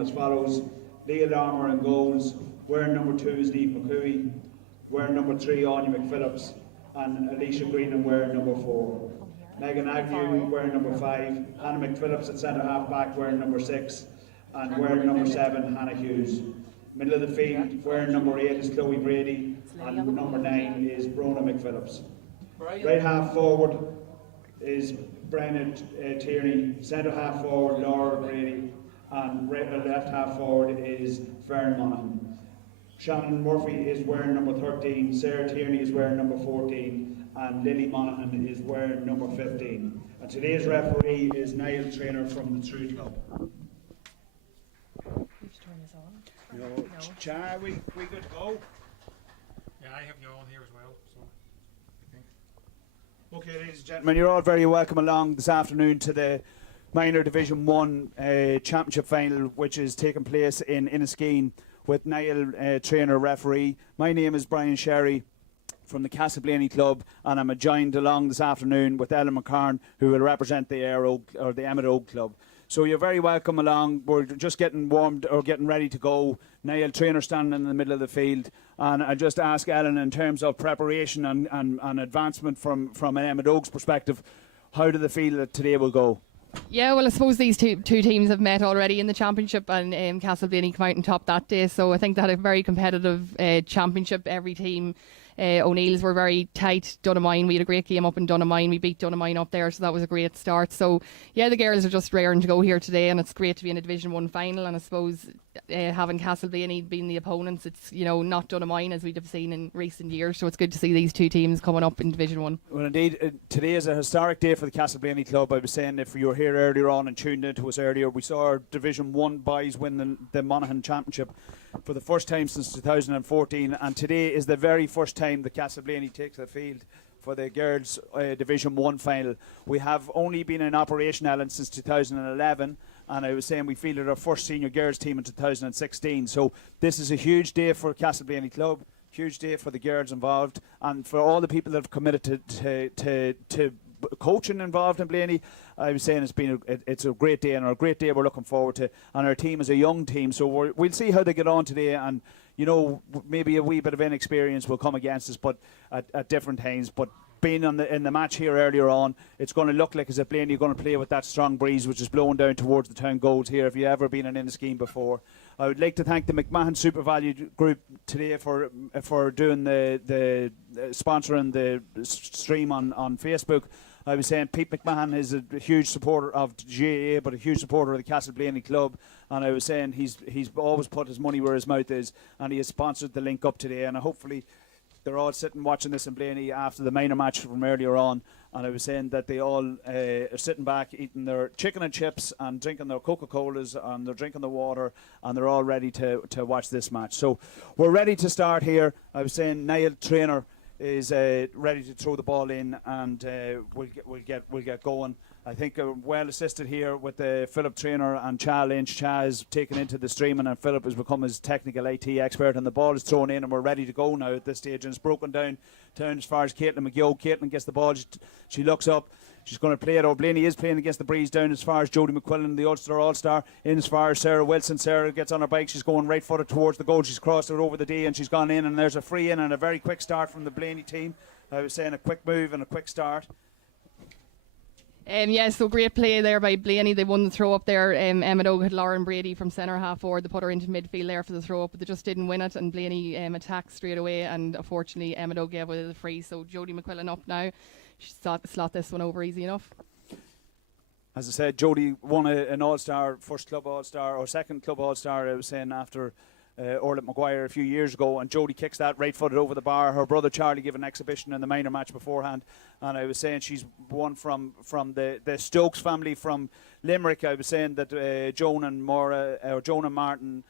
as follows. Leah Larmour in goals. Wearing number 2 is Niamh McCooey. Wearing number 3, Anya McPhillips. And Alicia Greenham wearing number 4. Megan Agnew wearing number 5. Hannah McPhillips at centre half back wearing number 6. And wearing number 7, Hannah Hughes. Middle of the field, wearing number 8 is Chloe Brady. And number 9 is Brona McPhillips. Right half forward is Brenna Tierney. Centre half forward, Laura Brady. And left half forward is Fern Monaghan. Shannon Murphy is wearing number 13, Sarah Tierney is wearing number 14, and Lily Monaghan is wearing number 15. And today's referee is Niall Trainer from the True Club. No. Char, we good to go? Yeah, I have your own here as well, so I think. Okay, ladies and gentlemen, you're all very welcome along this afternoon to the Minor Division 1 Championship Final, which is taking place in Inniskeen with Niall Trainer referee. My name is Brian Sherry from the Castleblayney Club, and I'm joined along this afternoon with Ellen McCarn, who will represent the Emmet Oak Club. So you're very welcome along. We're just getting warmed or getting ready to go. Niall Trainer standing in the middle of the field, and I just ask Ellen, in terms of preparation and advancement from an Emmet Oak's perspective, how do they feel that today will go? Yeah, well, I suppose these two teams have met already in the championship, and Castleblayney came out on top that day, so I think they had a very competitive championship. Every team, O'Neill's were very tight. Dunamine, we had a great game up in Dunamine. We beat Dunamine up there, so that was a great start. So yeah, the girls are just raring to go here today, and it's great to be in a Division 1 final. And I suppose having Castleblayney being the opponents, it's not Dunamine as we'd have seen in recent years. So it's good to see these two teams coming up in Division 1. Well, indeed, today is a historic day for the Castleblayney Club. I was saying, if you were here earlier on and tuned into us earlier, we saw our Division 1 boys win the Monaghan Championship for the first time since 2014, and today is the very first time the Castleblayney takes the field for the girls Division 1 final. We have only been in operation, Ellen, since 2011, and I was saying we fielded our first senior girls team in 2016. So this is a huge day for Castleblayney Club, huge day for the girls involved, and for all the people that have committed to coaching involved in Blaney. I was saying it's a great day, and a great day we're looking forward to. And our team is a young team, so we'll see how they get on today. And maybe a wee bit of inexperience will come against us, but at different times. But being in the match here earlier on, it's going to look like as if Blaney are going to play with that strong breeze which is blowing down towards the town goals here. If you've ever been in the scheme before, I would like to thank the McMahon Super Value Group today for doing the sponsoring the stream on Facebook. I was saying Pete McMahon is a huge supporter of GAA, but a huge supporter of the Castleblayney Club, and I was saying he's always put his money where his mouth is, and he has sponsored the link up today, and hopefully they're all sitting watching this in Blaney after the minor match from earlier on, and I was saying that they all are sitting back eating their chicken and chips and drinking their Coca-Colas, and they're drinking the water, and they're all ready to watch this match. So we're ready to start here. I was saying Niall Trainer is ready to throw the ball in, and we'll get going. I think well assisted here with Philip Trainer and Cha Lynch. Cha is taken into the streaming, and Philip has become his technical IT expert, and the ball is thrown in, and we're ready to go now at this stage. And it's broken down as far as Caitlin McGill. Caitlin gets the ball, she looks up, she's going to play it. O'Blaney is playing against the breeze down as far as Jodie McQuillan, the Ulster All-Star, in as far as Sarah Wilson. Sarah gets on her bike, she's going right footed towards the goal, she's crossed it over the D, and she's gone in, and there's a free in and a very quick start from the Blaney team. I was saying a quick move and a quick start. So great play there by Blaney. They won the throw up there. Emmet Oak had Lauren Brady from centre half forward. They put her into midfield there for the throw up, but they just didn't win it, and Blaney attacked straight away, and unfortunately Emmet Oak gave away the free. So Jodie McQuillan up now. She slot this one over easy enough. As I said, Jodie won an All-Star, first club All-Star or second club All-Star, I was saying, after Orlett Maguire a few years ago, and Jodie kicks that right footed over the bar. Her brother Charlie gave an exhibition in the minor match beforehand, and I was saying she's one from the Stokes family from Limerick. I was saying that Joan and Martin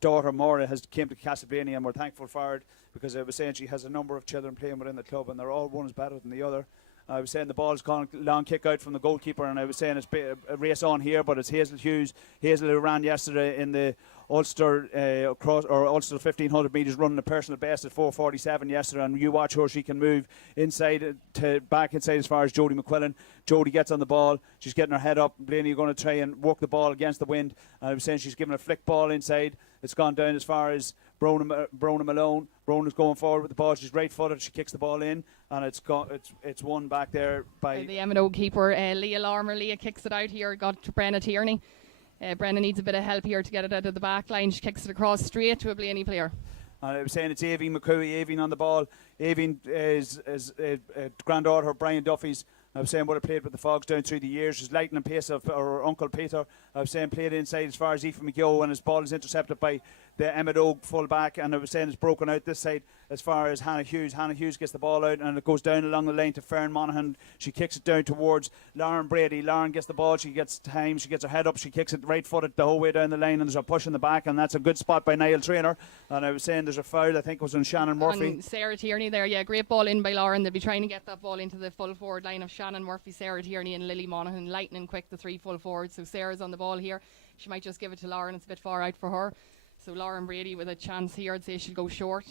daughter Maura has came to Castleblayney, and we're thankful for it, because I was saying she has a number of children playing within the club, and they're all one is better than the other. I was saying the ball's gone long kick out from the goalkeeper, and I was saying it's a race on here, but it's Hazel Hughes. Hazel, who ran yesterday in the Ulster Ulster 1500 metres running a personal best at 4:47 yesterday, and you watch her, she can move inside to back inside as far as Jodie McQuillan. Jodie gets on the ball, she's getting her head up. Blaney going to try and work the ball against the wind, and I was saying she's giving a flick ball inside. It's gone down as far as Brona Malone. Brona's going forward with the ball. She's right footed. She kicks the ball in, and it's won back there by the Emmet keeper, Leah Lorimer. Leah kicks it out here, got to Brenna Tierney. Brenna needs a bit of help here to get it out of the back line. She kicks it across straight to a Blaney player. And I was saying it's Aoibhinn McCooey. Aoibhinn on the ball. Aoibhinn is granddaughter of Brian Duffy's. I was saying would have played with the Faughs down through the years. She's lightning pace of her uncle Peter. I was saying played inside as far as Aoife McGill, and his ball is intercepted by the Emmet full back, and I was saying it's broken out this side as far as Hannah Hughes. Hannah Hughes gets the ball out, and it goes down along the lane to Fern Monaghan. She kicks it down towards Lauren Brady. Lauren gets the ball, she gets time, she gets her head up, she kicks it right footed the whole way down the lane, and there's a push in the back, and that's a good spot by Niall Traynor. And I was saying there's a foul, I think it was on Shannon Murphy. And Sarah Tierney there, yeah, great ball in by Lauren. They'll be trying to get that ball into the full forward line of Shannon Murphy, Sarah Tierney and Lily Monaghan. Lightning quick, the three full forwards. So Sarah's on the ball here. She might just give it to Lauren, it's a bit far out for her. So Lauren Brady with a chance here, I'd say she'll go short.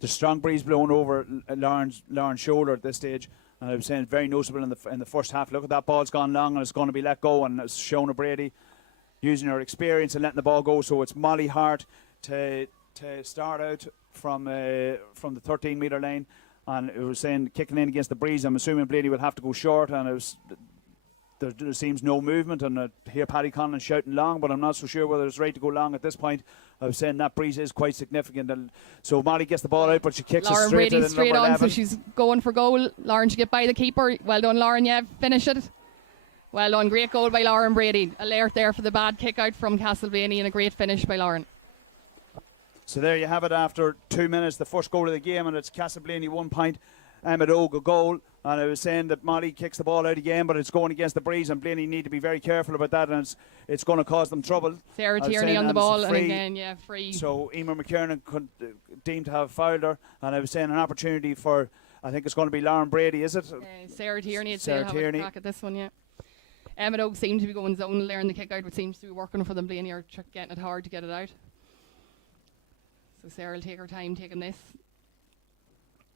The strong breeze blowing over Lauren's shoulder at this stage, and I was saying very noticeable in the first half. Look at that, ball's gone long and it's going to be let go, and it's Shona Brady using her experience and letting the ball go. So it's Molly Hart to start out from the 13-metre lane, and it was saying kicking in against the breeze. I'm assuming Brady will have to go short, and it was. There seems no movement, and I hear Paddy Conlon shouting long, but I'm not so sure whether it's right to go long at this point. I was saying that breeze is quite significant, and so Molly gets the ball out, but she kicks Lauren it straight Brady to straight number on, 11. so she's going for goal. Lauren should get by the keeper. Well done, Lauren. Yeah, finish it. Well done, great goal by Lauren Brady. Alert there for the bad kick out from Castleblayney, and a great finish by Lauren. So there you have it after 2 minutes, the first goal of the game, and it's Castleblayney 1 point, Emmet a goal. And I was saying that Molly kicks the ball out again, but it's going against the breeze, and Blaney need to be very careful about that, and it's going to cause them trouble. Sarah Tierney on the ball, and again, yeah, free. So Emer McKiernan deemed to have fouled her, and I was saying an opportunity for, I think it's going to be Lauren Brady, is it? Sarah Tierney, I'd say, Sarah have Tierney. a crack at this one, yeah. Emmet Oak seemed to be going zone there in the kick out, which seems to be working for them. Blaney are getting it hard to get it out. So Sarah will take her time taking this.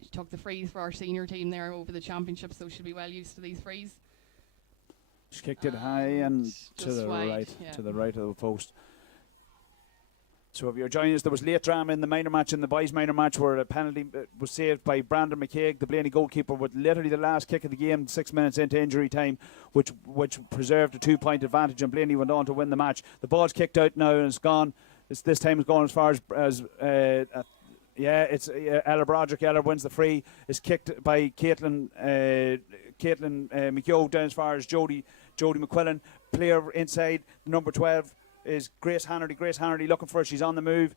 She took the frees for our senior team there over the championship, so she'll be well used to these frees. She kicked it high and to the wide, right, yeah. to the right of the post. So if you're joining us, there was late drama in the minor match, in the boys' minor match, where a penalty was saved by Brandon McCaig, the Blaney goalkeeper, with literally the last kick of the game, 6 minutes into injury time, which preserved a 2-point advantage, and Blaney went on to win the match. The ball's kicked out now and it's gone. This time it's gone as far as it's Ella Broderick. Ella wins the free. It's kicked by Caitlin McHugh down as far as Jodie McQuillan. Player inside, number 12 is Grace Hannerty. Grace Hannerty looking for her. She's on the move.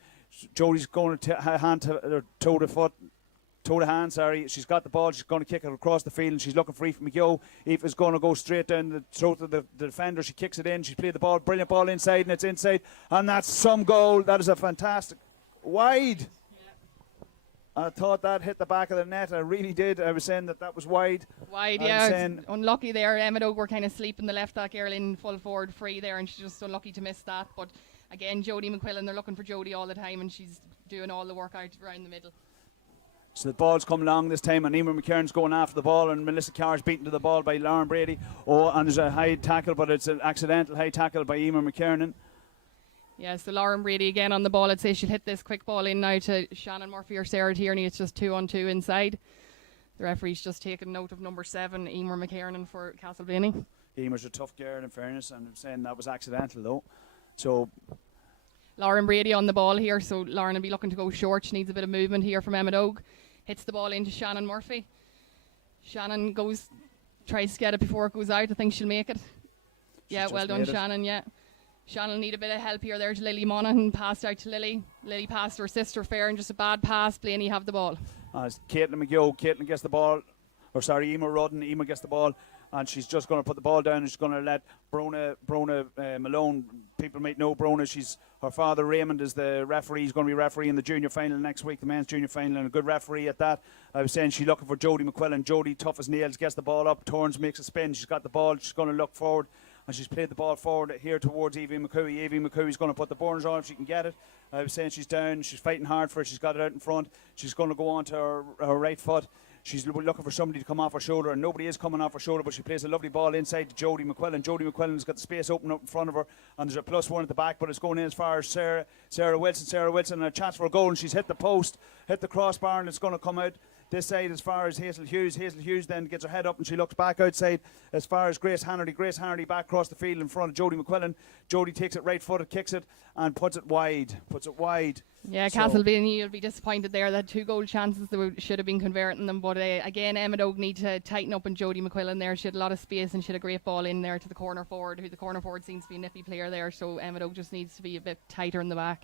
Jodie's going to toe to hand. She's got the ball. She's going to kick it across the field, and she's looking for Aoife McGill. Aoife is going to go straight down the throat of the defender. She kicks it in. She's played the ball. Brilliant ball inside, and it's inside. And that's some goal. That is a fantastic wide. I thought that hit the back of the net. I really did. I was saying that was wide. Wide, yeah. Unlucky there. Emmet Oak were kind of sleeping the left back girl in full forward free there, and she's just unlucky to miss that. But again, Jodie McQuillan, they're looking for Jodie all the time, and she's doing all the work out around the middle. So the ball's come along this time, and Emer McKern's going after the ball, and Melissa Carr's beaten to the ball by Lauren Brady. And there's a high tackle, but it's an accidental high tackle by Emer McKernan. Yeah, so Lauren Brady again on the ball. I'd say she'll hit this quick ball in now to Shannon Murphy or Sarah Tierney. It's just 2-on-2 inside. The referee's just taken note of number 7, Emer McKernan for Castleblayney. Emer's a tough girl, in fairness, and I'm saying that was accidental though. So Lauren Brady on the ball here, so Lauren will be looking to go short. She needs a bit of movement here from Emmet Oak. Hits the ball into Shannon Murphy. Shannon tries to get it before it goes out. I think she'll make it. Yeah, well done, Shannon, yeah. Shannon will need a bit of help here there to Lily Monaghan. Passed out to Lily. Lily passed to her sister Fair, and just a bad pass. Blaney have the ball. Caitlin McGill. Caitlin gets the ball. Emer Rudden. Emer gets the ball, and she's just going to put the ball down, and she's going to let Brona Malone. People might know Brona. Her father Raymond is the referee. He's going to be refereeing the junior final next week, the men's junior final, and a good referee at that. I was saying she's looking for Jodie McQuillan. Jodie, tough as nails, gets the ball up. Torrance makes a spin. She's got the ball. She's going to look forward. and she's played the ball forward here towards Evie McCooey. Evie McCooey's going to put the burns on if she can get it. I was saying she's down, she's fighting hard for it, she's got it out in front. She's going to go on to her right foot. She's looking for somebody to come off her shoulder, and nobody is coming off her shoulder, but she plays a lovely ball inside to Jodie McQuillan. Jodie McQuillan's got the space open up in front of her, and there's a +1 at the back, but it's going in as far as Sarah Wilson. Sarah Wilson, and a chance for a goal, and she's hit the post, hit the crossbar, and it's going to come out this side as far as Hazel Hughes. Hazel Hughes then gets her head up and she looks back outside as far as Grace Hannerty. Grace Hannerty back across the field in front of Jodie McQuillan. Jodie takes it right footed, kicks it and puts it wide. Yeah, Castleblayney will be disappointed there. That 2 goal chances that should have been converting them. But again, Emmet Oak need to tighten up, and Jodie McQuillan there. She had a lot of space and she had a great ball in there to the corner forward, who the corner forward seems to be a nippy player there. So Emmet Oak just needs to be a bit tighter in the back.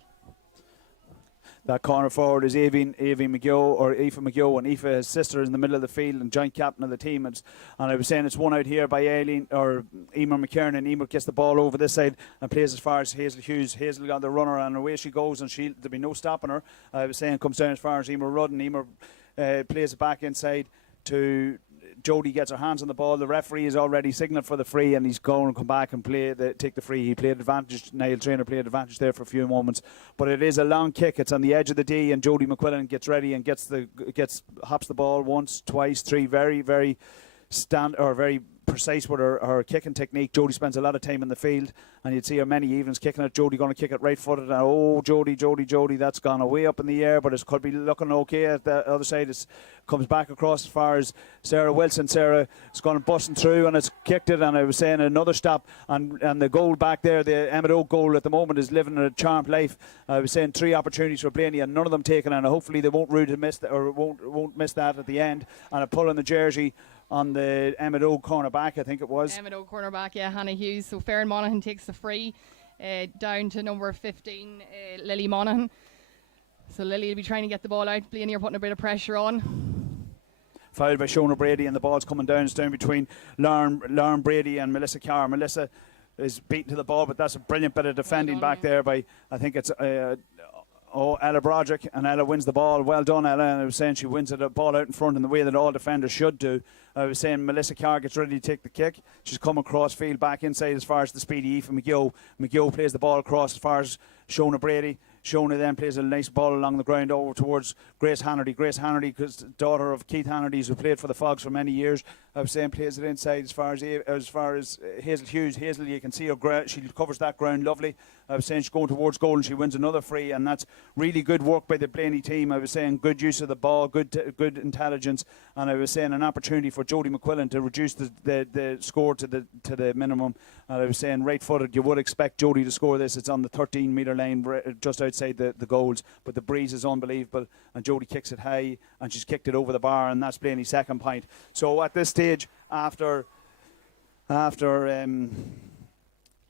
That corner forward is Aoife McGill, and Aoife, his sister, is in the middle of the field and joint captain of the team. And I was saying it's one out here by Emer McKiernan. Emer gets the ball over this side and plays as far as Hazel Hughes. Hazel got the runner, and away she goes, and there'll be no stopping her. I was saying comes down as far as Emer Rudden. Emer plays it back inside to Jodie, gets her hands on the ball. The referee is already signalled for the free, and he's going to come back and take the free. He played advantage. Niall Traynor played advantage there for a few moments, but it is a long kick. It's on the edge of the D, and Jodie McQuillan gets ready and hops the ball once, twice, 3. Very, very very precise with her kicking technique. Jodie spends a lot of time in the field, and you'd see her many evenings kicking it. Jodie going to kick it right footed, and Jodie, that's gone away up in the air, but it could be looking okay at the other side. It comes back across as far as Sarah Wilson. Sarah is going busting through, and it's kicked it, and I was saying another stop, and the goal back there, the Emmet Oak goal at the moment, is living a charmed life. I was saying 3 opportunities for Blaney, and none of them taken, and hopefully they won't miss that at the end, and a pull on the jersey on the Emmet Oak cornerback, I think it was. Emmet Oak cornerback, yeah, Hannah Hughes. So Farron Monaghan takes the free down to number 15, Lily Monaghan. So Lily will be trying to get the ball out. Blaney are putting a bit of pressure on. Fouled by Shona Brady, and the ball's coming down. It's down between Lauren Brady and Melissa Carr. Melissa is beaten to the ball, but that's a brilliant bit of defending back there by, I think it's Ella Broderick, and Ella wins the ball. Well done, Ella. And I was saying she wins the ball out in front in the way that all defenders should do. I was saying Melissa Carr gets ready to take the kick. She's come across field back inside as far as the speedy Aoife McGill. McGill plays the ball across as far as Shona Brady. Shona then plays a nice ball along the ground over towards Grace Hannerty. Grace Hannerty, daughter of Keith Hannerty, who played for the Faughs for many years. I was saying plays it inside as far as Hazel Hughes. Hazel, you can see her she covers that ground lovely. I was saying she's going towards goal, and she wins another free, and that's really good work by the Blaney team. I was saying good use of the ball, good intelligence, and I was saying an opportunity for Jodie McQuillan to reduce the score to the minimum. And I was saying right footed, you would expect Jodie to score this. It's on the 13-metre line just outside the goals, but the breeze is unbelievable, and Jodie kicks it high, and she's kicked it over the bar, and that's Blaney's second point. So at this stage, after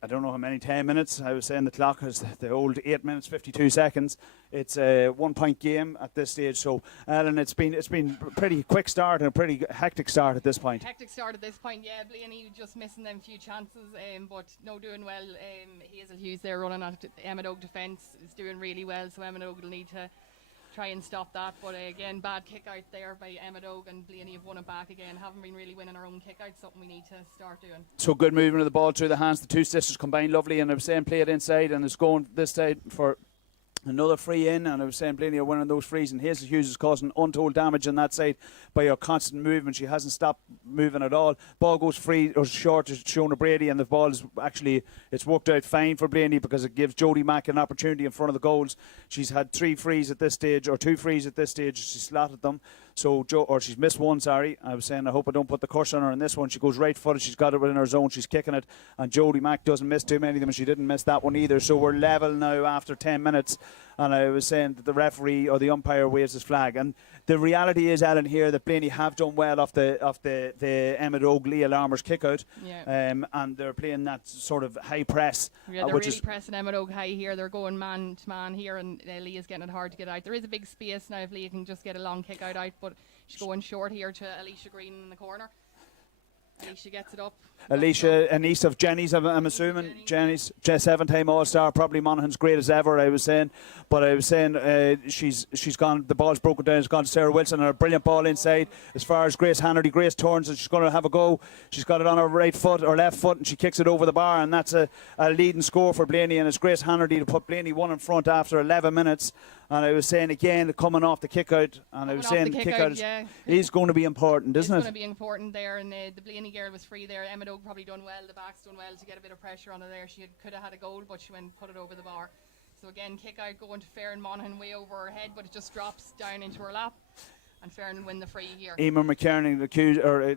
I don't know how many, 10 minutes. I was saying the clock is the old 8 minutes 52 seconds. It's a 1 point game at this stage. So Ellen, it's been a pretty quick start and a pretty hectic start at this point. Hectic start at this point, yeah. Blaney just missing them few chances, but no, doing well. Hazel Hughes there running at Emmet Oak defence is doing really well. So Emmet Oak will need to try and stop that, but again, bad kick out there by Emmet Oak, and Blaney have won it back again. Haven't been really winning our own kick out, something we need to start doing. So good movement of the ball through the hands. The two sisters combine lovely, and I was saying play it inside, and it's going this side for another free in, and I was saying Blaney are winning those frees, and Hazel Hughes is causing untold damage on that side by her constant movement. She hasn't stopped moving at all. Ball goes free or short to Shona Brady, and the ball is actually, it's worked out fine for Blaney because it gives Jodie Mack an opportunity in front of the goals. She's had 2 frees at this stage. She slotted them. So she's missed one, sorry. I was saying I hope I don't put the curse on her in this one. She goes right footed, she's got it within her zone, she's kicking it, and Jodie Mack doesn't miss too many of them, and she didn't miss that one either. So we're level now after 10 minutes, and I was saying that the referee or the umpire waves his flag. And the reality is, Ellen, here that Blaney have done well off the Emmet Oak Leah Larmer's kick out, and they're playing that sort of high press. Yeah, they're really pressing Emmet Oak high here. They're going man to man here, and Leah's getting it hard to get out. There is a big space now if Leah can just get a long kick out, but she's going short here to Alicia Green in the corner. Alicia gets it up. Alicia, a niece of Jenny's, I'm assuming. Jenny's 7-time All-Star, probably Monaghan's greatest ever, I was saying. But I was saying she's gone, the ball's broken down, it's gone to Sarah Wilson, and a brilliant ball inside. As far as Grace Hannerty, Grace turns and she's going to have a go. She's got it on her right foot or left foot, and she kicks it over the bar, and that's a leading score for Blayney, and it's Grace Hannerty to put Blayney 1 in front after 11 minutes. And I was saying again, coming off the kick out, and I was saying the kick out is going to be important, isn't it? It's going to be important there, and the Blayney girl was free there. Emmet Oak probably done well, the back's done well to get a bit of pressure on her there. She could have had a goal, but she went and put it over the bar. So again, kick out going to Farron Monaghan way over her head, but it just drops down into her lap, and Farron win the free here. Emer McKernan accused, or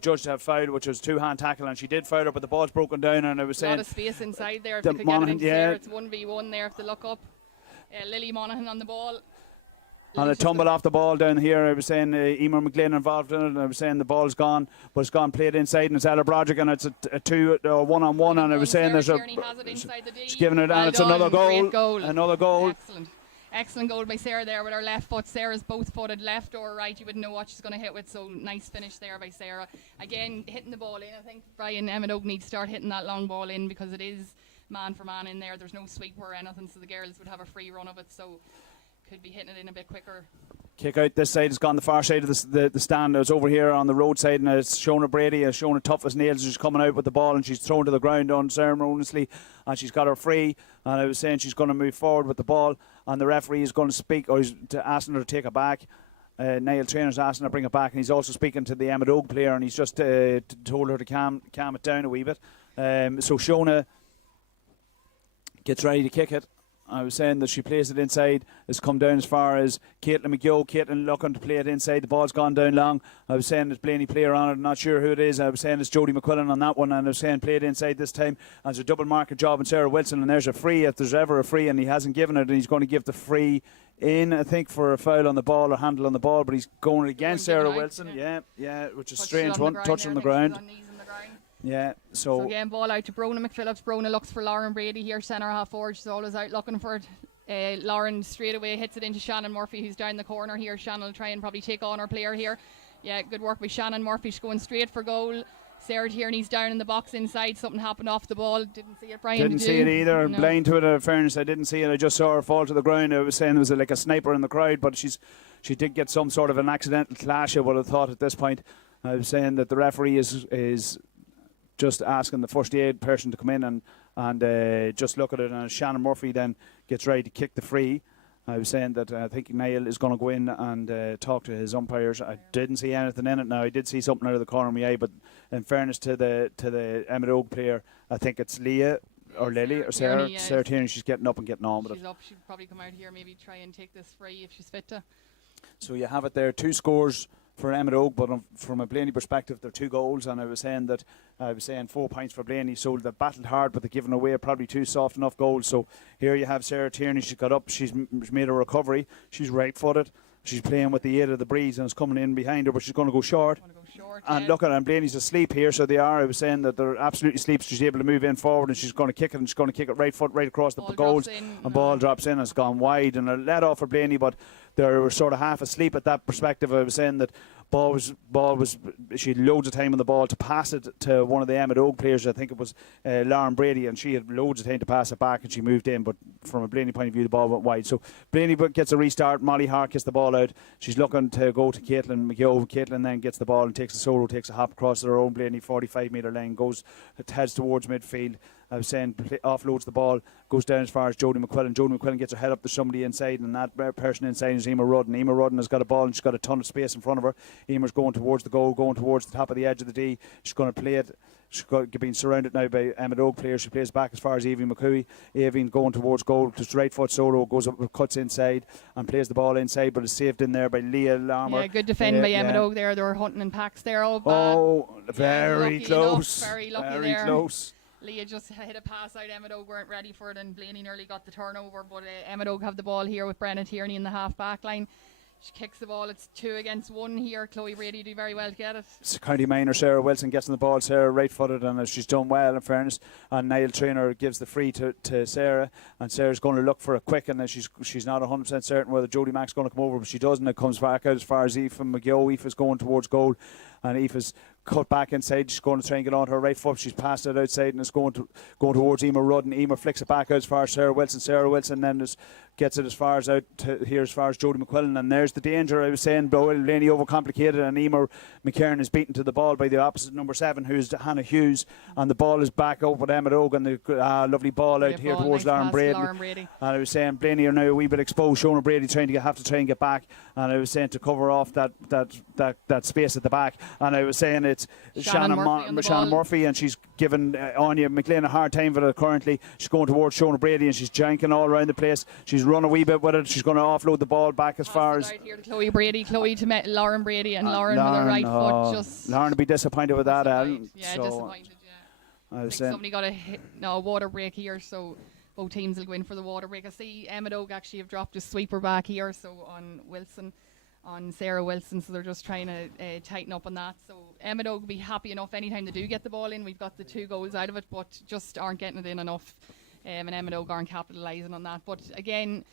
judged to have fouled, which was 2-hand tackle, and she did foul her, but the ball's broken down, and I was saying a lot of space inside there. If the they could get it into there, yeah. it's 1v1 there if they look up. Lily Monaghan on the ball. And a tumble off the ball down here. I was saying Emer McGlynn involved in it, and I was saying the ball's gone, but it's gone played inside, and it's Ella Broderick, and it's a 1-on-1, and I was saying there's she's giving it, and it's another goal. Another goal. Excellent goal by Sarah there with her left foot. Sarah's both footed, left or right. You wouldn't know what she's going to hit with, so nice finish there by Sarah. Again, hitting the ball in. I think Brian Emmet Oak needs to start hitting that long ball in, because it is man for man in there. There's no sweep or anything, so the girls would have a free run of it, so could be hitting it in a bit quicker. Kick out this side has gone the far side of the stand. It's over here on the roadside, and it's Shona Brady has shown it tough as nails. She's coming out with the ball, and she's thrown to the ground unceremoniously, and she's got her free. And I was saying she's going to move forward with the ball, and the referee is going to speak, or he's asking her to take it back. Niall Trainer's asking her to bring it back, and he's also speaking to the Emmet Oak player, and he's just told her to calm it down a wee bit. So Shona gets ready to kick it. I was saying that she plays it inside. It's come down as far as Caitlin McGill. Caitlin looking to play it inside. The ball's gone down long. I was saying there's Blayney player on it. I'm not sure who it is. I was saying it's Jodie McQuillan on that one. And I was saying play it inside this time. And it's a double market job in Sarah Wilson. And there's a free, if there's ever a free. And he hasn't given it. And he's going to give the free in, I think, for a foul on the ball or handle on the ball. But he's going against Sarah Wilson. Yeah, which is a strange one. Touch on the ground. Yeah, so again, ball out to Brona McPhillips. Brona looks for Lauren Brady here, centre half forward. She's always out looking for it. Lauren straight away hits it into Shannon Murphy, who's down the corner here. Shannon will try and probably take on her player here. Yeah, good work by Shannon Murphy. She's going straight for goal. Sarah Tierney's down in the box inside. Something happened off the ball. Didn't see it, Brian. Didn't see it either. I'm blind to it, in fairness. I didn't see it. I just saw her fall to the ground. I was saying there was like a sniper in the crowd, but she did get some sort of an accidental clash, I would have thought at this point. I was saying that the referee is just asking the first aid person to come in and just look at it, and Shannon Murphy then gets ready to kick the free. I was saying that I think Niall is going to go in and talk to his umpires. I didn't see anything in it. Now I did see something out of the corner of my eye, but in fairness to the Emmet Oak player, I think it's Leah or Lily or Sarah Tierney. She's getting up and getting on with it. She's up. She'll probably come out here, maybe try and take this free if she's fit to. So you have it there, 2 scores for Emmet Oak, but from a Blayney perspective, there are 2 goals, and I was saying 4 points for Blayney. So they battled hard, but they're giving away probably 2 soft enough goals. So here you have Sarah Tierney. She's got up. She's made a recovery. She's right-footed. She's playing with the aid of the breeze, and it's coming in behind her, but she's going to go short. And look at it, and Blayney's asleep here, so they are. I was saying that they're absolutely asleep. She's able to move in forward, and she's going to kick it, and she's going to kick it right foot right across the goals. And ball drops in, and it's gone wide, and a let off for Blayney, but they were sort of half asleep at that perspective. I was saying that ball was she had loads of time on the ball to pass it to one of the Emmet Oak players. I think it was Lauren Brady, and she had loads of time to pass it back, and she moved in, but from a Blayney point of view, the ball went wide. So Blayney gets a restart. Molly Hart gets the ball out. She's looking to go to Caitlin McGill. Caitlin then gets the ball and takes a solo, takes a hop across their own Blayney 45-metre line, heads towards midfield. I was saying offloads the ball, goes down as far as Jodie McQuillan. Jodie McQuillan gets her head up to somebody inside, and that person inside is Emer Rudden. Emer Rudden has got a ball, and she's got a ton of space in front of her. Emer's going towards the goal, going towards the top of the edge of the D. She's going to play it. She's being surrounded now by Emmet Oak players. She plays back as far as Evie McCooey. Evie going towards goal, just right foot solo, goes up, cuts inside and plays the ball inside, but is saved in there by Leah Larmour. Yeah, good defend by Emmet Oak there. They were hunting in packs there. Very close. Very lucky very there. Close. Leah just hit a pass out. Emmet Oak weren't ready for it, and Blayney nearly got the turnover, but Emmet Oak have the ball here with Brenna Tierney in the half back line. She kicks the ball. It's 2 against 1 here. Chloe Brady do very well to get it. It's County Minor Sarah Wilson gets on the ball. Sarah right-footed, and she's done well in fairness. And Niall Trainer gives the free to Sarah, and Sarah's going to look for a quick, and she's not 100% certain whether Jodie Mack's going to come over, but she doesn't. It comes back out as far as Aoife McGill. Aoife's going towards goal, and Aoife's cut back inside. She's going to try and get on her right foot. She's passed it outside and it's going towards Emer Rudd, and Emer flicks it back out as far as Sarah Wilson. Sarah Wilson then gets it as far as out to here, as far as Jodie McQuillan, and there's the danger. I was saying Laney overcomplicated, and Emer McKernan is beaten to the ball by the opposite number 7, who's Hannah Hughes, and the ball is back up with Emmet Ogan. The lovely ball out here towards Lauren Brady. And I was saying Blaney are now a wee bit exposed. Shona Brady have to try and get back, and I was saying to cover off that space at the back, and I was saying it's Shannon Murphy, and she's given Anya McLean a hard time for it currently. She's going towards Shona Brady, and she's janking all around the place. She's run a wee bit with it. She's going to offload the ball back as far as here to Chloe Brady. Chloe to Lauren Brady, and Lauren with her right foot. Just Lauren would be disappointed with that, Alan. Yeah, disappointed. Yeah. I think somebody got a water break here, so both teams will go in for the water break. I see Emmet Oak actually have dropped a sweeper back here, so on Sarah Wilson, so they're just trying to tighten up on that. So Emmet Oak will be happy enough anytime they do get the ball in. We've got the 2 goals out of it, but just aren't getting it in enough, and Emmet Oak aren't capitalising on that. But again,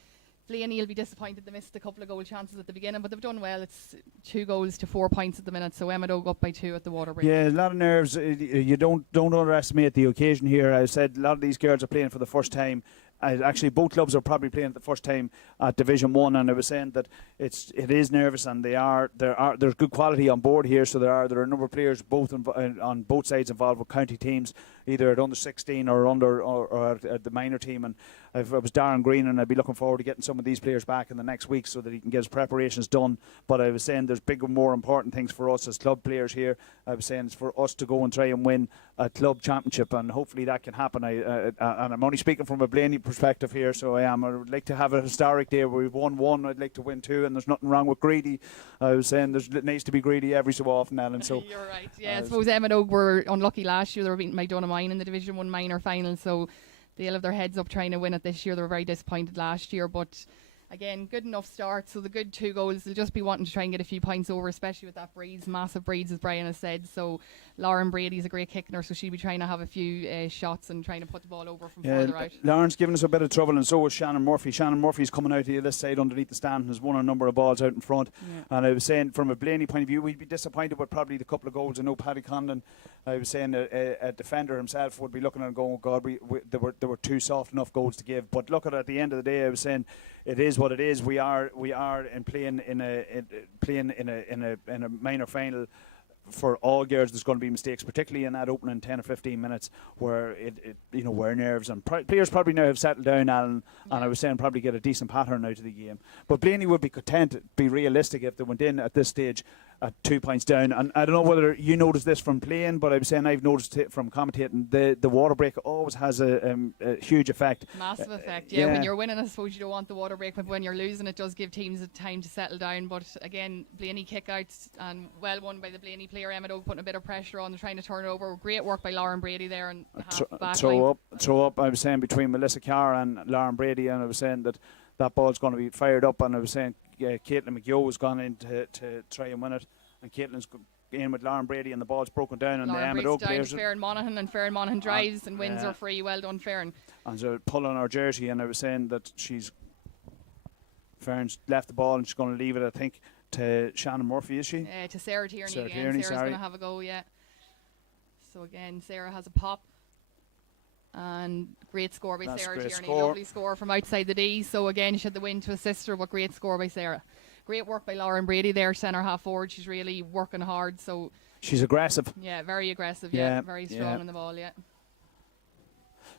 Blaney will be disappointed they missed a couple of goal chances at the beginning, but they've done well. It's 2 goals to 4 points at the minute, so Emmet Oak up by 2 at the water break. Yeah, a lot of nerves. You don't underestimate the occasion here. I said a lot of these girls are playing for the first time. Actually, both clubs are probably playing the first time at Division 1, and I was saying that it is nervous, and there's good quality on board here. So there are a number of players on both sides involved with county teams, either at under 16 or at the minor team. And it was Darren Green, and I'd be looking forward to getting some of these players back in the next week so that he can get his preparations done. But I was saying there's bigger, more important things for us as club players here. I was saying it's for us to go and try and win a club championship, and hopefully that can happen. And I'm only speaking from a Blaney perspective here, so I would like to have a historic day where we've won 1. I'd like to win 2, and there's nothing wrong with greedy. I was saying it needs to be greedy every so often, Alan. So you're right. Yeah, I suppose Emmet Oak were unlucky last year. They were beaten by Dunamine in the Division 1 minor final, so they'll have their heads up trying to win it this year. They were very disappointed last year, but again, good enough start. So the good 2 goals, they'll just be wanting to try and get a few points over, especially with that breeze, massive breeze, as Brian has said. So Lauren Brady's a great kicker, so she'll be trying to have a few shots and trying to put the ball over from further out. Lauren's given us a bit of trouble, and so is Shannon Murphy. Shannon Murphy's coming out here this side underneath the stand and has won a number of balls out in front. Yeah. And I was saying, from a Blaney point of view, we'd be disappointed with probably the couple of goals. I know Paddy Condon, I was saying a defender himself would be looking at it and going, oh God, there were 2 soft enough goals to give. But look at the end of the day, I was saying it is what it is. We are playing in a minor final. For all girls, there's going to be mistakes, particularly in that opening 10 or 15 minutes, where where nerves and players probably now have settled down, Alan. And I was saying probably get a decent pattern out of the game. But Blaney would be content, be realistic if they went in at this stage at 2 points down. And I don't know whether you noticed this from playing, but I was saying I've noticed it from commentating. The water break always has a huge effect. Massive effect, yeah. When you're winning, I suppose you don't want the water break, but when you're losing, it does give teams a time to settle down. But again, Blaney kickouts, and well won by the Blaney player Emmet Oak, putting a bit of pressure on, trying to turn it over. Great work by Lauren Brady there, and throw up. I was saying between Melissa Carr and Lauren Brady, and I was saying that ball's going to be fired up, and I was saying Caitlin McGeough has gone in to try and win it, and Caitlin's in with Lauren Brady, and the ball's broken down, and the Emmet Oak players. Farron Monaghan, and Farron Monaghan drives and wins her free. Well done, Farron. And so pulling her jersey, and I was saying that Farron's left the ball and she's going to leave it, I think, to Shannon Murphy, is she? To Sarah Tierney again. Sarah's going to have a go, yeah. So again, Sarah has a pop. And great score by Sarah Tierney. Lovely score from outside the D. So again, she had the win to assist her, but great score by Sarah. Great work by Lauren Brady there, centre half forward. She's really working hard. So she's aggressive. Yeah, very aggressive. Yeah, very strong in the ball. Yeah.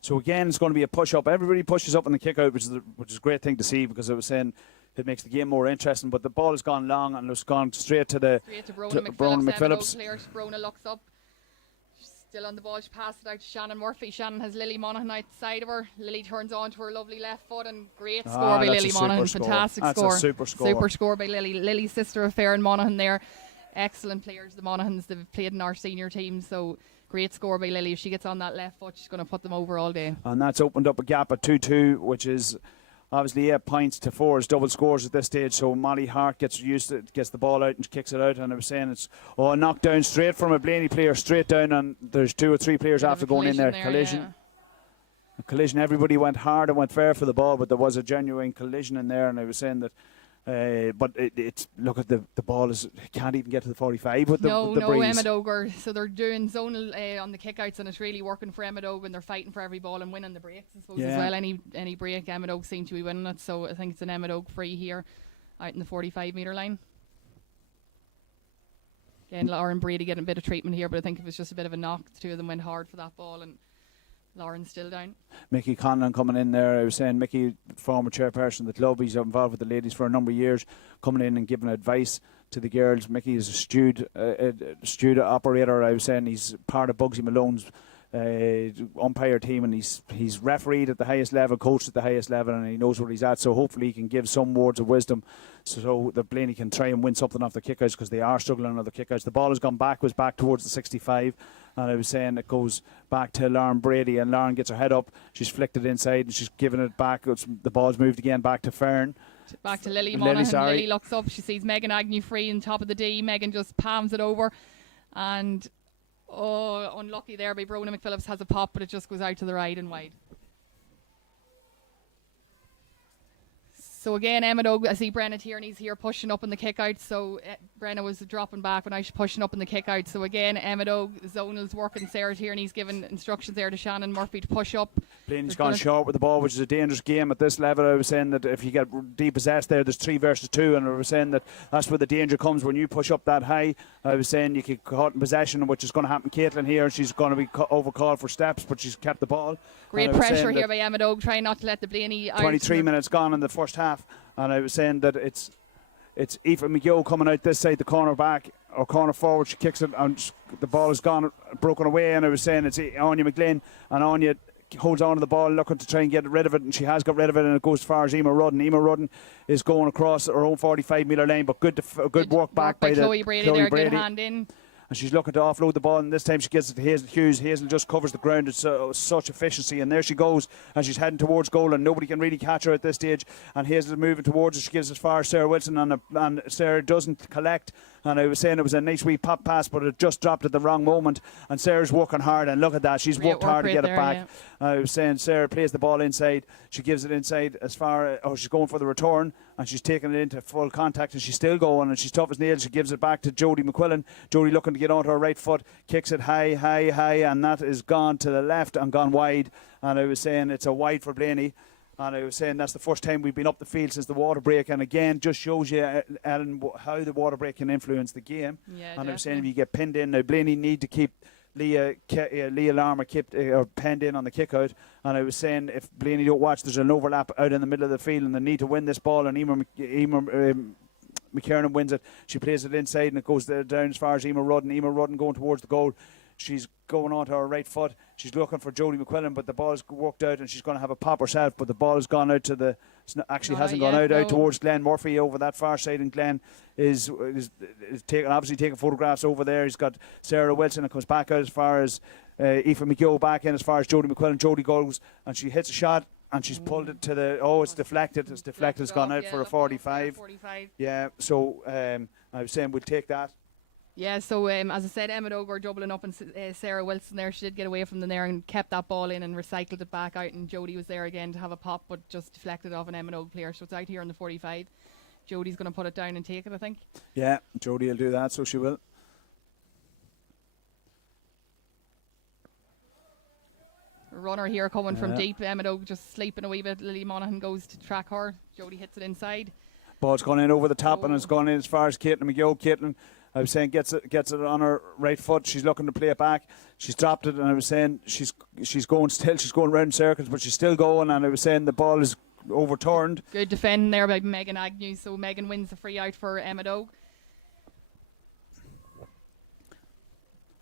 So again, it's going to be a push up. Everybody pushes up in the kick out, which is a great thing to see, because I was saying it makes the game more interesting. But the ball has gone long and it's gone straight to Brona McPhillips. Brona looks up. Still on the ball, she passed it out to Shannon Murphy. Shannon has Lily Monaghan outside of her. Lily turns on to her lovely left foot, and great score by Lily Monaghan. Fantastic score. That's a super score. Super score by Lily. Lily's sister of Farron Monaghan there. Excellent players, the Monaghans. They've played in our senior team, so great score by Lily. If she gets on that left foot, she's going to put them over all day. And that's opened up a gap at 2-2, which is obviously 8 points to 4 is double scores at this stage. So Molly Hart gets the ball out and kicks it out. And I was saying it's a knockdown straight from a Blaney player straight down, and there's 2 or 3 players after going in there. Collision. Yeah. A collision. Everybody went hard and went fair for the ball, but there was a genuine collision in there. And I was saying that But it's look at the ball is can't even get to the 45 with the breeze. Emmet Ogre. So they're doing zonal on the kickouts, and it's really working for Emmet Ogre, and they're fighting for every ball and winning the breaks, I suppose, as well. Any break, Emmet Ogre seem to be winning it. So I think it's an Emmet Ogre free here out in the 45-metre line. Again, Lauren Brady getting a bit of treatment here, but I think it was just a bit of a knock. The two of them went hard for that ball, and Lauren's still down. Mickey Conlon coming in there. I was saying Mickey, former chairperson of the club, he's involved with the ladies for a number of years, coming in and giving advice to the girls. Mickey is a stewed operator. I was saying he's part of Bugsy Malone's umpire team, and he's refereed at the highest level, coached at the highest level, and he knows where he's at. So hopefully he can give some words of wisdom so that Blaney can try and win something off the kickouts, because they are struggling on the kickouts. The ball has gone back towards the 65, and I was saying it goes back to Lauren Brady, and Lauren gets her head up, she's flicked it inside and she's given it back. The ball's moved again back to Fern. Back to Lily Monaghan. Lily looks up, she sees Megan Agnew free on top of the D. Megan just palms it over, and unlucky there by Brona McPhillips, has a pop, but it just goes out to the right and wide. So again, Emmet Ogre, I see Brenna Tierney's here pushing up in the kick out. So Brenna was dropping back when I was pushing up in the kick out. So again, Emmet Ogre, zonal's working. Sarah Tierney's giving instructions there to Shannon Murphy to push up. Blaney's gone short with the ball, which is a dangerous game at this level. I was saying that if you get depossessed there, there's 3 versus 2, and I was saying that that's where the danger comes when you push up that high. I was saying you get caught in possession, which is going to happen. Caitlin here, she's going to be overcalled for steps, but she's kept the ball. Great pressure here by Emmet Ogre, trying not to let the Blaney 23 minutes gone in the first half, and I was saying that it's Aoife McGill coming out this side, the corner back or corner forward. She kicks it, and the ball is gone, broken away, and I was saying it's Anya McGlynn, and Anya holds on to the ball looking to try and get rid of it, and she has got rid of it, and it goes as far as Emer Rudden. Emer Rudden is going across her own 45-metre line, but good work back by Chloe Brady there, good hand in. And she's looking to offload the ball, and this time she gets it to Hazel Hughes. Hazel just covers the ground. It's such efficiency, and there she goes, and she's heading towards goal, and nobody can really catch her at this stage. And Hazel is moving towards her. She gives as far as Sarah Wilson, and Sarah doesn't collect. And I was saying it was a nice wee pop pass, but it just dropped at the wrong moment. And Sarah's working hard, and look at that. She's worked hard to get it back. Yeah. I was saying Sarah plays the ball inside. She gives it inside as far she's going for the return, and she's taking it into full contact, and she's still going, and she's tough as nails. She gives it back to Jodie McQuillan. Jodie looking to get onto her right foot, kicks it high, and that is gone to the left and gone wide. And I was saying it's a wide for Blaney. And I was saying that's the first time we've been up the field since the water break, and again just shows you, Ellen, how the water break can influence the game. Yeah, and definitely. I was saying if you get pinned in, now Blaney need to keep Leah Larmer pinned in on the kick out. And I was saying if Blaney don't watch, there's an overlap out in the middle of the field, and they need to win this ball. And Emer McKiernan wins it. She plays it inside, and it goes down as far as Emer Rudden. Emer Rudden going towards the goal. She's going onto her right foot. She's looking for Jodie McQuillan, but the ball's worked out, and she's going to have a pop herself. But the ball has gone out to the. Hasn't gone out towards Glenn Murphy over that far side, and Glenn is taking photographs over there. He's got Sarah Wilson, and comes back out as far as Aoife McGill back in as far as Jodie McQuillan. Jodie goes, and she hits a shot, and she's pulled it to the. It's deflected. It's deflected. It's gone out for a 45. Yeah. So I was saying we'll take that. Yeah, so as I said, Emmet Ogre doubling up, and Sarah Wilson there, she did get away from them there and kept that ball in and recycled it back out, and Jodie was there again to have a pop, but just deflected off an Emmet Ogre player, so it's out here in the 45. Jodie's going to put it down and take it, I think. Yeah, Jodie will do that, so she will. A runner here coming from deep. Emmet Ogre just sleeping a wee bit. Lily Monaghan goes to track her. Jodie hits it inside. Ball's gone in over the top, and it's gone in as far as Caitlin McGill. Caitlin, I was saying, gets it on her right foot. She's looking to play it back. She's dropped it, and I was saying she's going still. She's going round circles, but she's still going. And I was saying the ball is overturned. Good defending there by Megan Agnew. So Megan wins the free out for Emmet Ogre.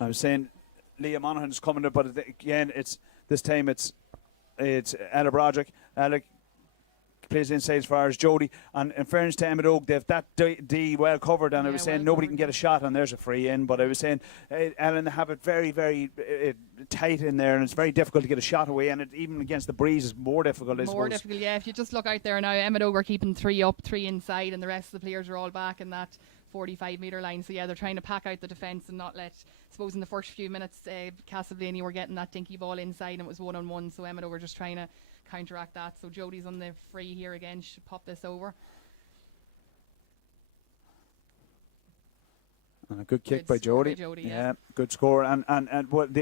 I was saying Leah Monaghan's coming up, but again, this time it's Ella Broderick. Ella plays inside as far as Jodie, and in fairness to Emmet Ogre, they've that D well covered, and I was saying nobody can get a shot, and there's a free in, but I was saying Ellen have it very, very tight in there, and it's very difficult to get a shot away, and even against the breeze is more difficult, I suppose. Difficult, yeah. If you just look out there now, Emmet Ogre keeping 3 up, 3 inside, and the rest of the players are all back in that 45-metre line. So yeah, they're trying to pack out the defence and not let, I suppose in the first few minutes, Castleblayney were getting that dinky ball inside, and it was 1-on-1, so Emmet Ogre just trying to counteract that. So Jodie's on the free here again. She should pop this over. And a good kick Good by score by Jody. Jody, Yeah, yeah. good score. And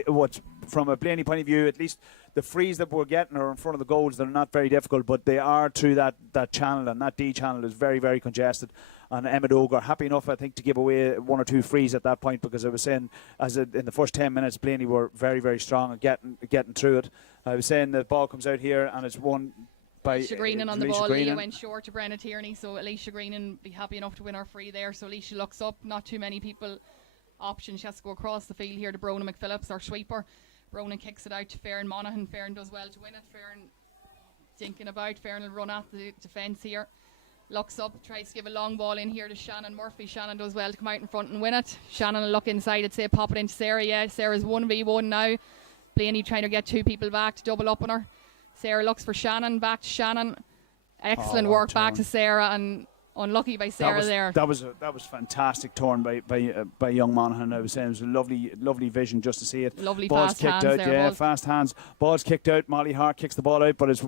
what's from a Blaney point of view, at least the frees that we're getting are in front of the goals. They're not very difficult, but they are through that channel, and that D channel is very, very congested. And Emmet are happy enough, I think, to give away 1 or 2 frees at that point, because I was saying, in the first 10 minutes, Blaney were very, very strong at getting through it. I was saying the ball comes out here and it's won by Alicia Greenan on the Alicia ball. Greenan. Leah went short to Brenna Tierney, so Alicia Greenan be happy enough to win her free there. So Alicia looks up, not too many people option. She has to go across the field here to Brona McPhillips, our sweeper. Brona kicks it out to Farron Monaghan. Farron does well to win it. Farron thinking about. Farron will run at the defence here. Looks up, tries to give a long ball in here to Shannon Murphy. Shannon does well to come out in front and win it. Shannon will look inside, I'd say pop it into Sarah. Yeah, Sarah's 1v1 now. Blaney trying to get 2 people back to double up on her. Sarah looks for Shannon, back to Shannon. Excellent work back to Sarah, and unlucky by Sarah there. That was fantastic turn by young Monaghan. I was saying it was a lovely vision just to see it. Lovely Ball's fast kicked hands out, there. yeah, fast hands. Ball's kicked out. Molly Hart kicks the ball out, but it's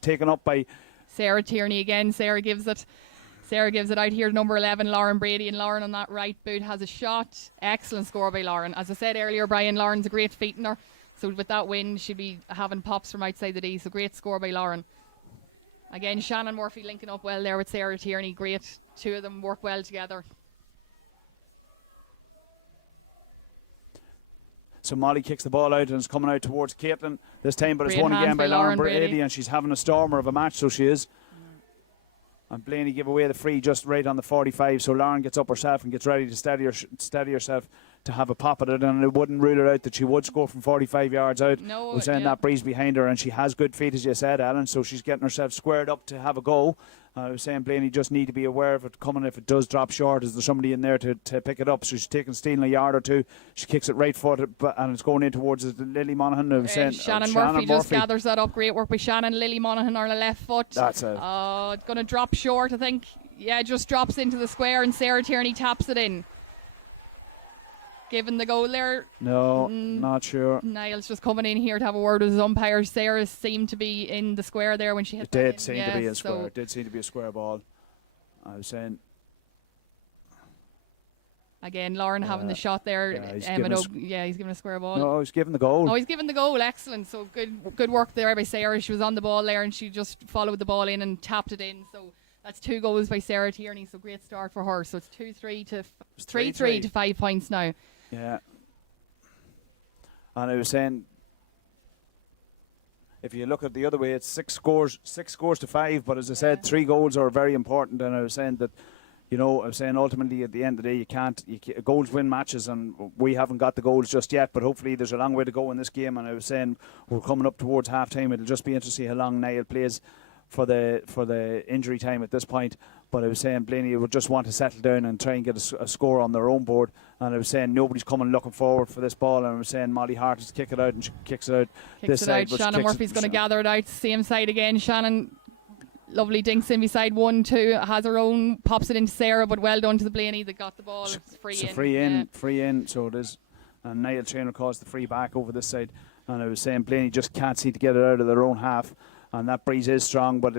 taken up by Sarah Tierney again. Sarah gives it out here to number 11, Lauren Brady, and Lauren on that right boot has a shot. Excellent score by Lauren. As I said earlier, Brian, Lauren's a great feet in her. So with that win, she'd be having pops from outside the D. So great score by Lauren. Again, Shannon Murphy linking up well there with Sarah Tierney. Great. 2 of them work well together. So Molly kicks the ball out and it's coming out towards Caitlin this time, but it's Great won hands again by by Lauren Lauren Brady, Brady. and she's having a stormer of a match, so she is. And Blaney give away the free just right on the 45, so Lauren gets up herself and gets ready to steady herself to have a pop at it, and it wouldn't rule her out that she would score from 45 yards out. No, We're saying that breeze behind her, and she has good feet, as you said, Alan, so she's getting herself squared up to have a go. I was saying Blaney just need to be aware of it coming. If it does drop short, is there somebody in there to pick it up? So she's taking stealing a yard or two. She kicks it right foot, and it's going in towards Lily Monaghan. I was saying, Shannon Murphy just gathers that up. Great work by Shannon. Lily Monaghan on the left foot. That's it. It's going to drop short, I think. Yeah, just drops into the square, and Sarah Tierney taps it in. Given the goal there. No, not sure. Niall's just coming in here to have a word with his umpire. Sarah seemed to be in the square there when she hit It that did in. seem to be a square. It did seem to be a square ball. I was saying. Again, Lauren having the shot there. Yeah, he's giving a square ball. No, he's giving the goal. Oh, he's giving the goal. Excellent. So good work there by Sarah. She was on the ball there and she just followed the ball in and tapped it in. So that's 2 goals by Sarah Tierney. So great start for her. So it's 3-3 to 5 points now. Yeah. And I was saying, if you look at the other way, it's 6 scores to 5. But as I said, 3 goals are very important. And I was saying that, ultimately at the end of the day, goals win matches, and we haven't got the goals just yet. But hopefully there's a long way to go in this game. And I was saying we're coming up towards half time. It'll just be interesting to see how long Niall plays for the injury time at this point. But I was saying Blaney would just want to settle down and try and get a score on their own board. And I was saying nobody's coming looking forward for this ball. And I was saying Molly Hart is to kick it out, and she kicks it out this side. Shannon Murphy's going to gather it out. Same side again. Shannon, lovely dinks in beside 1-2. Has her own, pops it into Sarah, but well done to the Blaney that got the ball. It's free in. So it is. And Niall Traynor caused the free back over this side. And I was saying Blaney just can't seem to get it out of their own half. And that breeze is strong, but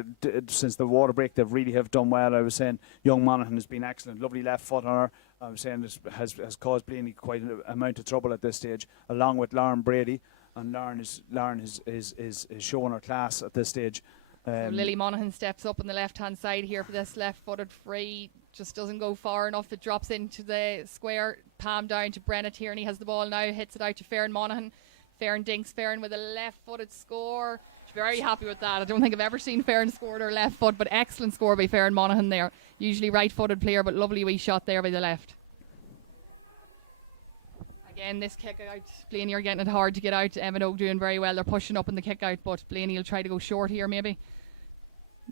since the water break, they really have done well. I was saying young Monaghan has been excellent. Lovely left foot on her. I was saying this has caused Blaney quite an amount of trouble at this stage, along with Lauren Brady. And Lauren is showing her class at this stage. So Lily Monaghan steps up on the left-hand side here for this left-footed free. Just doesn't go far enough. It drops into the square. Palm down to Brenna Tierney. Has the ball now. Hits it out to Farron Monaghan. Farron dinks. Farron with a left-footed score. Very happy with that. I don't think I've ever seen Farron score her left foot, but excellent score by Farron Monaghan there. Usually right-footed player, but lovely wee shot there by the left. Again, this kick out, Blaney are getting it hard to get out. Emmet doing very well. They're pushing up in the kick out, but Blaney will try to go short here maybe.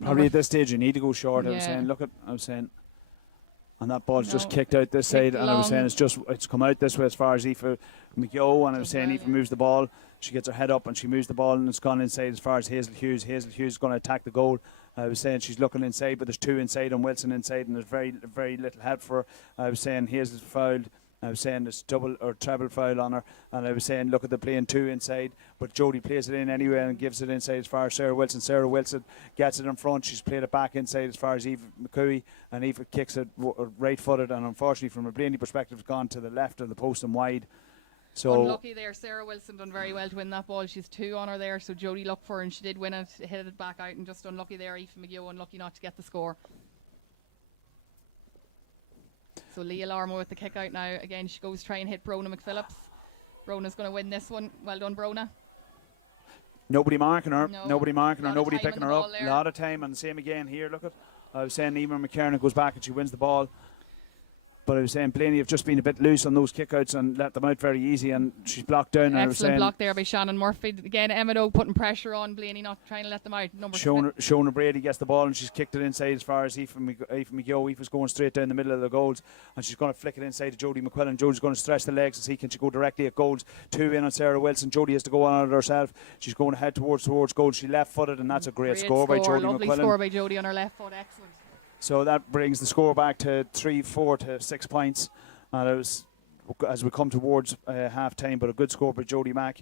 Probably at this stage you need to go short. Yeah. I was saying, and that ball's just kicked out this side, and I was saying it's come out this way as far as Aoife McGeough, and I was saying Aoife moves the ball. She gets her head up and she moves the ball, and it's gone inside as far as Hazel Hughes. Hazel Hughes is going to attack the goal. I was saying she's looking inside, but there's 2 inside and Wilson inside, and there's very, very little help for her. I was saying Hazel's fouled. I was saying it's double or treble foul on her, and I was saying look at the playing 2 inside, but Jodie plays it in anyway and gives it inside as far as Sarah Wilson. Sarah Wilson gets it in front. She's played it back inside as far as Eva McCooey, and Eva kicks it right-footed, and unfortunately from a Blaney perspective, it's gone to the left of the post and wide. So unlucky there. Sarah Wilson done very well to win that ball. She's 2 on her there, so Jodie looked for her and she did win it, hit it back out, and just unlucky there. Aoife McGill unlucky not to get the score. So Leah Larmo with the kick out now. Again, she goes try and hit Brona McPhillips. Brona's going to win this one. Well done, Brona. nobody marking her, No. nobody marking her, Lot of nobody time on picking the her up. ball there. A lot of time, and the same again here. Look at, I was saying Emer McKernan goes back and she wins the ball. But I was saying Blaney have just been a bit loose on those kickouts and let them out very easy, and she's blocked down. And I was Excellent saying block there by Shannon Murphy. Again, Emmet O putting pressure on Blaney, not trying to let them out. Shona Brady gets the ball and she's kicked it inside as far as Aoife McGill. Aoife's going straight down the middle of the goals, and she's going to flick it inside to Jodie McQuillan. Jodie's going to stretch the legs and see can she go directly at goals. 2 in on Sarah Wilson. Jodie has to go on it herself. She's going to head towards goals. She left footed, and that's a great score by Jodie Lovely McQuillan. score by Jodie on her left foot. Excellent. So that brings the score back to 3-4 to 6 points. And it was, as we come towards half time, but a good score by Jodie Mack.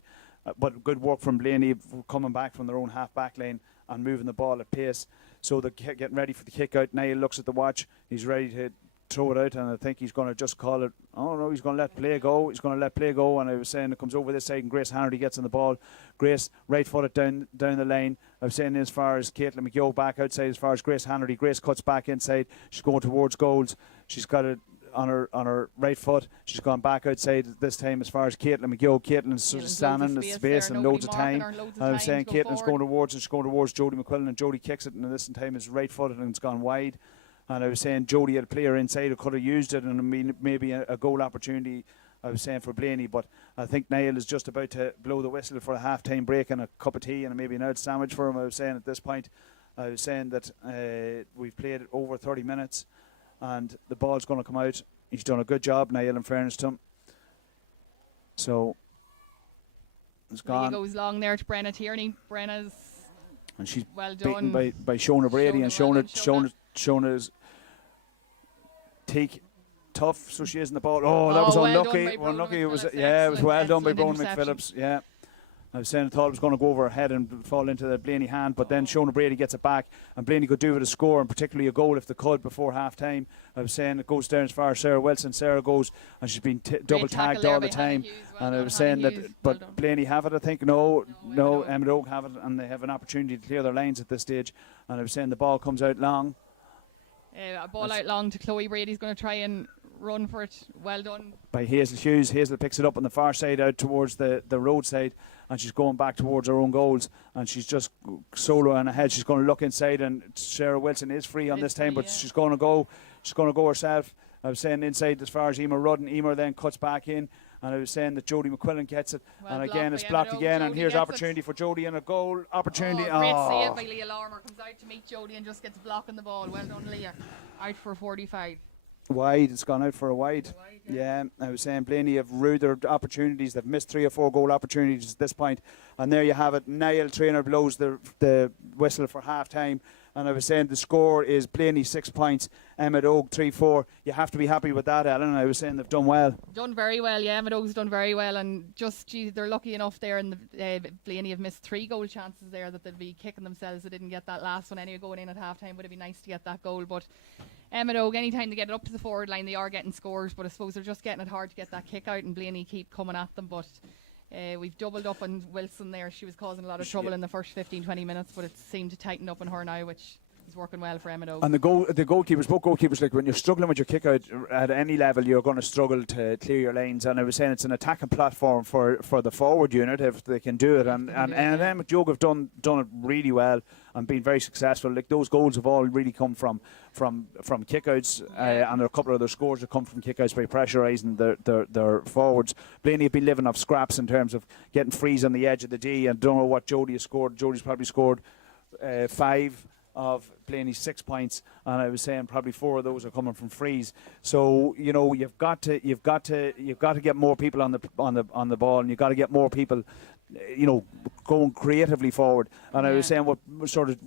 But good work from Blaney coming back from their own half back lane and moving the ball at pace. So they're getting ready for the kick out. Niall looks at the watch. He's ready to throw it out, and I think he's going to just call it. Oh no, he's going to let play go. He's going to let play go. And I was saying it comes over this side, and Grace Hannity gets on the ball. Grace right footed down the lane. I was saying as far as Caitlin McGill back outside, as far as Grace Hannity. Grace cuts back inside. She's going towards goals. She's got it on her right foot. She's gone back outside this time as far as Caitlin McGill. Caitlin's standing in the space and loads of time. I was saying Caitlin's going towards, and she's going towards Jodie McQuillan, and Jodie kicks it, and this time is right footed and it's gone wide. And I was saying Jodie had a player inside who could have used it, and maybe a goal opportunity, I was saying, for Blaney. But I think Niall is just about to blow the whistle for a half-time break and a cup of tea and maybe an old sandwich for him. I was saying at this point, I was saying that we've played over 30 minutes and the ball's going to come out. He's done a good job, Niall, in fairness to him. So it's gone. He goes long there to Brenna Tierney. Brenna's and she's well done beaten by Shona Brady, and Shona's take tough, so she isn't the ball. Oh, that was unlucky. Unlucky. It was it was well done by Brona McPhillips. Yeah. I was saying I thought it was going to go over her head and fall into the Blaney hand, but then Shona Brady gets it back, and Blaney could do with a score, and particularly a goal if they could before half time. I was saying it goes down as far as Sarah Wilson. Sarah goes, and she's been double tagged all the time. And I was saying that, but Blaney have it, I think. No, Emmet Oak have it, and they have an opportunity to clear their lines at this stage. And I was saying the ball comes out long. A ball out long to Chloe Brady's going to try and run for it. Well done by Hazel Hughes. Hazel picks it up on the far side out towards the roadside, and she's going back towards her own goals, and she's just solo on ahead. She's going to look inside, and Sarah Wilson is free on this time, but she's going to go herself. I was saying inside as far as Emer Rudden. Emer then cuts back in, and I was saying that Jodie McQuillan gets it, and again it's blocked again, and here's opportunity for Jodie, and a goal opportunity. Great save by Leah Larmour. Comes out to meet Jodie and just gets blocking the ball. Well done, Leah. Out for 45. Wide, it's gone out for a wide. Yeah, I was saying Blaney have rued their opportunities. They've missed 3 or 4 goal opportunities at this point, and there you have it. Niall trainer blows the whistle for half time, and I was saying the score is Blaney 6 points, Emmet Oak 3-4. You have to be happy with that, Ellen. I was saying they've done well. Done very well, yeah. Emmet Oak's done very well, and just they're lucky enough there, and Blaney have missed 3 goal chances there that they'd be kicking themselves. They didn't get that last one anyway going in at half time. Would have been nice to get that goal, but Emmet Oak, anytime they get it up to the forward line, they are getting scores, but I suppose they're just getting it hard to get that kick out, and Blaney keep coming at them. But we've doubled up on Wilson there. She was causing a lot of trouble in the first 15-20 minutes, but it seemed to tighten up on her now, which is working well for Emmet Oak. And the goalkeepers, both goalkeepers, like when you're struggling with your kick out at any level, you're going to struggle to clear your lanes. And I was saying it's an attacking platform for the forward unit if they can do it. And Emmet Oak have done it really well and been very successful. Like those goals have all really come from kickouts, and a couple of their scores have come from kickouts by pressurising their forwards. Blaney have been living off scraps in terms of getting frees on the edge of the D. And don't know what Jodie has scored. Jodie's probably scored 5 of Blaney's 6 points, and I was saying probably 4 of those are coming from frees. So you've got to get more people on the ball, and you've got to get more people going creatively forward. And I was Yeah. saying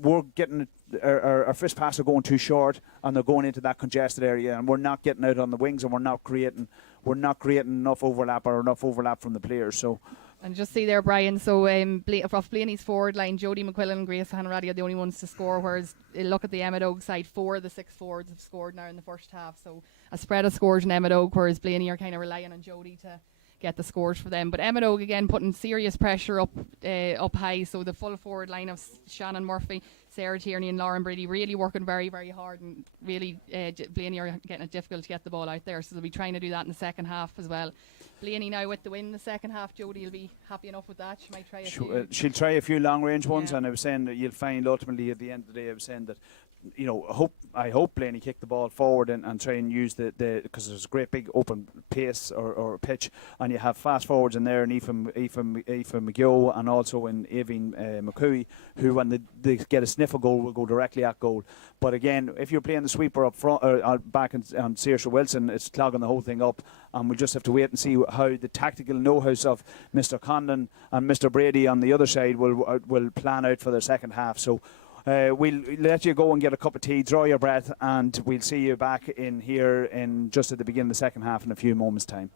we're getting our fist passes are going too short, and they're going into that congested area, and we're not getting out on the wings, and we're not creating enough overlap from the players. So. And just see there, Brian, so off Blaney's forward line, Jody McQuillan and Grace Hanratty are the only ones to score, whereas look at the Emmet Oak side, 4 of the 6 forwards have scored now in the first half. So a spread of scores in Emmet Oak, whereas Blaney are kind of relying on Jody to get the scores for them. But Emmet Oak, again, putting serious pressure up high. So the full forward line of Shannon Murphy, Sarah Tierney and Lauren Brady really working very, very hard, and really Blaney are getting it difficult to get the ball out there. So they'll be trying to do that in the second half as well. Blaney now with the win in the second half. Jody will be happy enough with that. She might try She'll try a few long range ones, Yeah. and I was saying that you'll find ultimately at the end of the day, I was saying that, you know, I hope Blaney kick the ball forward and try and use the because there's a great big open pace or pitch, and you have fast forwards in there, and Aoife McGill and also in Avine McCooey, who when they get a sniff of goal will go directly at goal. But again, if you're playing the sweeper up front or back on Saoirse Wilson, it's clogging the whole thing up, and we'll just have to wait and see how the tactical know-hows of Mr. Condon and Mr. Brady on the other side will plan out for their second half. So. We'll let you go and get a cup of tea, draw your breath, and we'll see you back in here in just at the beginning of the second half in a few moments' time.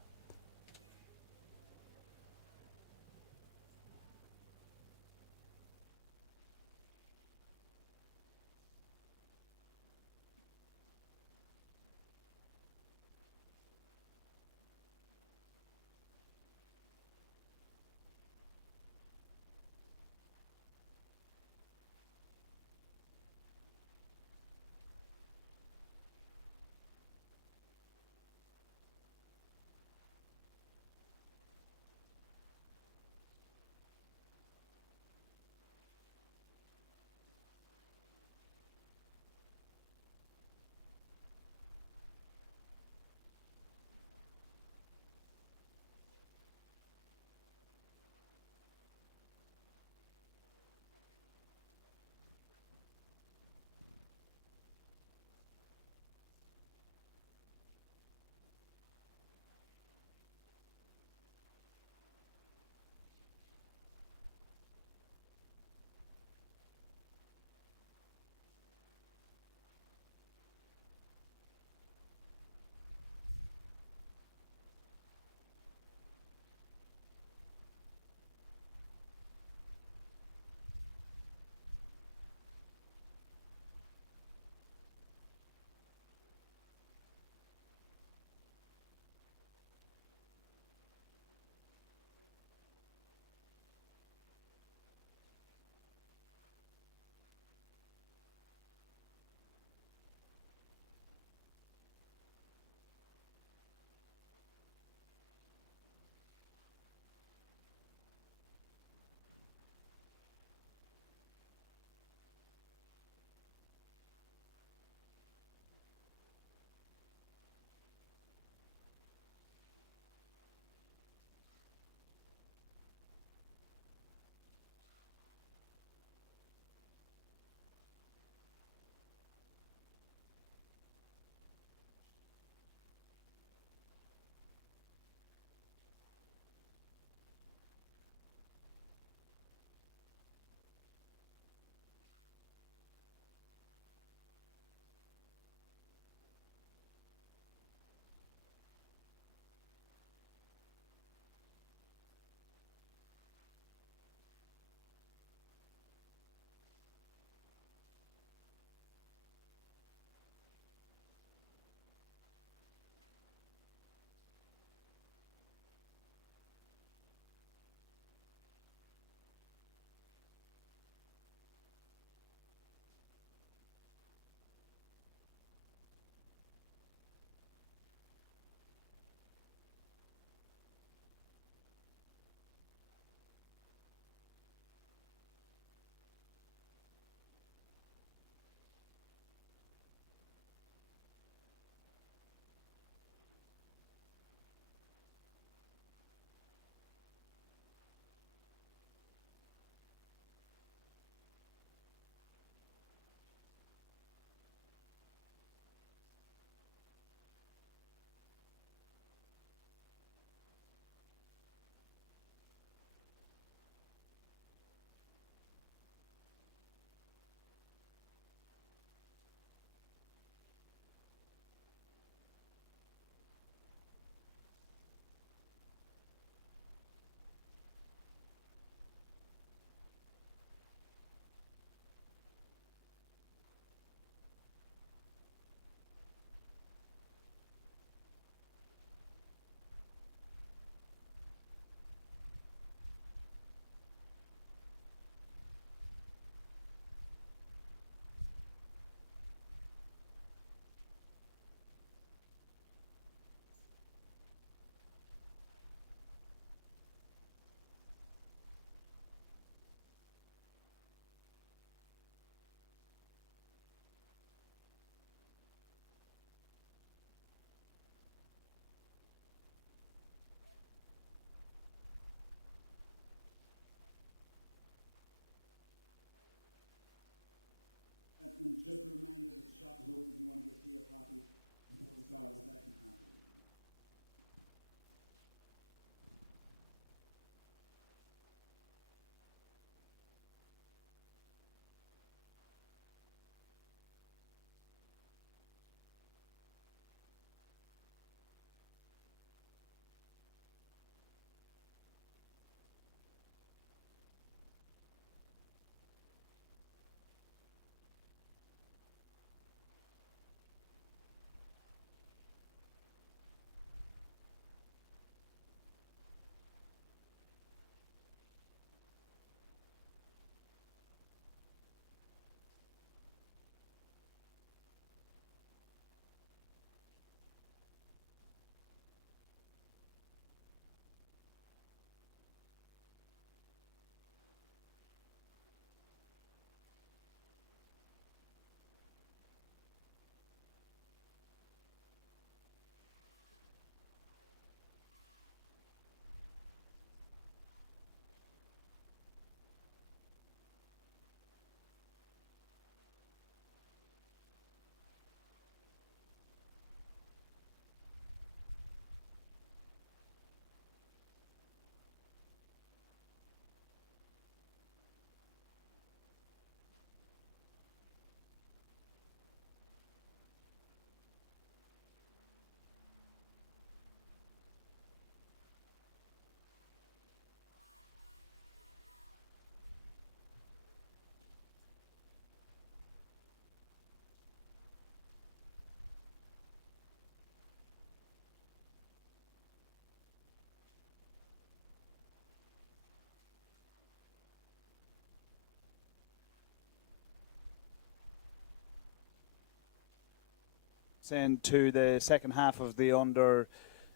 send to the second half of the under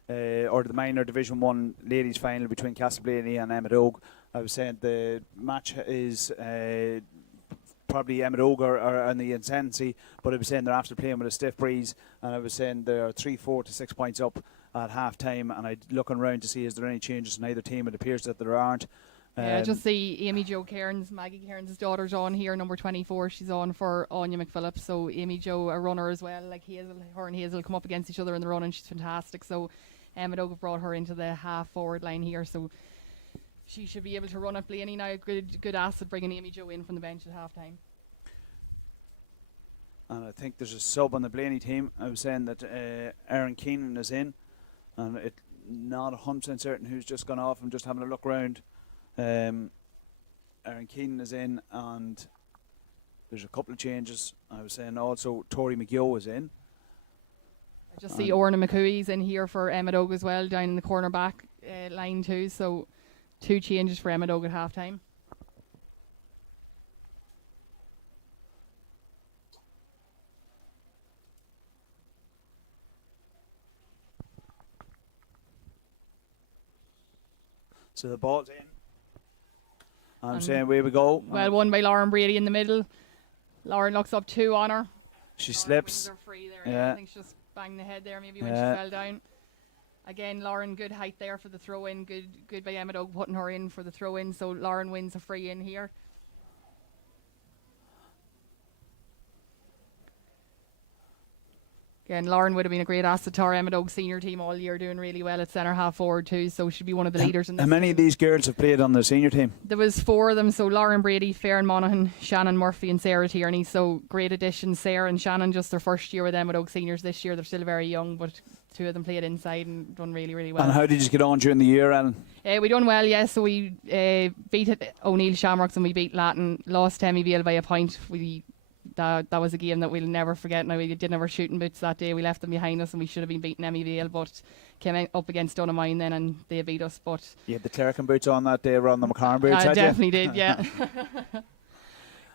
or the minor Division 1 ladies final between Castleblayney and Emmet Oak. I was saying the match is probably Emmet Oak are on the ascendancy, but I was saying they're after playing with a stiff breeze, and I was saying they're 3-4 to 6 points up at half time, and I'm looking around to see is there any changes in either team. It appears that there aren't. Yeah, just see Amy Jo Cairns, Maggie Cairns' daughter's on here, number 24. She's on for Anya McPhillips. So Amy Jo, a runner as well. Like her and Hazel come up against each other in the run, and she's fantastic. So Emmet Oak have brought her into the half forward line here. So she should be able to run at Blaney now. Good asset bringing Amy Jo in from the bench at half time. And I think there's a sub on the Blaney team. I was saying that Aaron Keenan is in, and it's not 100% certain who's just gone off. I'm just having a look round. Aaron Keenan is in, and there's a couple of changes. I was saying also Tori McGill is in. I just see Orna McCooey's in here for Emmet Oak as well, down in the corner back line too. So 2 changes for Emmet Oak at half time. So the ball's in. I'm saying away we go. Well, won by Lauren Brady in the middle. Lauren looks up 2 on her. She Lauren slips. wings are free there. Yeah. I think she just banged the head there maybe when she fell down. Again, Lauren, good height there for the throw in. Good by Emmet Oak putting her in for the throw in. So Lauren wins a free in here. Again, Lauren would have been a great asset to our Emmet Oak senior team all year, doing really well at centre half forward too, so she'd be one of the leaders in this. How many of these girls have played on the senior team? There was 4 of them, so Lauren Brady, Farron Monaghan, Shannon Murphy and Sarah Tierney, so great additions. Sarah and Shannon, just their first year with Emmet Oak seniors this year. They're still very young, but 2 of them played inside and done really, really well. And how did you get on during the year, Alan? We done well, yes. So we beat O'Neill Shamrocks and we beat Latin, lost to Emmyvale by a point. That was a game that we'll never forget. Now, we didn't have our shooting boots that day. We left them behind us and we should have been beating Emmyvale, but came up against Dunamine then and they beat us. But you had the Clerican boots on that day around the McCarn boots, I definitely did, yeah.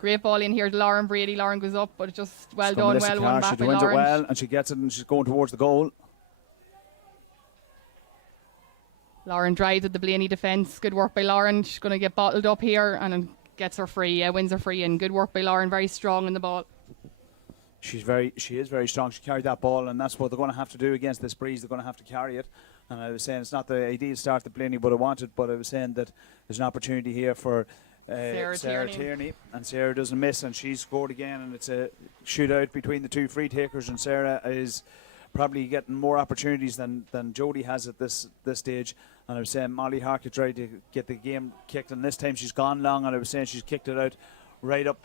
Great ball in here to Lauren Brady. Lauren goes up, but just well done, well won back by Lauren. She wins it well and she gets it and she's going towards the goal. Lauren drives at the Blaney defence. Good work by Lauren. She's going to get bottled up here and gets her free, wins her free in. Good work by Lauren, very strong in the ball. She is very strong. She carried that ball, and that's what they're going to have to do against this breeze. They're going to have to carry it. And I was saying it's not the ideal start that Blaney would have wanted, but I was saying that there's an opportunity here for Sarah Tierney, and Sarah doesn't miss, and she's scored again, and it's a shootout between the 2 free takers, and Sarah is probably getting more opportunities than Jodie has at this stage. And I was saying Molly Harker tried to get the game kicked, and this time she's gone long, and I was saying she's kicked it out right up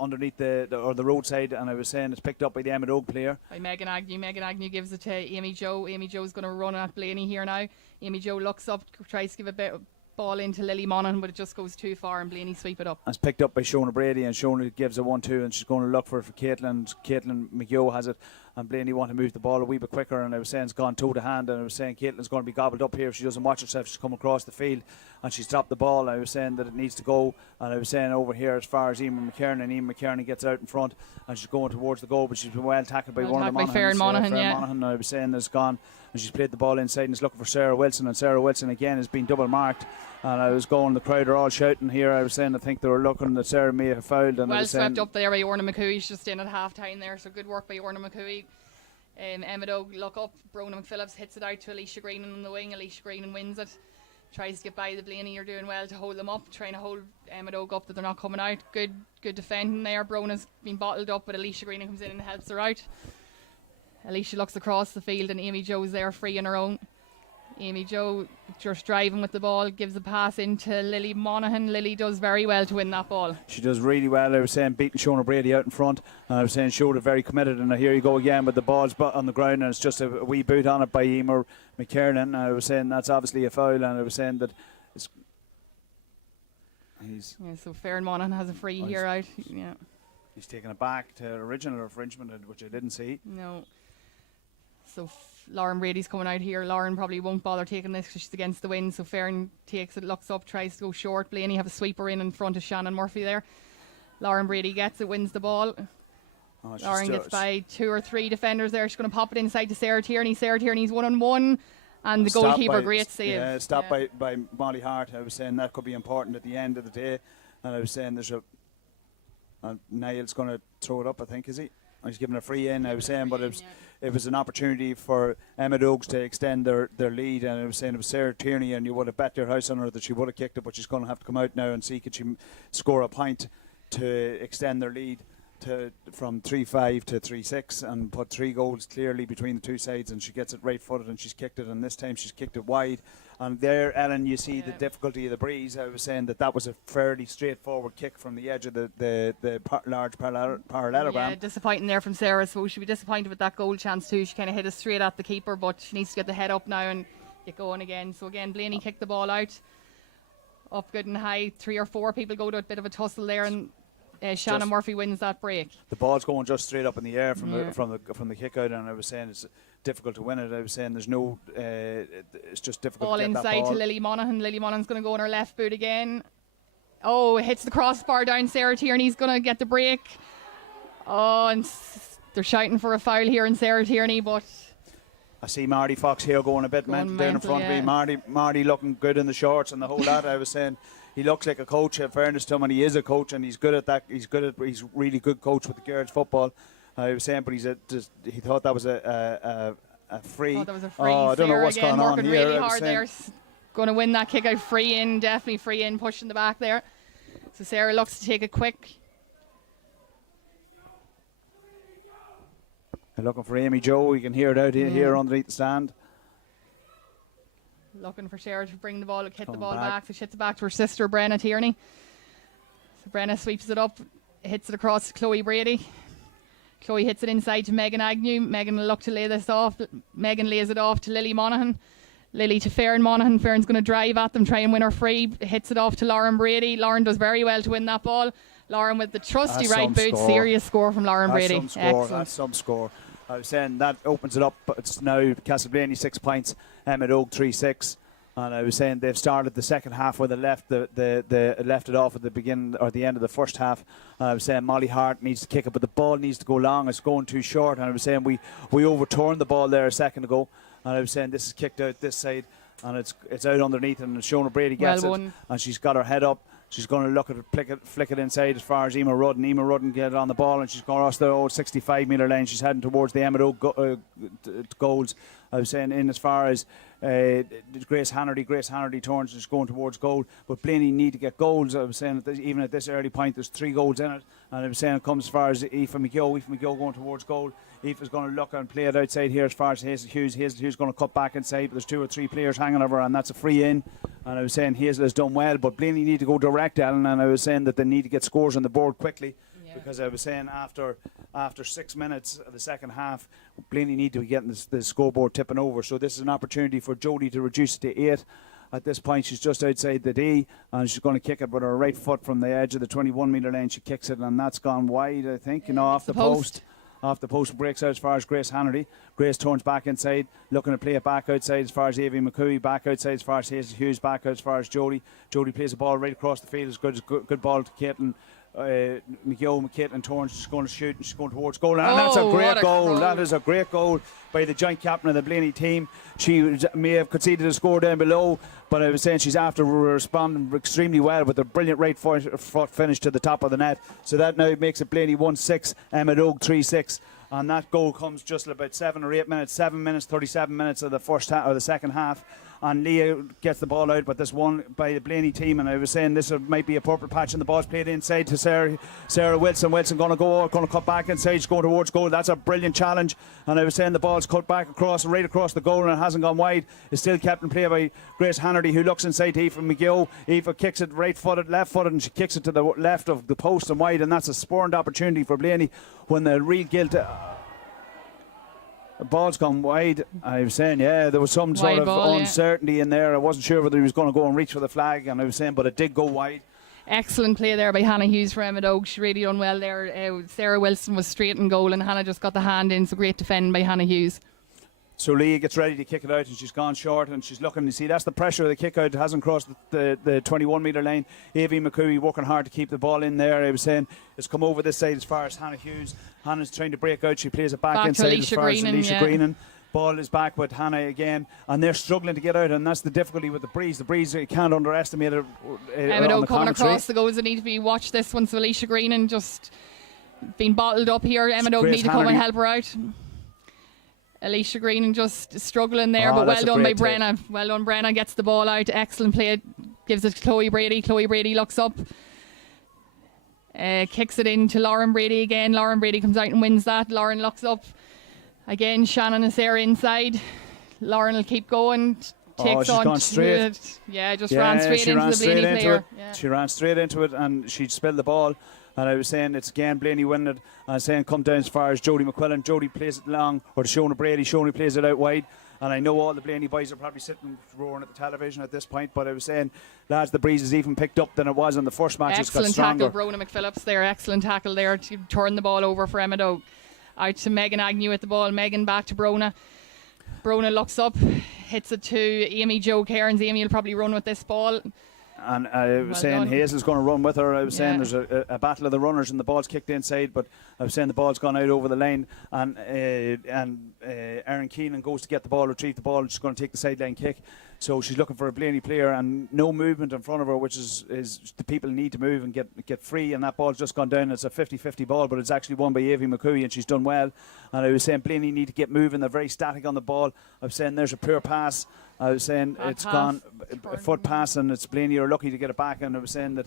underneath the roadside, and I was saying it's picked up by the Emmet Oak player. By Megan Agnew. Megan Agnew gives it to Amy Jo. Amy Jo's going to run at Blaney here now. Amy Jo looks up, tries to give a bit ball into Lily Monaghan, but it just goes too far and Blaney sweep it up. It's picked up by Shona Brady, and Shona gives a 1-2, and she's going to look for Caitlin. Caitlin McGill has it, and Blaney want to move the ball a wee bit quicker, and I was saying it's gone toe to hand, and I was saying Caitlin's going to be gobbled up here if she doesn't watch herself. She's come across the field and she's dropped the ball. I was saying that it needs to go, and I was saying over here as far as Eamon McKernan gets out in front and she's going towards the goal, but she's been well tackled by one of the Monaghan. Farron Monaghan, yeah. Monaghan, I was saying that it's gone, and she's played the ball inside and is looking for Sarah Wilson, and Sarah Wilson again has been double marked. And I was going, the crowd are all shouting here. I was saying I think they were looking that Sarah may have fouled. And well swept up there by Orna McCooey. She's just in at half time there, so good work by Orna McCooey. Emmet Oak look up, Brona McPhillips hits it out to Alicia Greenan on the wing. Alicia Greenan wins it, tries to get by the Blaney. You're doing well to hold them up, trying to hold Emmet Oak up that they're not coming out. Good defending there. Brona's been bottled up, but Alicia Greenan comes in and helps her out. Alicia looks across the field and Amy Jo's there free on her own. Amy Jo just driving with the ball, gives a pass into Lily Monaghan. Lily does very well to win that ball. She does really well. I was saying beating Shona Brady out in front, and I was saying Shona very committed, and here you go again, but the ball's on the ground and it's just a wee boot on it by Emer McKernan, and I was saying that's obviously a foul, and I was saying that it's so Farron Monaghan has a free here out. Yeah, he's taking it back to original infringement, which I didn't see. No. So Lauren Brady's coming out here. Lauren probably won't bother taking this because she's against the wind. So Farron takes it, looks up, tries to go short. Blaney have a sweeper in front of Shannon Murphy there. Lauren Brady gets it, wins the ball. Oh, she's Lauren still- gets by 2 or 3 defenders there. She's going to pop it inside to Sarah Tierney. Sarah Tierney's 1-on-1. And the Stopped goalkeeper, by- great save. Yeah, stopped by Molly Hart. I was saying that could be important at the end of the day. And I was saying there's Niall's going to throw it up, I think, is he? He's giving a free in, I was saying, but it was an opportunity for Emmet Oaks to extend their lead. And I was saying it was Sarah Tierney, and you would have bet your house on her that she would have kicked it, but she's going to have to come out now and see could she score a point to extend their lead from 3-5 to 3-6 and put 3 goals clearly between the two sides, and she gets it right footed and she's kicked it, and this time she's kicked it wide. And there, Ellen, you see the difficulty of the breeze. I was saying that was a fairly straightforward kick from the edge of the large parallelogram. Yeah, disappointing there from Sarah. So she'll be disappointed with that goal chance too. She kind of hit it straight at the keeper, but she needs to get the head up now and get going again. So again, Blaney kicked the ball out up good and high. 3 or 4 people go to a bit of a tussle there, and Shannon Murphy wins that break. The ball's going just straight up in the air from the kick out, and I was saying it's difficult to win it. I was saying there's no, it's just difficult Ball to get inside that ball. to Lily Monaghan. Lily Monaghan's going to go on her left boot again. Oh, it hits the crossbar down. Sarah Tierney's going to get the break. Oh, and they're shouting for a foul here in Sarah Tierney, but I see Marty Fox here going a bit mental down in front of me. Marty looking good in the shorts and the whole lot. I was saying he looks like a coach. In fairness to him, and he is a coach, and he's good at that. He's really good coach with the girls football. I was saying, but he thought that was a free. Thought that was a free. Oh, I don't know what's again, going on working here. really hard there. Going to win that kick out. Free in, definitely free in, pushing the back there. So Sarah looks to take it quick. They're looking for Amy Joe. You can hear it out here underneath the stand. Looking for Sarah to bring the ball, hit the ball back. So she hits it back to her sister, Brenna Tierney. So Brenna sweeps it up, hits it across to Chloe Brady. Chloe hits it inside to Megan Agnew. Megan will look to lay this off. Megan lays it off to Lily Monaghan. Lily to Farron Monaghan. Farron's going to drive at them, try and win her free. Hits it off to Lauren Brady. Lauren does very well to win that ball. Lauren with the trusty right boot. Serious score from Lauren Brady. Excellent. That's some score. I was saying that opens it up. It's now Castleblayney 6 points, Emmet Oak 3-6. And I was saying they've started the second half where they left it off at the beginning or the end of the first half. And I was saying Molly Hart needs to kick it, but the ball needs to go long. It's going too short. And I was saying we overturned the ball there a second ago. And I was saying this is kicked out this side, and it's out underneath, and Shona Brady gets it, and she's got her head up. She's going to look at it, flick it inside as far as Emer Rudden. Emer Rudden get it on the ball, and she's going across the old 65-metre line. She's heading towards the Emmet Oak goals. I was saying in as far as Grace Hannerty turns and is going towards goal. But Blaney need to get goals. I was saying even at this early point, there's 3 goals in it. And I was saying it comes as far as Aoife McGill going towards goal. Aoife's going to look and play it outside here as far as Hazel Hughes. Hazel Hughes going to cut back inside, but there's 2 or 3 players hanging over, and that's a free in. And I was saying Hazel has done well, but Blaney need to go direct, Alan, and I was saying that they need to get scores on the board quickly. Because I was saying after 6 minutes of the second half, Blaney need to be getting the scoreboard tipping over. So this is an opportunity for Jodie to reduce it to 8. At this point, she's just outside the D, and she's going to kick it with her right foot from the edge of the 21-metre line. She kicks it, and that's gone wide, I think, off the post. Off the post, breaks out as far as Grace Hannerty. Grace turns back inside, looking to play it back outside as far as Aoife McCooey, back outside as far as Hazel Hughes, back out as far as Jodie. Jodie plays the ball right across the field. It's good ball to Caitlin. Caitlin turns, she's going to shoot, and she's going towards goal, and that's a great goal. That is a great goal by the joint captain of the Blaney team. She may have conceded a score down below, but I was saying she's after responding extremely well with a brilliant right foot finish to the top of the net. So that now makes it Blaney 1-6, Emmet Oak 3-6. And that goal comes just about 7 or 8 minutes, 7 minutes, 37 minutes of the first half or the second half. And Leah gets the ball out, but this one by the Blaney team, and I was saying this might be a purple patch, and the ball's played inside to Sarah Wilson. Wilson going to cut back inside, she's going towards goal. That's a brilliant challenge, and I was saying the ball's cut back right across the goal, and it hasn't gone wide. It's still kept in play by Grace Hannerty, who looks inside to Aoife McGill. Aoife kicks it right-footed, left-footed, and she kicks it to the left of the post and wide, and that's a spurned opportunity for Blaney when the real guilt. The ball's gone wide. I was saying, there was some sort of uncertainty in there. I wasn't sure whether he was going to go and reach for the flag, and I was saying, but it did go wide. Excellent play there by Hannah Hughes for Emmet Oak. She really done well there. Sarah Wilson was straight in goal, and Hannah just got the hand in, so great defending by Hannah Hughes. So Leah gets ready to kick it out, and she's gone short, and she's looking. You see, that's the pressure of the kick out. It hasn't crossed the 21-metre line. Aoibhinn McCooey working hard to keep the ball in there. I was saying it's come over this side as far as Hannah Hughes. Hannah's trying to break out. She plays it back inside as far as Alicia Greenan. Ball is back with Hannah again, and they're struggling to get out, and that's the difficulty with the breeze. The breeze, you can't underestimate it. Emmet coming across the goals that need to be watched this one. So Alicia Greenan just been bottled up here. Emmet need to come and help her out. Alicia Greenan just struggling there, but well done by Brenna. Well done, Brenna. Gets the ball out. Excellent play. Gives it to Chloe Brady. Chloe Brady looks up. Kicks it in to Lauren Brady again. Lauren Brady comes out and wins that. Lauren looks up. Again, Shannon and Sarah inside. Lauren will keep going. Takes she's gone straight. Ran straight into the Blaney player. She ran straight into it, and she spilled the ball. And I was saying it's again Blaney winning it. And I was saying come down as far as Jodie McQuillan. Jodie plays it long, or to Shona Brady. Shona plays it out wide. And I know all the Blaney boys are probably sitting roaring at the television at this point, but I was saying, lads, the breeze is even picked up than it was in the first match. Excellent it's got stronger. tackle, Brona McPhillips there. Excellent tackle there to turn the ball over for Emmet Oak. Out to Megan Agnew at the ball. Megan back to Brona. Brona looks up, hits it to Amy Jo Cairns. Amy will probably run with this ball. And I was saying Hayes is going to run with her. I was saying there's a battle of the runners, and the ball's kicked inside, but I was saying the ball's gone out over the line, and Erin Keenan goes to get the ball, retrieve the ball, and she's going to take the sideline kick. So she's looking for a Blaney player, and no movement in front of her, which is the people need to move and get free, and that ball's just gone down. It's a 50-50 ball, but it's actually won by Aoibhinn McCooey, and she's done well. And I was saying Blaney need to get moving. They're very static on the ball. I was saying there's a poor pass. I was saying it's gone a foot pass, and it's Blaney are lucky to get it back. And I was saying that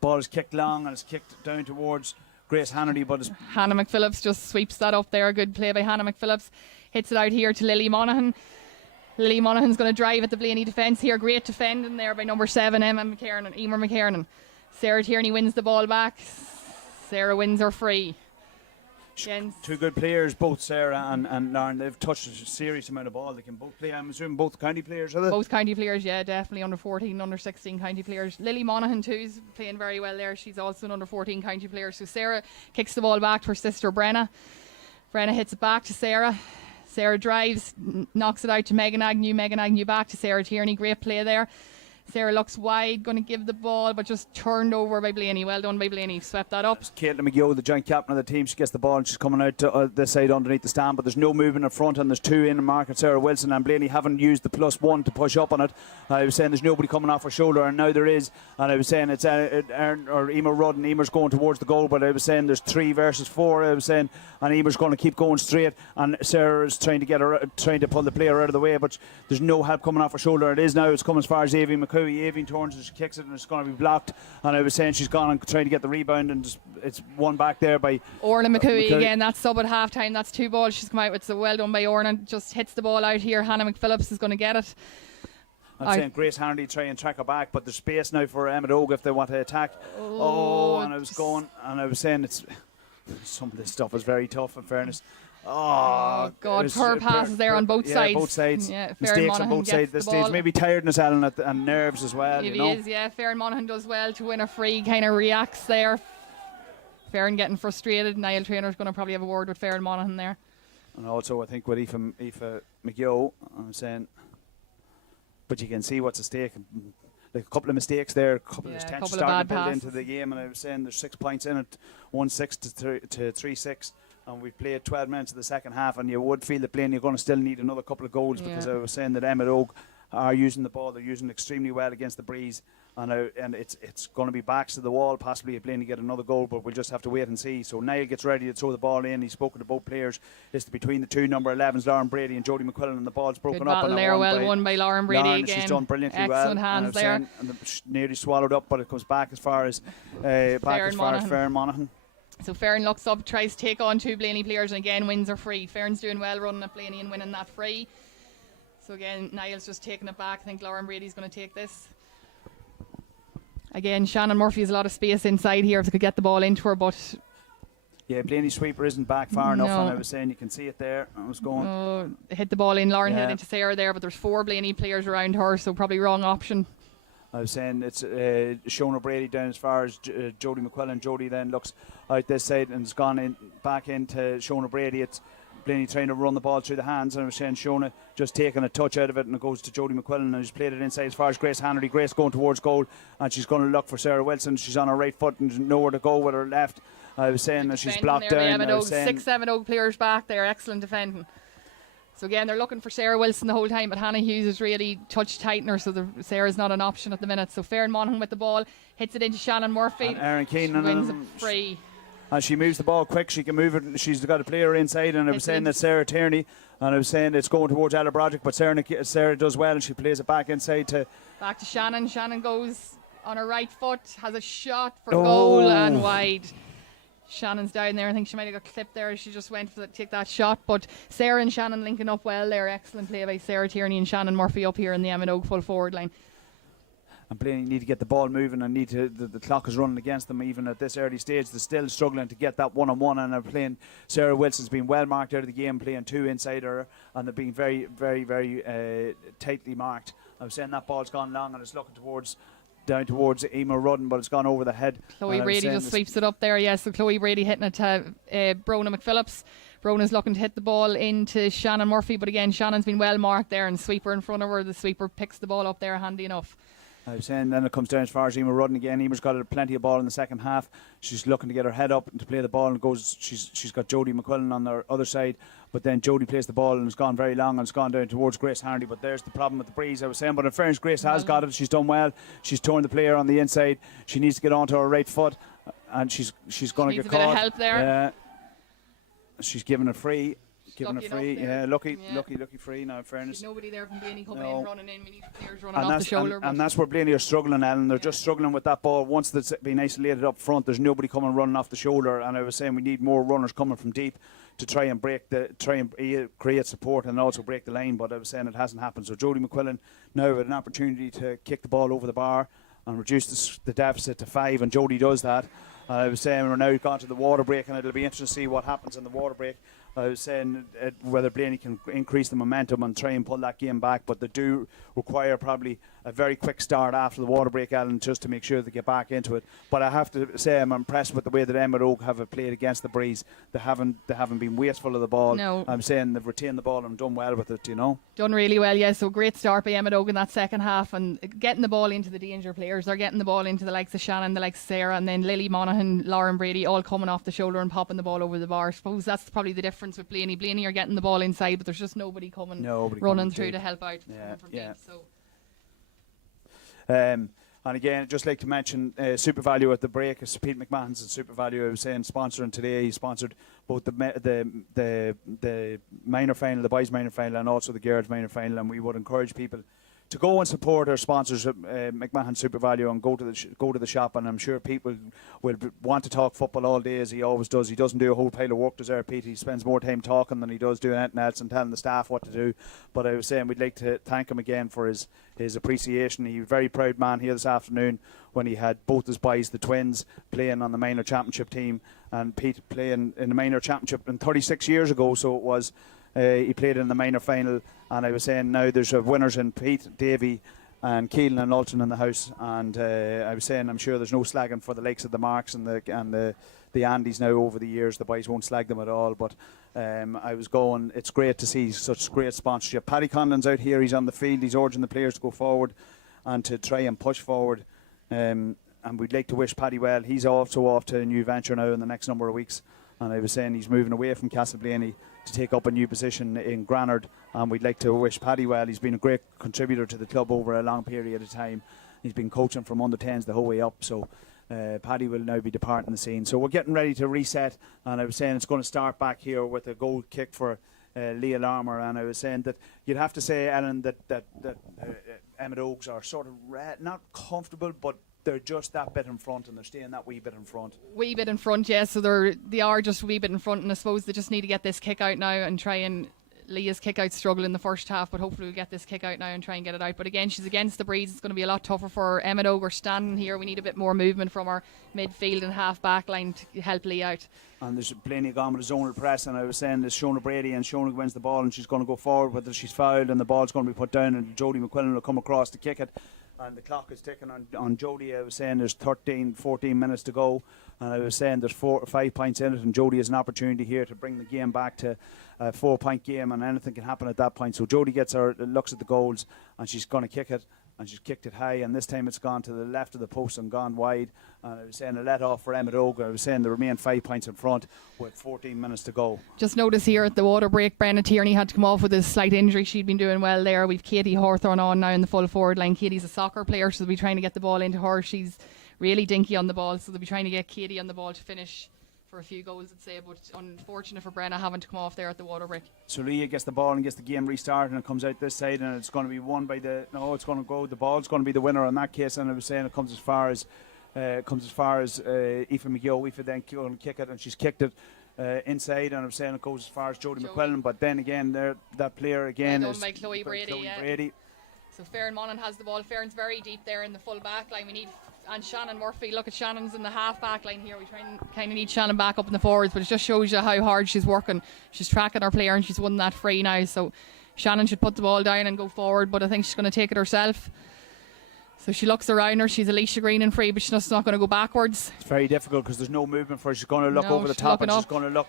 ball is kicked long and it's kicked down towards Grace Hannity, but Hannah McPhillips just sweeps that up there. Good play by Hannah McPhillips. Hits it out here to Lily Monaghan. Lily Monaghan's going to drive at the Blaney defence here. Great defending there by number 7, Emer McKiernan. Sarah Tierney wins the ball back. Sarah wins her free. Two good players, both Sarah and Lauren. They've touched a serious amount of ball. They can both play. I'm assuming both county players, are they? Both county players, yeah, definitely under 14, under 16 county players. Lily Monaghan too is playing very well there. She's also an under 14 county player. So Sarah kicks the ball back to her sister Brenna. Brenna hits it back to Sarah. Sarah drives, knocks it out to Megan Agnew. Megan Agnew back to Sarah Tierney. Great play there. Sarah looks wide, going to give the ball, but just turned over by Blaney. Well done by Blaney. Swept that up. Caitlin McGill, the joint captain of the team, she gets the ball and she's coming out to this side underneath the stand, but there's no movement in front, and there's two in the market. Sarah Wilson and Blaney haven't used the +1 to push up on it. I was saying there's nobody coming off her shoulder, and now there is. And I was saying it's Erin or Emer Rudd, and Emer's going towards the goal, but I was saying there's 3 versus 4. I was saying, and Emer's going to keep going straight, and Sarah is trying to pull the player out of the way, but there's no help coming off her shoulder. It is now. It's coming as far as Aoibhinn McCooey. Aoibhinn turns and she kicks it, and it's going to be blocked. And I was saying she's gone and trying to get the rebound, and just, it's won back there by Orna McCooey again. That's sub at half time. That's 2 balls she's come out with, so well done by Orna. Just hits the ball out here. Hannah McPhillips is going to get it. I'm saying Grace Hannity try and track her back, but there's space now for Emmet Oak if they want to attack. And I was going, and I was saying some of this stuff is very tough, in fairness. Oh God, her passes there on both sides. Both sides. Yeah, mistakes on both sides. This stage, maybe tiredness, Alan, and nerves as well. He is, yeah. Farron Monaghan does well to win a free. Kind of reacts there. Farron getting frustrated. Niall Trainer's going to probably have a word with Farron Monaghan there. And also, I think with Aoife McGill, I'm saying, but you can see what's at stake. Like a couple of mistakes there, a couple of tension starting to build into the game, and I was saying there's 6 points in it, 1-6 to 3-6. And we've played 12 minutes of the second half, and you would feel that Blaney are going to still need another couple of goals, because I was saying that Emmet Oak are using the ball. They're using it extremely well against the breeze, and it's going to be backs to the wall possibly if Blaney get another goal, but we'll just have to wait and see. So Niall gets ready to throw the ball in. He's spoken to both players. It's between the 2 number 11s, Lauren Brady and Jodie McQuillan, and the ball's broken up. And there, won by Lauren Brady Lauren, again. She's done brilliantly Excellent well. hands there. And nearly swallowed up, but it comes back as far as Farron Monaghan. So Farron looks up, tries to take on 2 Blaney players, and again wins her free. Farron's doing well running at Blaney and winning that free. So again, Niall's just taking it back. I think Lauren Brady's going to take this. Again, Shannon Murphy has a lot of space inside here if they could get the ball into her, but yeah, Blaney's sweeper isn't back far enough, and I was saying you can see it there. I was going. Hit the ball in. Lauren hit it into Sarah there, but there's 4 Blaney players around her, so probably wrong option. I was saying it's Shona Brady down as far as Jodie McQuillan. Jodie then looks out this side and has gone back into Shona Brady. It's Blaney trying to run the ball through the hands, and I was saying Shona just taking a touch out of it, and it goes to Jodie McQuillan, and she's played it inside as far as Grace Hanley. Grace going towards goal, and she's going to look for Sarah Wilson. She's on her right foot and nowhere to go with her left. I was saying that she's blocked down. 6-7 Oak players back there, excellent defending. So again, they're looking for Sarah Wilson the whole time, but Hannah Hughes is really touch tightener, so Sarah's not an option at the minute. So Farron Monaghan with the ball, hits it into Shannon Murphy. And Erin Keenan wins it free. And she moves the ball quick, she can move it. She's got a player inside, and I was saying that Sarah Tierney, and I was saying it's going towards Ella Broderick, but Sarah does well, and she plays it back inside to Shannon. Shannon goes on her right foot, has a shot for goal and wide. Shannon's down there. I think she might have got clipped there. She just went to take that shot. But Sarah and Shannon linking up well there. Excellent play by Sarah Tierney and Shannon Murphy up here in the Emmet Oak full forward line. And Blaney need to get the ball moving, and the clock is running against them even at this early stage. They're still struggling to get that one-on-one, and they're playing. Sarah Wilson's been well marked out of the game, playing 2 inside her, and they're being very, very, very tightly marked. I was saying that ball's gone long, and it's looking down towards Emer Rudden, but it's gone over the head. Chloe Brady just sweeps it up there, yes. So Chloe Brady hitting it to Brona McPhillips. Brona's looking to hit the ball into Shannon Murphy, but again, Shannon's been well marked there, and sweeper in front of her. The sweeper picks the ball up there, handy enough. I was saying then it comes down as far as Emer Rudden again. Emer's got plenty of ball in the second half. She's looking to get her head up and to play the ball, and goes. She's got Jodie McQuillan on the other side, but then Jodie plays the ball and it's gone very long and it's gone down towards Grace Hardy. But there's the problem with the breeze I was saying. But in fairness, Grace has got it. She's done well. She's torn the player on the inside. She needs to get onto her right foot, and she's going to get caught. Needs a bit of help there. Yeah, she's given it free. Lucky Lucky free now, in fairness. There's nobody there from Blaney coming in, running in. We need players running off the shoulder. And that's where Blaney are struggling, Ellen. They're just struggling with that ball. Once it's been isolated up front, there's nobody coming running off the shoulder. And I was saying we need more runners coming from deep to try and create support and also break the line. But I was saying it hasn't happened. So Jodie McQuillan now with an opportunity to kick the ball over the bar and reduce the deficit to 5, and Jodie does that. I was saying we're now gone to the water break, and it'll be interesting to see what happens in the water break. I was saying whether Blaney can increase the momentum and try and pull that game back, but they do require probably a very quick start after the water break, Alan, just to make sure they get back into it. But I have to say I'm impressed with the way that Emmet Oak have played against the breeze. They haven't been wasteful of the ball. No. I'm saying they've retained the ball and done well with it, you know. Done really well, yeah. So great start by Emmet Oak in that second half, and getting the ball into the danger players. They're getting the ball into the likes of Shannon, the likes of Sarah, and then Lily Monaghan, Lauren Brady, all coming off the shoulder and popping the ball over the bar. I suppose that's probably the difference with Blaney. Blaney are getting the ball inside, but there's just nobody running through to help out. Yeah. And again, I'd just like to mention Super Value at the break. It's Pete McMahon's and Super Value. I was saying sponsoring today. He sponsored both the minor final, the boys minor final, and also the girls minor final. And we would encourage people to go and support our sponsors, McMahon Super Value, and go to the shop. And I'm sure people will want to talk football all day, as he always does. He doesn't do a whole pile of work, does our Pete. He spends more time talking than he does doing anything else and telling the staff what to do. But I was saying we'd like to thank him again for his appreciation. He was a very proud man here this afternoon when he had both his boys, the twins, playing on the minor championship team, and Pete playing in the minor championship 36 years ago. So it was. He played in the minor final, and I was saying now there's winners in Pete, Davy, and Keelan and Alton in the house. And I was saying I'm sure there's no slagging for the likes of the Marks and the Andys now over the years. The boys won't slag them at all. But I was going. It's great to see such great sponsorship. Paddy Conlon's out here. He's on the field. He's urging the players to go forward and to try and push forward. And we'd like to wish Paddy well. He's also off to a new venture now in the next number of weeks. And I was saying he's moving away from Castleblayney to take up a new position in Granard, and we'd like to wish Paddy well. He's been a great contributor to the club over a long period of time. He's been coaching from under 10s the whole way up, so Paddy will now be departing the scene. So we're getting ready to reset, and I was saying it's going to start back here with a goal kick for Leah Larmour, and I was saying that you'd have to say, Ellen, that Emmet Oaks are sort of not comfortable, but they're just that bit in front, and they're staying that wee bit in front. Wee bit in front, yes. So they are just a wee bit in front, and I suppose they just need to get this kick out now and try and. Leah's kick out struggle in the first half, but hopefully we'll get this kick out now and try and get it out. But again, she's against the breeze. It's going to be a lot tougher for Emmet Oak. We're standing here. We need a bit more movement from our midfield and half back line to help Leah out. And there's Blaney gone with a zonal press, and I was saying there's Shona Brady, and Shona wins the ball, and she's going to go forward, whether she's fouled and the ball's going to be put down, and Jodie McQuillan will come across to kick it. and the clock is ticking on Jodie. I was saying there's 14 minutes to go, and I was saying there's 4 or 5 points in it, and Jodie has an opportunity here to bring the game back to a 4-point game, and anything can happen at that point. So Jodie looks at the goals, and she's going to kick it, and she's kicked it high, and this time it's gone to the left of the post and gone wide. And I was saying a let off for Emmet Oga. I was saying they remain 5 points in front with 14 minutes to go. Just notice here at the water break, Brenna Tierney had to come off with a slight injury. She'd been doing well there. We've Katie Hawthorne on now in the full forward line. Katie's a soccer player, so they'll be trying to get the ball into her. She's really dinky on the ball, so they'll be trying to get Katie on the ball to finish for a few goals, I'd say, but unfortunate for Brenna having to come off there at the water break. So Leah gets the ball and gets the game restarted, and it comes out this side, and it's going to be won by the the ball's going to be the winner in that case. And I was saying it comes as far as Aoife McGill. Aoife then going to kick it, and she's kicked it inside, and I was saying it goes as far as Jodie McQuillan, but then again that player again is by Chloe Brady. So Farron Monaghan has the ball. Farron's very deep there in the full back line. We need, and Shannon Murphy, look at Shannon's in the half back line here. We kind of need Shannon back up in the forwards, but it just shows you how hard she's working. She's tracking her player, and she's won that free now. So Shannon should put the ball down and go forward, but I think she's going to take it herself. So she looks around her. She's Alicia Green and free, but she's just not going to go backwards. It's very difficult because there's no movement for her. She's going to look over the top, and she's going to look.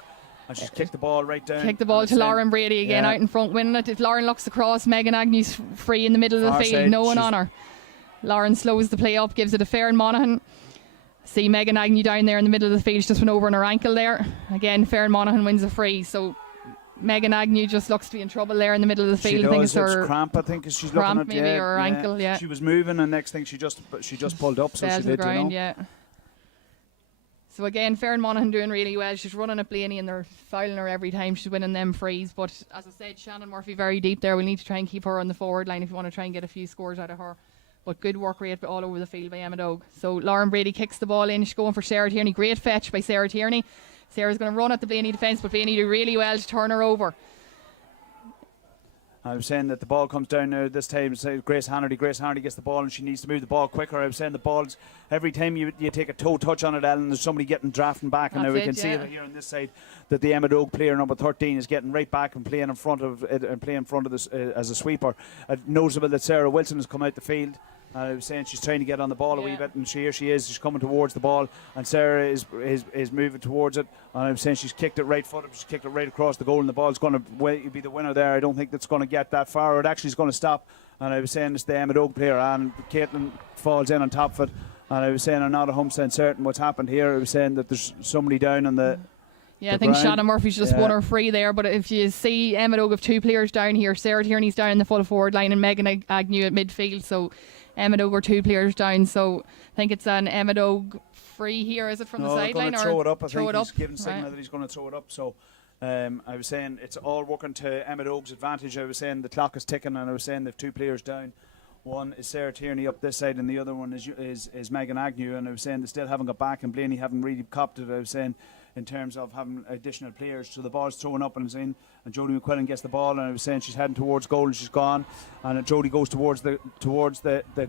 And she's kicked the ball right down. Kicked the ball to Lauren Brady again, out in front, winning it. If Lauren looks across, Megan Agnew's free in the middle of the field. No one on her. Lauren slows the play up, gives it to Farron Monaghan. See Megan Agnew down there in the middle of the field. She just went over on her ankle there. Again, Farron Monaghan wins a free. So Megan Agnew just looks to be in trouble there in the middle of the field. She I think it's her cramp. I think she's cramp looking at maybe, or her ankle. Yeah, she was moving, and next thing she just pulled up. So fell she to the did, ground. Yeah. So again, Farron Monaghan doing really well. She's running at Blaney, and they're fouling her every time. She's winning them frees. But as I said, Shannon Murphy very deep there. We need to try and keep her on the forward line if you want to try and get a few scores out of her. But good work rate all over the field by Emmet Ogue. So Lauren Brady kicks the ball in. She's going for Sarah Tierney. Great fetch by Sarah Tierney. Sarah's going to run at the Blaney defence, but Blaney do really well to turn her over. I was saying that the ball comes down now this time. Grace Hannerty. Grace Hannerty gets the ball, and she needs to move the ball quicker. I was saying the ball's every time you take a toe touch on it, Ellen, there's somebody drafting back, and now we can see it here on this side that the Emmet Ogue player number 13 is getting right back and playing in front of it, and playing in front of this as a sweeper. Noticeable that Sarah Wilson has come out the field. I was saying she's trying to get on the ball a wee bit, and here she is. She's coming towards the ball, and Sarah is moving towards it. And I was saying she's kicked it right footed. She's kicked it right across the goal, and the ball's going to be the winner there. I don't think that's going to get that far, or it actually is going to stop. And I was saying it's the Emmet Ogue player, and Caitlin falls in on top of it. And I was saying I'm not 100% certain what's happened here. I was saying that there's somebody down on the. Yeah, I think Shannon Murphy's just won her free there. But if you see Emmet Ogue have two players down here, Sarah Tierney's down in the full forward line, and Megan Agnew at midfield. So Emmet Ogue are two players down. So I think it's an Emmet Ogue free here. Is it from the sideline? Throw it up. I think he's up. given signal that he's going to throw it up. So I was saying it's all working to Emmet Ogue's advantage. I was saying the clock is ticking, and I was saying they've two players down. One is Sarah Tierney up this side, and the other one is Megan Agnew. And I was saying they still haven't got back, and Blaney haven't really copped it. I was saying in terms of having additional players. So the ball's thrown up and it's in, and Jodie McQuillan gets the ball, and I was saying she's heading towards goal and she's gone, and Jodie goes towards the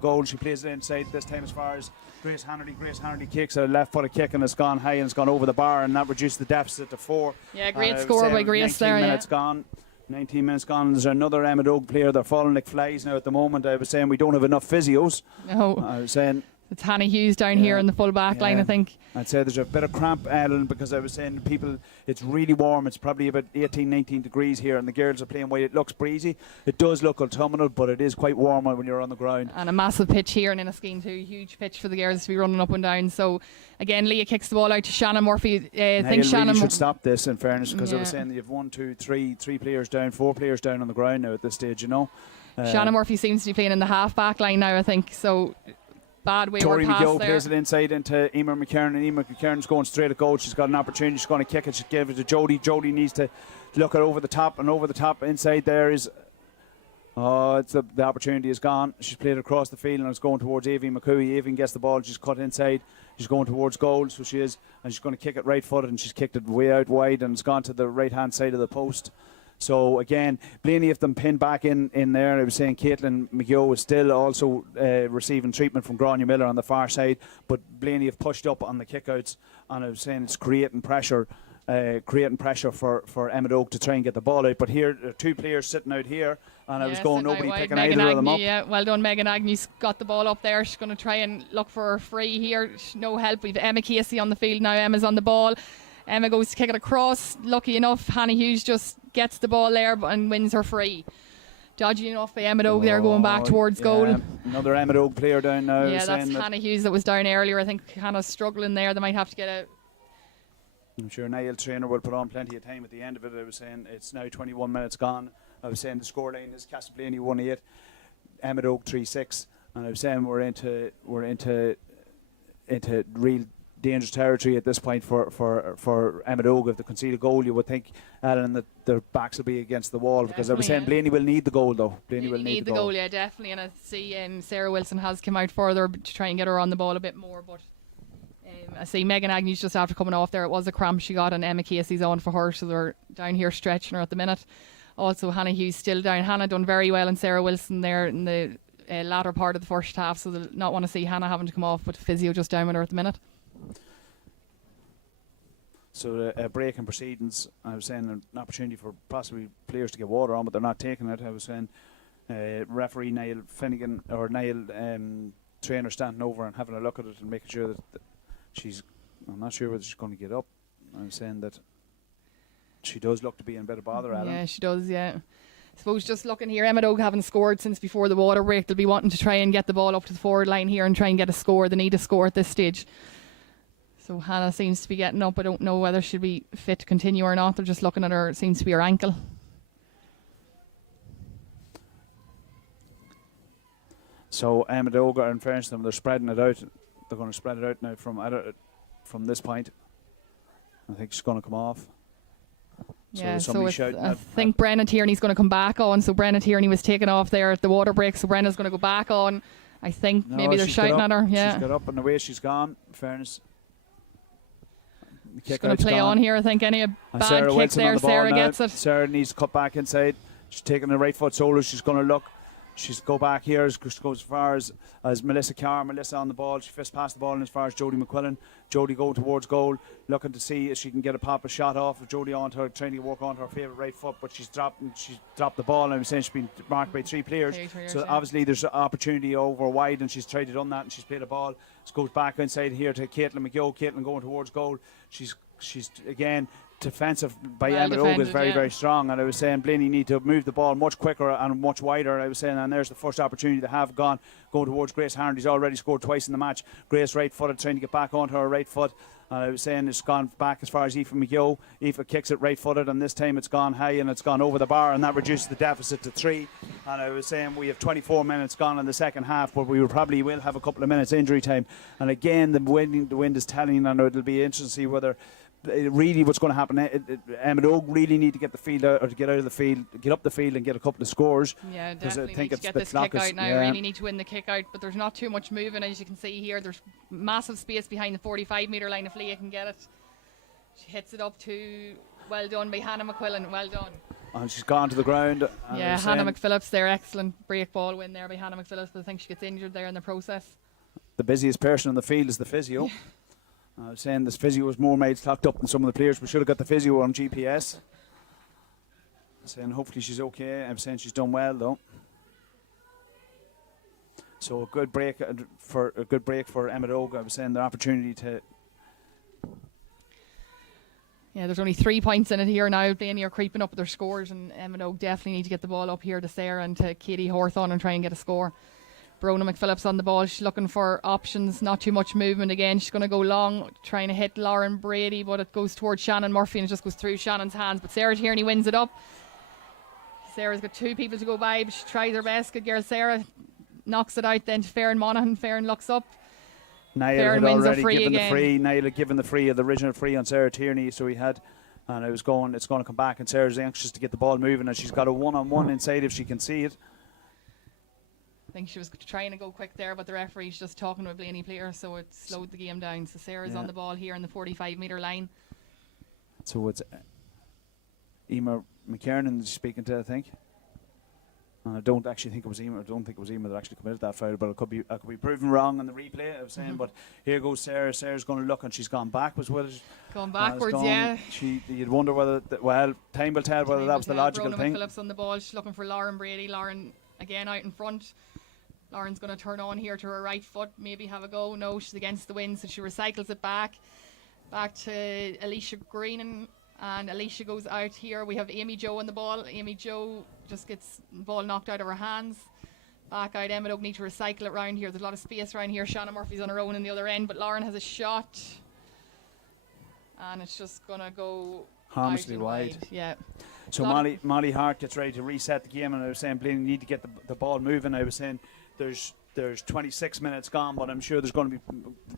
goal. She plays it inside this time as far as Grace Hannerty. Grace Hannerty kicks a left footed kick, and it's gone high and it's gone over the bar, and that reduced the deficit to 4. Yeah, great score by Grace there. 19 minutes gone. 19 minutes gone. There's another Emmet Ogue player. They're falling like flies now at the moment. I was saying we don't have enough physios. No. I was saying it's Hannah Hughes down here in the full back line, I think. I'd say there's a bit of cramp, Ellen, because I was saying people, it's really warm. It's probably about 18, 19 degrees here, and the girls are playing well. It looks breezy. It does look autumnal, but it is quite warm when you're on the ground. And a massive pitch here in Inniskeen too. Huge pitch for the girls to be running up and down. So again, Leah kicks the ball out to Shannon Murphy. I think Shannon really should stop this, in fairness, because I was saying that you have 1, 2, 3 players down, 4 players down on the ground now at this stage, you know. Shannon Murphy seems to be playing in the half back line now, I think. So bad wayward pass McGill there. plays it inside into Emer McKern, and Emer McKern's going straight at goal. She's got an opportunity. She's going to kick it. She'll give it to Jodie. Jodie needs to look at over the top, and over the top inside there is the opportunity is gone. She's played across the field, and it's going towards Aoife McCooey. Aoife gets the ball. She's cut inside. She's going towards goal, so she is, and she's going to kick it right footed, and she's kicked it way out wide, and it's gone to the right hand side of the post. So again, Blaney have them pinned back in there. I was saying Caitlin McGill is still also receiving treatment from Grania Miller on the far side, but Blaney have pushed up on the kickouts, and I was saying it's creating pressure creating pressure for Emmet Oak to try and get the ball out. But here, there are 2 players sitting out here, and I was going, sitting out nobody wide. picking Megan either of them Agnew, up. Yeah, well done, Megan Agnew's got the ball up there. She's going to try and look for a free here. No help. We've Emma Casey on the field now. Emma's on the ball. Emma goes to kick it across. Lucky enough, Hannah Hughes just gets the ball there and wins her free. Dodgy enough by Emmet Oak there, going back towards goal. Another Emmet Oak player down now. Yeah, that's Hannah Hughes that was down earlier. I think Hannah's struggling there. They might have to get a... I'm sure Niall Trainer will put on plenty of time at the end of it. I was saying it's now 21 minutes gone. I was saying the scoreline is Castleblayney 1-8, Emmet Oak 3-6, and I was saying we're into real dangerous territory at this point for Emmet Oak. If they concede a goal, you would think, Alan, that their backs will be against the wall, because I was saying Blaney will need the goal though. Blaney will need the goal. Yeah, definitely. And I see Sarah Wilson has come out further to try and get her on the ball a bit more, but I see Megan Agnew's just after coming off there. It was a cramp she got, and Emma Casey's on for her, so they're down here stretching her at the minute. Also, Hannah Hughes still down. Hannah done very well, and Sarah Wilson there in the latter part of the first half, so they'll not want to see Hannah having to come off, but physio just down with her at the minute. So a break in proceedings. I was saying an opportunity for possibly players to get water on, but they're not taking it. I was saying referee Niall Finnegan or Niall Trainer standing over and having a look at it and making sure that she's. I'm not sure whether she's going to get up. I'm saying that she does look to be in a bit of bother, Alan. Yeah, she does. Yeah. I suppose just looking here, Emmet Oak haven't scored since before the water break. They'll be wanting to try and get the ball up to the forward line here and try and get a score. They need a score at this stage. So Hannah seems to be getting up. I don't know whether she'll be fit to continue or not. They're just looking at her. It seems to be her ankle. So Emmet Oak, in fairness to them, they're spreading it out. They're going to spread it out now from this point. I think she's going to come off. Yeah, so I think Brenna Tierney's going to come back on. So Brenna Tierney was taken off there at the water break. So Brenna's going to go back on. I think maybe they're shouting at her. Yeah, she's got up and the way she's gone. In fairness. She's going to play on here, I think. Any bad Sarah kick Wilson there, Sarah now. gets it. Sarah needs to cut back inside. She's taking the right foot shoulder. She's going to look. She's go back here. She goes as far as Melissa Carr. Melissa on the ball. She fist past the ball and as far as Jodie McQuillan. Jodie go towards goal, looking to see if she can get a shot off. Jodie on to her, trying to work on her favourite right foot, but she's dropped the ball. And I'm saying she's been marked by 3 players. So obviously there's an opportunity over wide, and she's tried to done that, and she's played a ball. It goes back inside here to Caitlin McGill. Caitlin going towards goal. She's again. Defensive by Emmet Oak is very strong, and I was saying Blaney need to move the ball much quicker and much wider. I was saying, and there's the first opportunity they have going towards Grace Harndy's already scored twice in the match. Grace right footed, trying to get back onto her right foot, and I was saying it's gone back as far as Aoife McGill. Aoife kicks it right footed, and this time it's gone high and it's gone over the bar, and that reduces the deficit to 3. And I was saying we have 24 minutes gone in the second half, but we will have a couple of minutes injury time. And again, the wind is telling, and it'll be interesting to see whether really what's going to happen. Emmet Oak really need to get the field out, or to get out of the field, get up the field and get a couple of scores. Yeah, definitely I think need to get this kick out now. Really need to win the kick out, but there's not too much moving, as you can see here. There's massive space behind the 45-metre line if Leah can get it. She hits it up to, well done by Hannah McQuillan, well done. And she's gone to the ground. Yeah, Hannah McPhillips there, excellent break ball win there by Hannah McPhillips, but I think she gets injured there in the process. The busiest person on the field is the physio. I was saying this physio was more maids locked up than some of the players. We should have got the physio on GPS. Saying hopefully she's okay. I'm saying she's done well though. So a good break for Emmet Oak. I was saying their opportunity to. Yeah, there's only 3 points in it here now. Blaney are creeping up with their scores, and Emmet Oak definitely need to get the ball up here to Sarah and to Katie Hawthorne and try and get a score. Brona McPhillips on the ball. She's looking for options. Not too much movement again. She's going to go long, trying to hit Lauren Brady, but it goes towards Shannon Murphy and it just goes through Shannon's hands. But Sarah Tierney wins it up. Sarah's got 2 people to go by, but she tries her best. Good girl, Sarah. Knocks it out then to Farron Monaghan. Farron looks up. Niall had already given the free. Niall had given the free, the original free on Sarah Tierney, so he had. And it's going to come back, and Sarah's anxious to get the ball moving, and she's got a one-on-one inside if she can see it. I think she was trying to go quick there, but the referee's just talking to a Blaney player, so it slowed the game down. So Sarah's on the ball here in the 45-metre line. So it's Emer McKiernan speaking to, I think. And I don't actually think it was Emmet. I don't think it was Emmet that actually committed that foul, but I could be proven wrong on the replay. I was saying, but here goes Sarah. Sarah's going to look, and she's gone backwards with it. Going backwards, yeah. You'd wonder whether, time will tell whether that was the logical thing. Phillips on the ball. She's looking for Lauren Brady. Lauren again out in front. Lauren's going to turn on here to her right foot, maybe have a go. No, she's against the wind, so she recycles it back to Alicia Green, and Alicia goes out here. We have Amy Jo on the ball. Amy Jo just gets the ball knocked out of her hands. Back out. Emmet need to recycle it round here. There's a lot of space around here. Shannon Murphy's on her own in the other end, but Lauren has a shot, and it's just going to go harmlessly wide. Yeah. So Molly Hart gets ready to reset the game, and I was saying Blaine need to get the ball moving. I was saying there's 26 minutes gone, but I'm sure there's going to be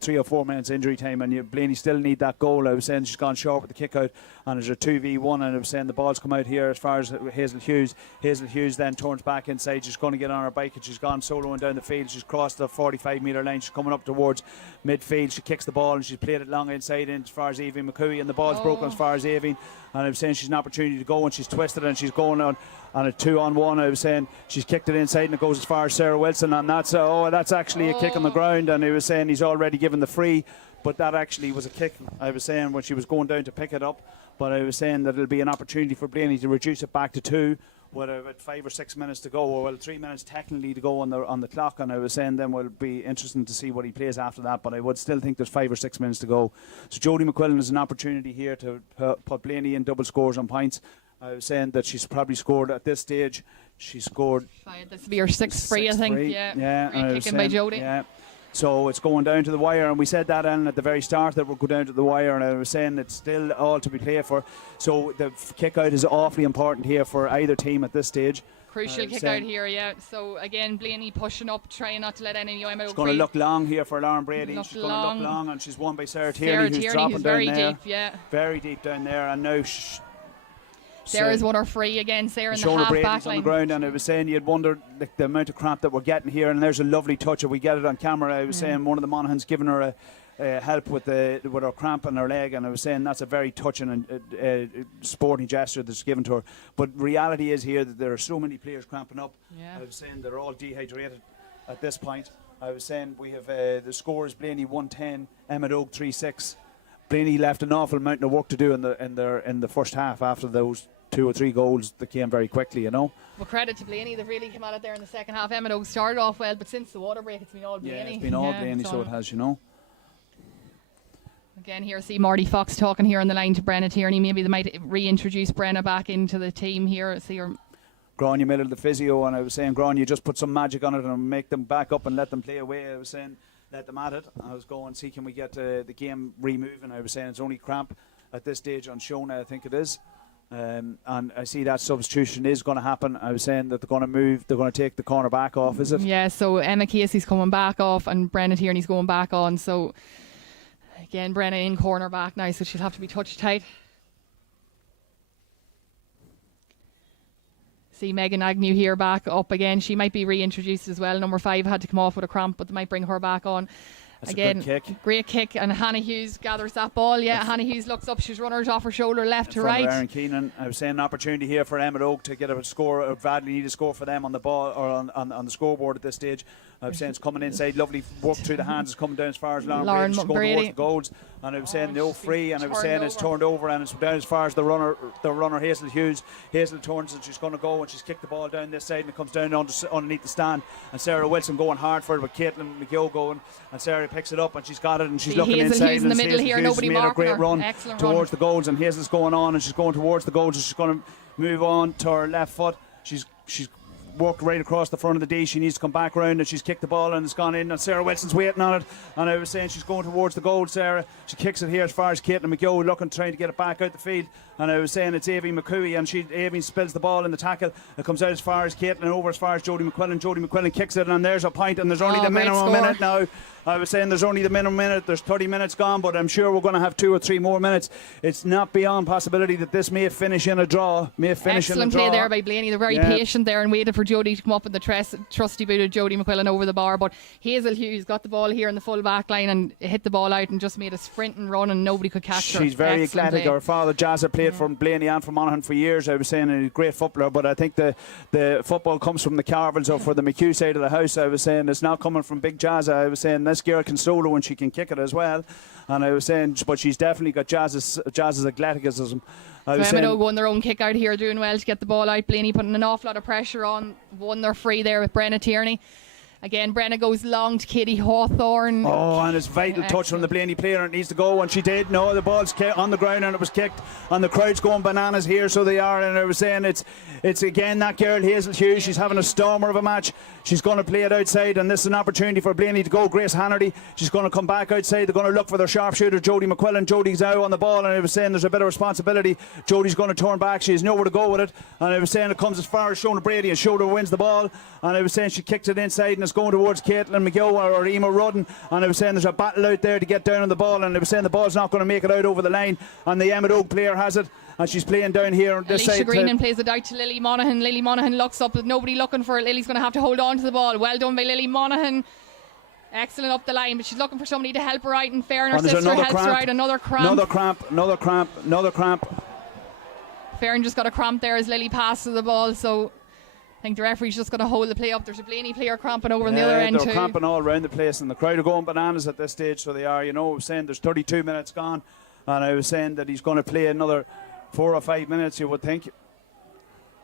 3 or 4 minutes injury time, and Blaney still need that goal. I was saying she's gone short with the kick out, and there's a 2v1, and I was saying the ball's come out here as far as Hazel Hughes. Hazel Hughes then turns back inside. She's going to get on her bike, and she's gone soloing down the field. She's crossed the 45-metre line. She's coming up towards midfield. She kicks the ball, and she's played it long inside in as far as Evie McCooey, and the ball's broken as far as Evie. And I was saying she's an opportunity to go, and she's twisted, and she's going on a 2-on-1. I was saying she's kicked it inside, and it goes as far as Sarah Wilson, and that's actually a kick on the ground. And I was saying he's already given the free, but that actually was a kick. I was saying when she was going down to pick it up, but I was saying that it'll be an opportunity for Blaney to reduce it back to 2 with about 5 or 6 minutes to go, or 3 minutes technically to go on the clock. And I was saying then will be interesting to see what he plays after that, but I would still think there's 5 or 6 minutes to go. So Jodie McQuillan has an opportunity here to put Blaney in double scores on points. I was saying that she's probably scored at this stage. She scored. This will be her 6th free, I think. Yeah. Free kicking by Jodie. Yeah. So it's going down to the wire, and we said that, Ellen, at the very start that we'll go down to the wire, and I was saying it's still all to be played for. So the kick out is awfully important here for either team at this stage. Crucial kick out here, yeah. So again, Blaney pushing up, trying not to let any Emma go. She's going to look long here for Lauren Brady. She's going to look long, and she's won by Sarah Tierney, who's dropping down there. Deep, yeah. Very deep down there, and now Sarah's won her free again. Sarah in the half back line. On the ground, and I was saying you'd wonder the amount of cramp that we're getting here, and there's a lovely touch. If we get it on camera, I was saying one of the Monaghan's giving her a help with her cramp in her leg, and I was saying that's a very touching and sporting gesture that's given to her. But reality is here that there are so many players cramping up. I was saying they're all dehydrated at this point. I was saying we have the score is Blaney 110, Emmet 3-6. Blaney left an awful amount of work to do in the first half after those 2 or 3 goals that came very quickly, you know. Well, credit to Blaney, they've really come at it there in the second half. Emmet started off well, but since the water break it's been all Blaney. Yeah, it's been all Blaney, so it has, you know. Again, here see Marty Fox talking here on the line to Brenna Tierney. Maybe they might reintroduce Brenna back into the team here. See her. Grania Miller, the physio, and I was saying, Grania, just put some magic on it and make them back up and let them play away. I was saying, let them at it. I was going, see, can we get the game removing? I was saying it's only cramp at this stage on Shona, I think it is. And I see that substitution is going to happen. I was saying that they're going to move, they're going to take the corner back off, is it? Yeah, so Emma Casey's coming back off and Brenna Tierney's going back on. So again, Brenna in corner back now, so she'll have to be touch tight. See Megan Agnew here back up again. She might be reintroduced as well. Number 5 had to come off with a cramp, but they might bring her back on. That's again, a good kick. Great kick, and Hannah Hughes gathers that ball. Yeah, Hannah Hughes looks up. She's runners off her shoulder, left to right. Aaron Keenan. I was saying an opportunity here for Emmet Oak to get a score. Or badly need a score for them on the ball or on the scoreboard at this stage. I was saying it's coming inside. Lovely work through the hands. It's coming down as far as Lauren Brady. She's going towards the goals. And I was saying no free, and I was saying it's turned over, and it's down as far as the runner Hazel Hughes. Hazel turns, and she's going to go, and she's kicked the ball down this side, and it comes down underneath the stand. And Sarah Wilson going hard for it, with Caitlin McGill going, and Sarah picks it up, and she's got it, and she's looking inside. Hughes in the middle here, nobody made a great her. run Excellent towards run. the goals, and Hazel's going on, and she's going towards the goals, and she's going to move on to her left foot. She's walked right across the front of the D. She needs to come back round, and she's kicked the ball and it's gone in, and Sarah Wilson's waiting on it, and I was saying she's going towards the goal. Sarah, she kicks it here as far as Caitlin McGill trying to get it back out the field, and I was saying it's Aoibhinn McCooey, and Aoibhinn spills the ball in the tackle. It comes out as far as Caitlin and over as far as Jodie McQuillan. Jodie McQuillan kicks it, and there's a point, and there's only the minimum minute now I was saying there's only the minimum minute, there's 30 minutes gone, but I'm sure we're going to have 2 or 3 more minutes. It's not beyond possibility that this may finish in a draw. Excellent play there by Blaney. They're very patient there and waited for Jody to come up in the trusty boot of Jody McQuillan over the bar. But Hazel Hughes got the ball here in the full back line and hit the ball out and just made a sprint and run and nobody could catch her. She's very Excellent athletic. play. Her father, Jazz, had played from Blaney and from Monaghan for years. I was saying a great footballer, but I think the football comes from the Carvels or for the McHugh side of the house. I was saying it's not coming from Big Jazz. I was saying this girl can solo and she can kick it as well. And I was saying, but she's definitely got Jazz's athleticism. Emmet Oak won their own kick out here, doing well to get the ball out. Blaney putting an awful lot of pressure on. Won their free there with Brenna Tierney. Again, Brenna goes long to Kitty Hawthorne. Oh, and it's vital touch from the Blaney player. It needs to go, and she did. No, the ball's on the ground and it was kicked. And the crowd's going bananas here, so they are. And I was saying it's again that girl, Hazel Hughes. She's having a stormer of a match. She's going to play it outside, and this is an opportunity for Blaney to go. Grace Hannerty, she's going to come back outside. They're going to look for their sharpshooter, Jody McQuillan. Jody's out on the ball, and I was saying there's a bit of responsibility. Jody's going to turn back. She has nowhere to go with it. And I was saying it comes as far as Shona Brady, and Shona wins the ball. And I was saying she kicked it inside, and it's going towards Caitlin McGill or Emma Rudden. And I was saying there's a battle out there to get down on the ball, and I was saying the ball's not going to make it out over the line. And the Emmet Oak player has it, and she's playing down here on this Alicia side. Greenan plays it out to Lily Monaghan. Lily Monaghan looks up, but nobody looking for it. Lily's going to have to hold on to the ball. Well done by Lily Monaghan. Excellent up the line, but she's looking for somebody to help her out, and Fair and her sister helps her out. Another cramp. Fair just got a cramp there as Lily passes the ball, so I think the referee's just going to hold the play up. There's a Blaney player cramping over on the other end they're too. cramping all around the place, and the crowd are going bananas at this stage, so they are. I was saying there's 32 minutes gone, and I was saying that he's going to play another 4 or 5 minutes, you would think.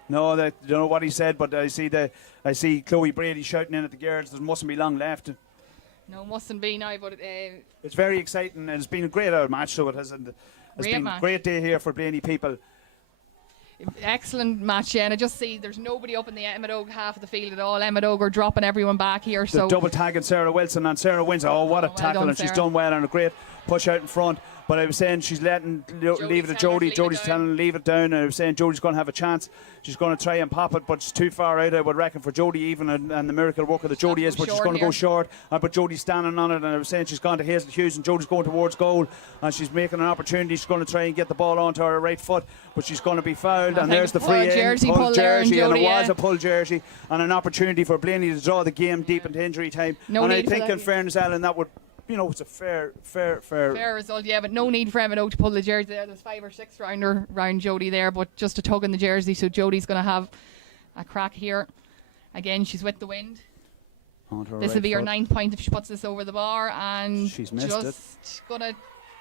No, I don't know what he said, but I see Chloe Brady shouting in at the girls. There mustn't be long left. No, mustn't be now, but it's very exciting, and it's been a great match, so it has. It's been a great day here for Blaney people. Excellent match, yeah, and I just see there's nobody up in the Emmet Oak half of the field at all. Emmet Oak are dropping everyone back here. So double tagging Sarah Wilson, and Sarah wins. Oh, what a tackle, and she's done well, and a great push out in front. But I was saying she's letting leave it to Jody. Jody's telling her to leave it down, and I was saying Jody's going to have a chance. She's going to try and pop it, but it's too far out, I would reckon, for Jody even, and the miracle worker that Jody is, but she's going to go short. But Jody's standing on it, and I was saying she's gone to Hazel Hughes, and Jody's going towards goal, and she's making an opportunity. She's going to try and get the ball onto her right foot, but she's going to be fouled, and there's the free in. Pull jersey, and it was a pull jersey, and an opportunity for Blaney to draw the game deep into injury time. And I think, in fairness, Alan, that would. It's a fair result, yeah, but no need for Emmet Oak to pull the jersey there. There's 5 or 6 round Jody there, but just a tug in the jersey, so Jody's going to have a crack here. Again, she's with the wind. This will be her 9th point if she puts this over the bar, and she's missed just going to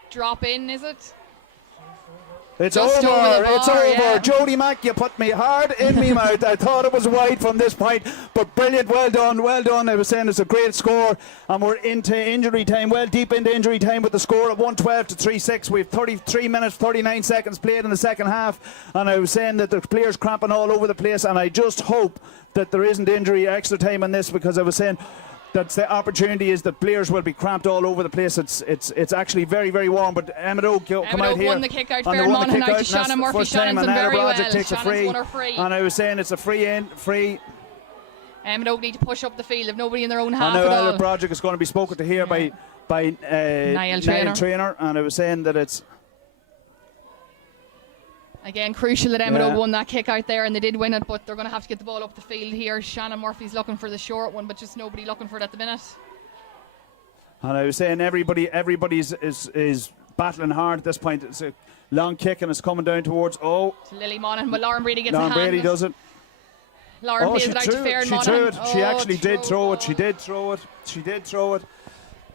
drop in, is it? It's over. It's over. Yeah. Jody Mack, you put me hard in me mouth. I thought it was wide from this point, but brilliant. Well done. Well done. I was saying it's a great score, and we're into injury time. Well, deep into injury time with the score of 112 to 3-6. We have 33 minutes, 39 seconds played in the second half, and I was saying that the players cramping all over the place, and I just hope that there isn't injury extra time in this, because I was saying that's the opportunity is that players will be cramped all over the place. It's actually very, very warm, but Emmet Oak come out here. Won the kick out, Fair Monaghan out to Shannon Murphy. Shannon's done very well. Takes a free, and I was saying it's a free. Emmet Oak need to push up the field. If nobody in their own half at all. Ella Broderick is going to be spoken to here by Niall Traynor, and I was saying that it's. Again, crucial that Emmet Oak won that kick out there, and they did win it, but they're going to have to get the ball up the field here. Shannon Murphy's looking for the short one, but just nobody looking for it at the minute. And I was saying everybody's is battling hard at this point. It's a long kick, and it's coming down towards to Lily Monaghan, but Lauren Brady gets a hand. Lauren Brady does it. Lauren plays it out to Fair Monaghan. She actually did throw it. She did throw it.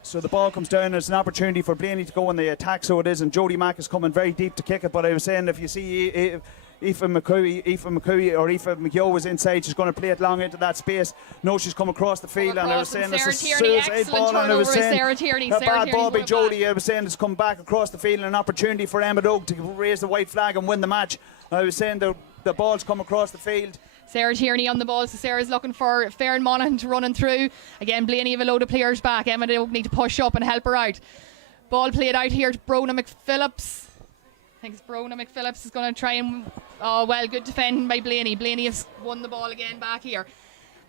So the ball comes down, and it's an opportunity for Blaney to go in the attack, so it is, and Jody Mack is coming very deep to kick it. But I was saying, if you see Aoife McCooey or Aoife McGill was inside, she's going to play it long into that space. No, she's come across the field, and I was saying it's a suicide ball, and I was saying a bad ball by Jody. I was saying it's come back across the field, and an opportunity for Emmet Oak to raise the white flag and win the match. I was saying the ball's come across the field. Sarah Tierney on the ball, so Sarah's looking for Fair Monaghan to running through. Again, Blaney have a load of players back. Emmet Oak need to push up and help her out. Ball played out here to Brona McPhillips. I think it's Brona McPhillips is going to try and... Oh, well, good defending by Blaney. Blaney has won the ball again back here.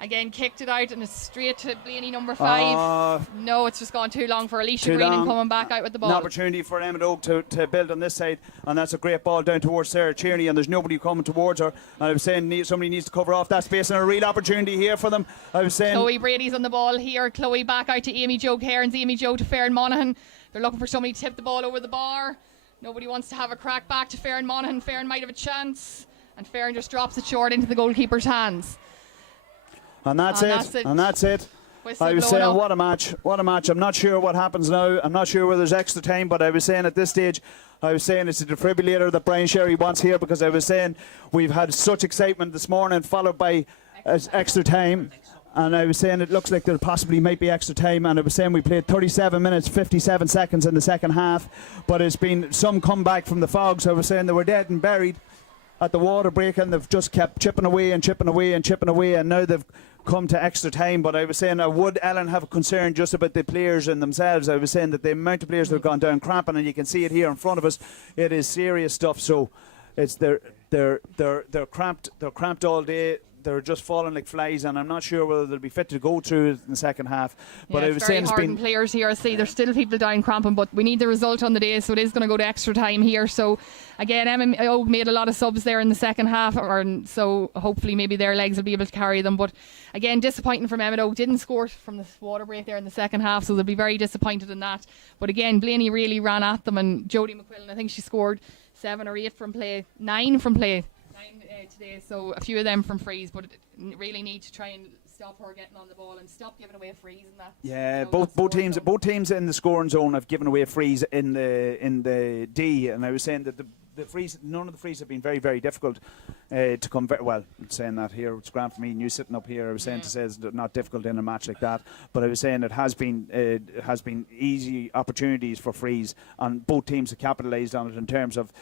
Again, kicked it out and it's straight to Blaney number 5. No, it's just gone too long for Alicia Greenan coming back out with the ball. An opportunity for Emmet Oak to build on this side, and that's a great ball down towards Sarah Tierney, and there's nobody coming towards her. And I was saying somebody needs to cover off that space, and a real opportunity here for them. I was saying Chloe Brady's on the ball here. Chloe back out to Amy Jo Cairns. Amy Jo to Farron Monaghan. They're looking for somebody to tip the ball over the bar. Nobody wants to have a crack back to Farron Monaghan. Farron might have a chance, and Farron just drops it short into the goalkeeper's hands. And that's it. And that's it. I was saying, what a match. What a match. I'm not sure what happens now. I'm not sure whether there's extra time, but I was saying at this stage, I was saying it's a defibrillator that Brian Sherry wants here, because I was saying we've had such excitement this morning, followed by extra time. And I was saying it looks like there possibly might be extra time, and I was saying we played 37 minutes 57 seconds in the second half, but it's been some comeback from the Faughs. I was saying they were dead and buried at the water break, and they've just kept chipping away and chipping away and chipping away, and now they've come to extra time. But I was saying, would Ellen have a concern just about the players and themselves? I was saying that the amount of players that have gone down cramping, and you can see it here in front of us, it is serious stuff. So it's they're cramped all day. They're just falling like flies, and I'm not sure whether they'll be fit to go through it in the second half. But I was saying it's very hard on players here. I see there's still people down cramping, but we need the result on the day, so it is going to go to extra time here. So again, Emmet Oak made a lot of subs there in the second half, so hopefully maybe their legs will be able to carry them. But again, disappointing from Emmet Oak. Didn't score from the water break there in the second half, so they'll be very disappointed in that. But again, Blaney really ran at them, and Jodie McQuillan, I think she scored 7 or 8 from play, 9 from play. Today, so a few of them from frees, but really need to try and stop her getting on the ball and stop giving away frees and that. Yeah, both teams in the scoring zone have given away frees in the D, and I was saying that the frees, none of the frees have been very, very difficult to come very well. I'm saying that here, it's grand for me and you sitting up here. I was saying to say it's not difficult in a match like that, but I was saying it has been easy opportunities for frees, and both teams have capitalised on it in terms of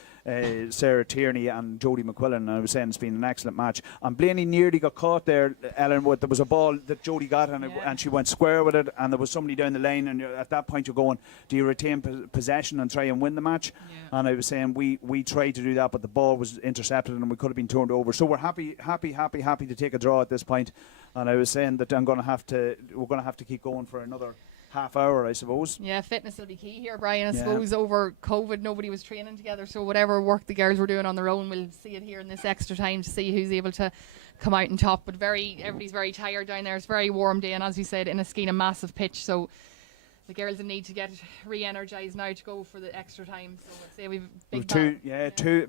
Sarah Tierney and Jodie McQuillan. And I was saying it's been an excellent match. And Blaney nearly got caught there, Ellen. There was a ball that Jodie got, and she went square with it, and there was somebody down the lane, and at that point you're going, do you retain possession and try and win the match? Yeah. And I was saying we tried to do that, but the ball was intercepted and we could have been turned over. So we're happy to take a draw at this point. And I was saying that we're going to have to keep going for another half hour, I suppose. Yeah, fitness will be key here, Brian. I suppose over COVID nobody was training together, so whatever work the girls were doing on their own, we'll see it here in this extra time to see who's able to come out and top. But everybody's very tired down there. It's a very warm day, and as we said, in a massive pitch, so the girls need to get re-energised now to go for the extra time. So I'd say we've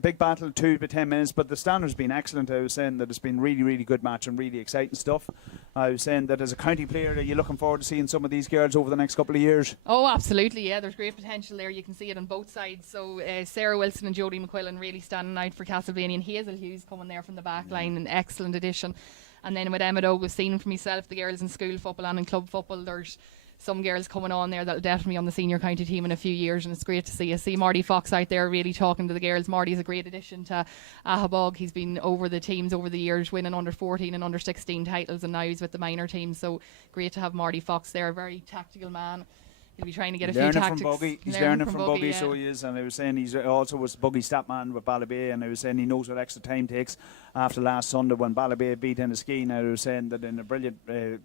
big battle, 2 to 10 minutes, but the standard's been excellent. I was saying that it's been really, really good match and really exciting stuff. I was saying that as a county player, are you looking forward to seeing some of these girls over the next couple of years? Oh, absolutely, yeah. There's great potential there. You can see it on both sides. So Sarah Wilson and Jodie McQuillan really standing out for Castleblayney, and Hazel Hughes coming there from the back line, an excellent addition. And then with Emmet Oak, we've seen for myself, the girls in school football and in club football, there's some girls coming on there that'll definitely be on the senior county team in a few years, and it's great to see. I see Marty Fox out there really talking to the girls. Marty's a great addition to Ahabog. He's been over the teams over the years, winning under 14 and under 16 titles, and now he's with the minor team. So great to have Marty Fox there, a very tactical man. He'll be trying to get a few tactics. He's learning from Buggy, so he is. And I was saying he's also was Buggy Statman with Ballybay, and I was saying he knows what extra time takes. After last Sunday when Ballybay beat Enniskeane, I was saying that in a brilliant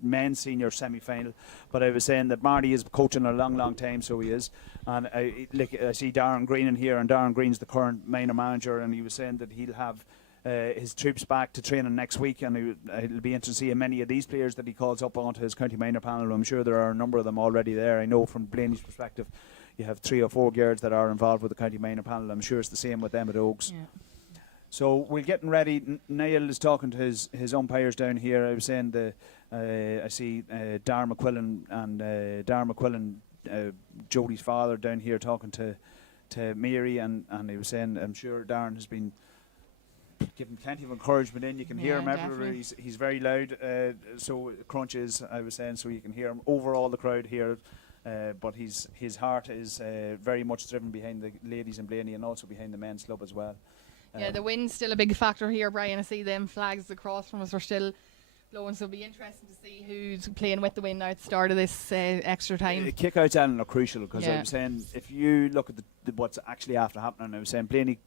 men's senior semi-final. But I was saying that Marty is coaching a long, long time, so he is. And I see Darren Green in here, and Darren Green's the current minor manager, and he was saying that he'll have his troops back to training next week, and it'll be interesting to see many of these players that he calls up onto his county minor panel. I'm sure there are a number of them already there. I know from Blaney's perspective you have 3 or 4 girls that are involved with the county minor panel. I'm sure it's the same with Emmet Oaks. Yeah. So we're getting ready. Niall is talking to his umpires down here. I was saying I see Darren McQuillan and Jodie's father down here talking to Mary, and he was saying I'm sure Darren has been giving plenty of encouragement in. You can hear him everywhere. He's very loud, so Crunch is, I was saying, so you can hear him over all the crowd here. But his heart is very much driven behind the ladies in Blaney and also behind the men's club as well. Yeah, the wind's still a big factor here, Brian. I see them flags across from us are still blowing, so it'll be interesting to see who's playing with the wind now at the start of this extra time. Kick-outs, Alan, are crucial, because I was saying if you look at what's actually after happening, I was saying Blaney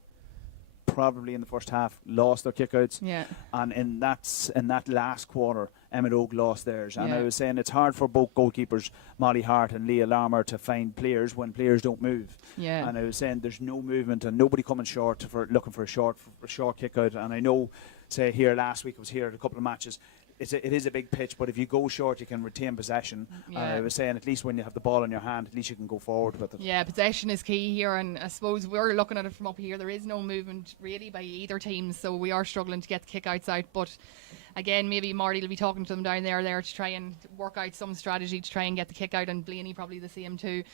probably in the first half lost their kickouts. Yeah. And in that last quarter, Emmet Oak lost theirs. And Yeah. I was saying it's hard for both goalkeepers, Molly Hart and Leah Larmer, to find players when players don't move. Yeah. And I was saying there's no movement and nobody coming short for looking for a short kick out. And I know, say here last week, I was here at a couple of matches. It is a big pitch, but if you go short, you can retain possession. Yeah. I was saying at least when you have the ball in your hand, at least you can go forward with it. Yeah, possession is key here, and I suppose we're looking at it from up here. There is no movement really by either team, so we are struggling to get the kick-outs out. But again, maybe Marty will be talking to them down there to try and work out some strategy to try and get the kick out, and Blaney probably the same too.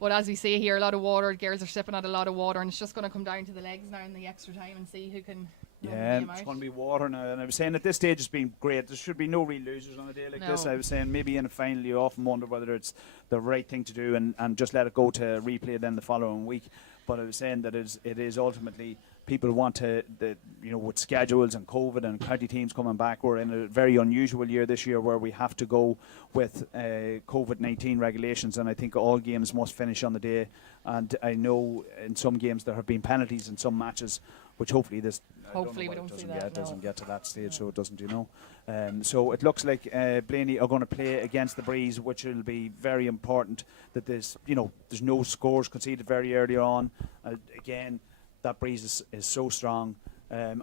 But as we see here, a lot of water. Girls are sipping at a lot of water, and it's just going to come down to the legs now in the extra time and see who can. Yeah, it's going to be water now. And I was saying at this stage it's been great. There should be no real losers on a day like this. I was saying maybe in a final you often wonder whether it's the right thing to do and just let it go to replay then the following week. But I was saying that it is ultimately people want to, with schedules and COVID and county teams coming back, we're in a very unusual year this year where we have to go with COVID-19 regulations, and I think all games must finish on the day. And I know in some games there have been penalties in some matches, which hopefully this hopefully we don't see that. It doesn't get to that stage, so it doesn't, so it looks like Blaney are going to play against the Breeze, which will be very important. That there's no scores conceded very early on. Again, that Breeze is so strong, and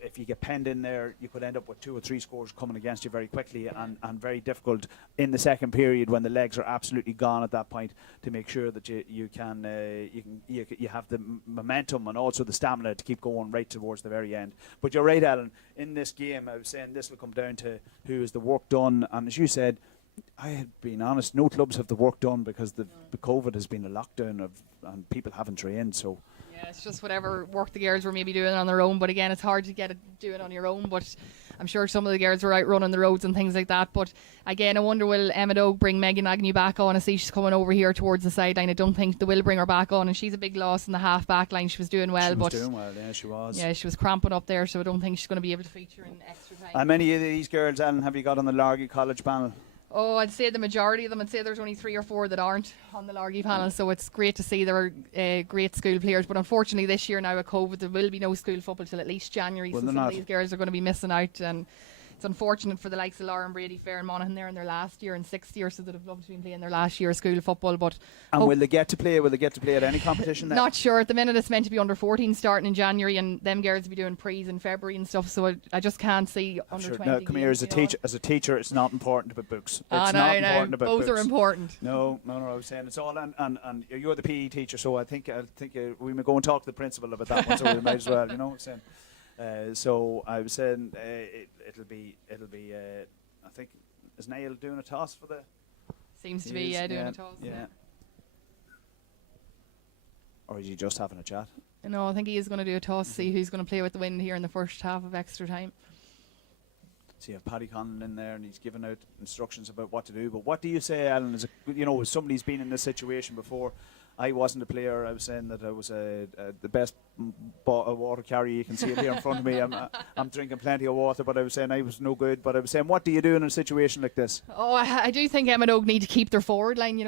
if you get penned in there, you could end up with 2 or 3 scores coming against you very quickly, and very difficult in the second period when the legs are absolutely gone at that point to make sure that you have the momentum and also the stamina to keep going right towards the very end. But you're right, Alan. In this game, I was saying this will come down to who is the work done, and as you said, I had been honest, no clubs have the work done because the COVID has been a lockdown and people haven't trained. So. Yeah, it's just whatever work the girls were maybe doing on their own. But again, it's hard to do it on your own. But I'm sure some of the girls were out running the roads and things like that. But again, I wonder will Emmet Oak bring Megan Agnew back on? I see she's coming over here towards the sideline. I don't think they will bring her back on, and she's a big loss in the half back line. She was doing well, yeah, she was. Yeah, she was cramping up there, so I don't think she's going to be able to feature in extra time. How many of these girls, Alan, have you got on the Largy College panel? Oh, I'd say the majority of them. I'd say there's only 3 or 4 that aren't on the Largy panel, so it's great to see there are great school players. But unfortunately this year now with COVID, there will be no school football till at least January, so some of these girls are going to be missing out, and it's unfortunate for the likes of Lauren Brady, Fair and Monaghan there in their last year and 6th year, so they'd have loved to be playing their last year of school football. But will they get to play? Will they get to play at any competition then? Not sure. At the minute it's meant to be under 14 starting in January, and them girls will be doing pre's in February and stuff, so I just can't see under 20. Now, come here, as a teacher, it's not important about books. It's not important about books. Those are important. No, I was saying it's all, and you're the PE teacher, so I think we may go and talk to the principal about that one, so we might as well, saying. So I was saying it'll be. I think is Niall doing a toss for the? Seems to be doing a toss. Yeah. Or is he just having a chat? No, I think he is going to do a toss. See who's going to play with the wind here in the first half of extra time. So you have Paddy Conlon in there, and he's giving out instructions about what to do. But what do you say, Alan? As somebody's been in this situation before. I wasn't a player. I was saying that I was the best water carrier you can see it here in front of me. I'm drinking plenty of water, but I was saying I was no good. But I was saying, what do you do in a situation like this? Oh, I do think Emmet Oak need to keep their forward line.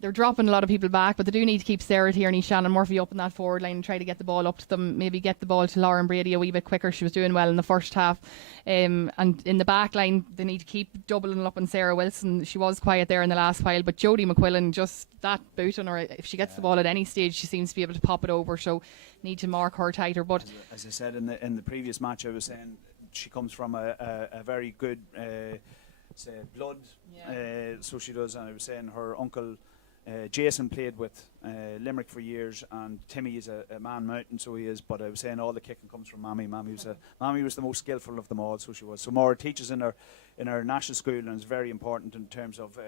They're dropping a lot of people back, but they do need to keep Sarah Tierney, Shannon Murphy up in that forward line and try to get the ball up to them. Maybe get the ball to Lauren Brady a wee bit quicker. She was doing well in the first half. And in the back line, they need to keep doubling up on Sarah Wilson. She was quiet there in the last while, but Jodie McQuillan, just that boot on her. If she gets the ball at any stage, she seems to be able to pop it over. So need to mark her tighter. But as I said in the previous match, I was saying she comes from a very good blood. So she does, and I was saying her uncle Jason played with Limerick for years, and Timmy is a man mountain, so he is. But I was saying all the kicking comes from Mammy. Mammy was the most skillful of them all, so she was. So Maura teaches in our national school, and it's very important in terms of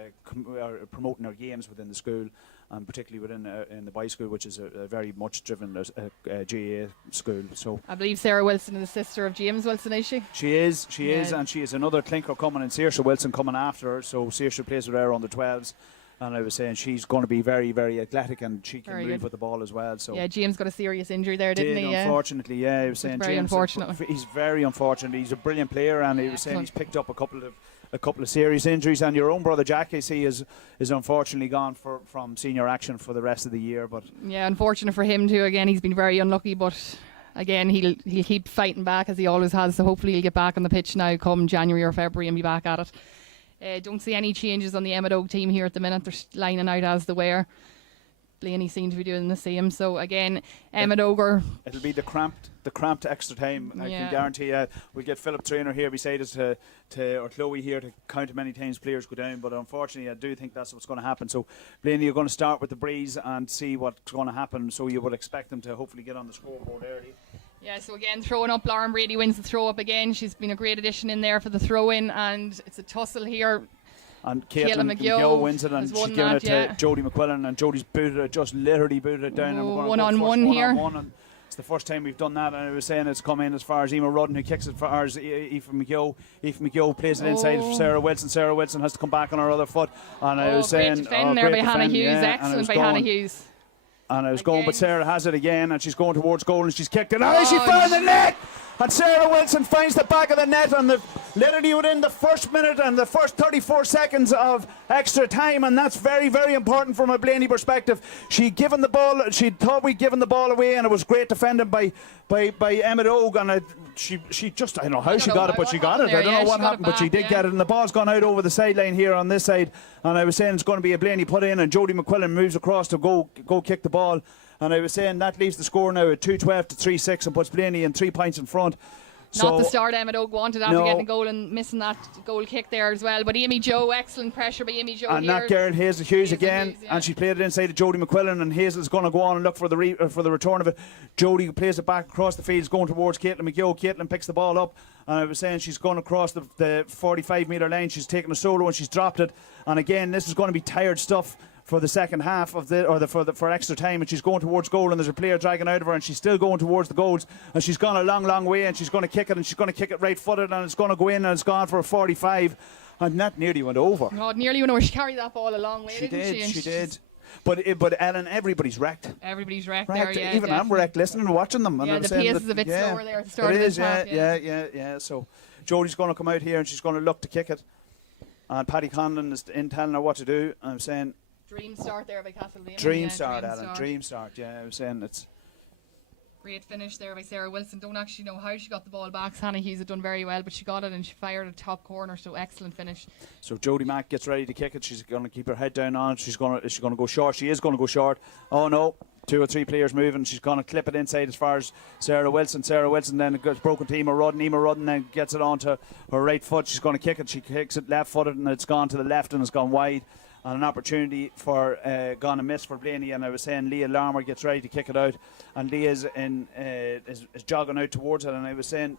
promoting our games within the school, and particularly within in the boys' school, which is a very much driven GAA school. So I believe Sarah Wilson is the sister of James Wilson, is she? She is, and she is another clinker coming, and Saoirse Wilson coming after her. So Saoirse plays with her under 12s. And I was saying she's going to be very, very athletic, and she can move with the ball as well. So yeah, James got a serious injury there, didn't he? Unfortunately, yeah. I was saying very James, unfortunate. He's very unfortunate. He's a brilliant player, and he was saying he's picked up a couple of serious injuries. And your own brother Jack, I see, is unfortunately gone from senior action for the rest of the year. But yeah, unfortunate for him too. Again, he's been very unlucky, but again, he'll keep fighting back as he always has. So hopefully he'll get back on the pitch now come January or February and be back at it. Don't see any changes on the Emmet Oak team here at the minute. They're lining out as they were. Blaney seem to be doing the same. So again, Emmet Oak it'll be the cramped extra time. I can guarantee we'll get Philip Trainer here beside us or Chloe here to count how many times players go down. But unfortunately, I do think that's what's going to happen. So Blaney, you're going to start with the breeze and see what's going to happen. So you would expect them to hopefully get on the scoreboard early. Yeah, so again, throwing up, Lauren Brady wins the throw up again. She's been a great addition in there for the throw in, and it's a tussle here. And Caitlin McGill wins it, and she's giving it to Jodie McQuillan, and Jodie's booted it, just literally booted it down. And we're going one-on-one here. And it's the first time we've done that, and I was saying it's come in as far as Emma Rudden, who kicks it far as Aoife McGill. Aoife McGill plays it inside for Sarah Wilson. Sarah Wilson has to come back on her other foot. And I was saying, defend there by Hannah Hughes, excellent by Hannah Hughes. And I was going, but Sarah has it again, and she's going towards goal, and she's kicked it. And she found the net! And Sarah Wilson finds the back of the net, and literally within the first minute and the first 34 seconds of extra time, and that's very, very important from a Blaney perspective. She thought we'd given the ball away, and it was great defending by Emmet Oak, and she just, I don't know how she got it, but she got it. I don't know what happened, but she did get it, and the ball's gone out over the sideline here on this side, and I was saying it's going to be a Blaney put in, and Jodie McQuillan moves across to go kick the ball. And I was saying that leaves the score now at 2-12 to 3-6 and puts Blaney in 3 points in front. Not the start Emmet Oak wanted after getting a goal and missing that goal kick there as well. But Amy Jo, excellent pressure by Amy Jo. And that girl, Hazel Hughes again, and she played it inside of Jodie McQuillan, and Hazel's going to go on and look for the return of it. Jodie plays it back across the field, going towards Caitlin McGill. Caitlin picks the ball up, and I was saying she's gone across the 45-metre line. She's taken a solo and she's dropped it. And again, this is going to be tired stuff for the second half of for extra time, and she's going towards goal, and there's a player dragging out of her, and she's still going towards the goals, and she's gone a long way, and she's going to kick it, and she's going to kick it right footed, and it's going to go in, and it's gone for a 45, and that nearly went over. Oh, it nearly went over. She carried that ball a long way, she didn't she? She did. But Ellen, everybody's wrecked. Everybody's wrecked there, yeah. Even I'm wrecked listening and watching them. Yeah, the pace is a bit slower there at the start of this half. Yeah. So Jodie's going to come out here, and she's going to look to kick it, and Paddy Conlon is in telling her what to do. I'm saying, dream start there by Castleblayney. Dream start, Alan. Dream start. Yeah, I was saying it's great finish there by Sarah Wilson. Don't actually know how she got the ball back. Hannah Hughes had done very well, but she got it and she fired a top corner. So excellent finish. So Jodie Mack gets ready to kick it. She's going to keep her head down on it. Is she going to go short? She is going to go short. Oh no. 2 or 3 players moving. She's going to clip it inside as far as Sarah Wilson. Sarah Wilson then gets broken to Emma Rudden. Emma Rudden then gets it onto her right foot. She's going to kick it. She kicks it left footed, and it's gone to the left and it's gone wide. And an opportunity for gone and missed for Blaney. And I was saying Leah Larmer gets ready to kick it out, and Leah's is jogging out towards it. And I was saying,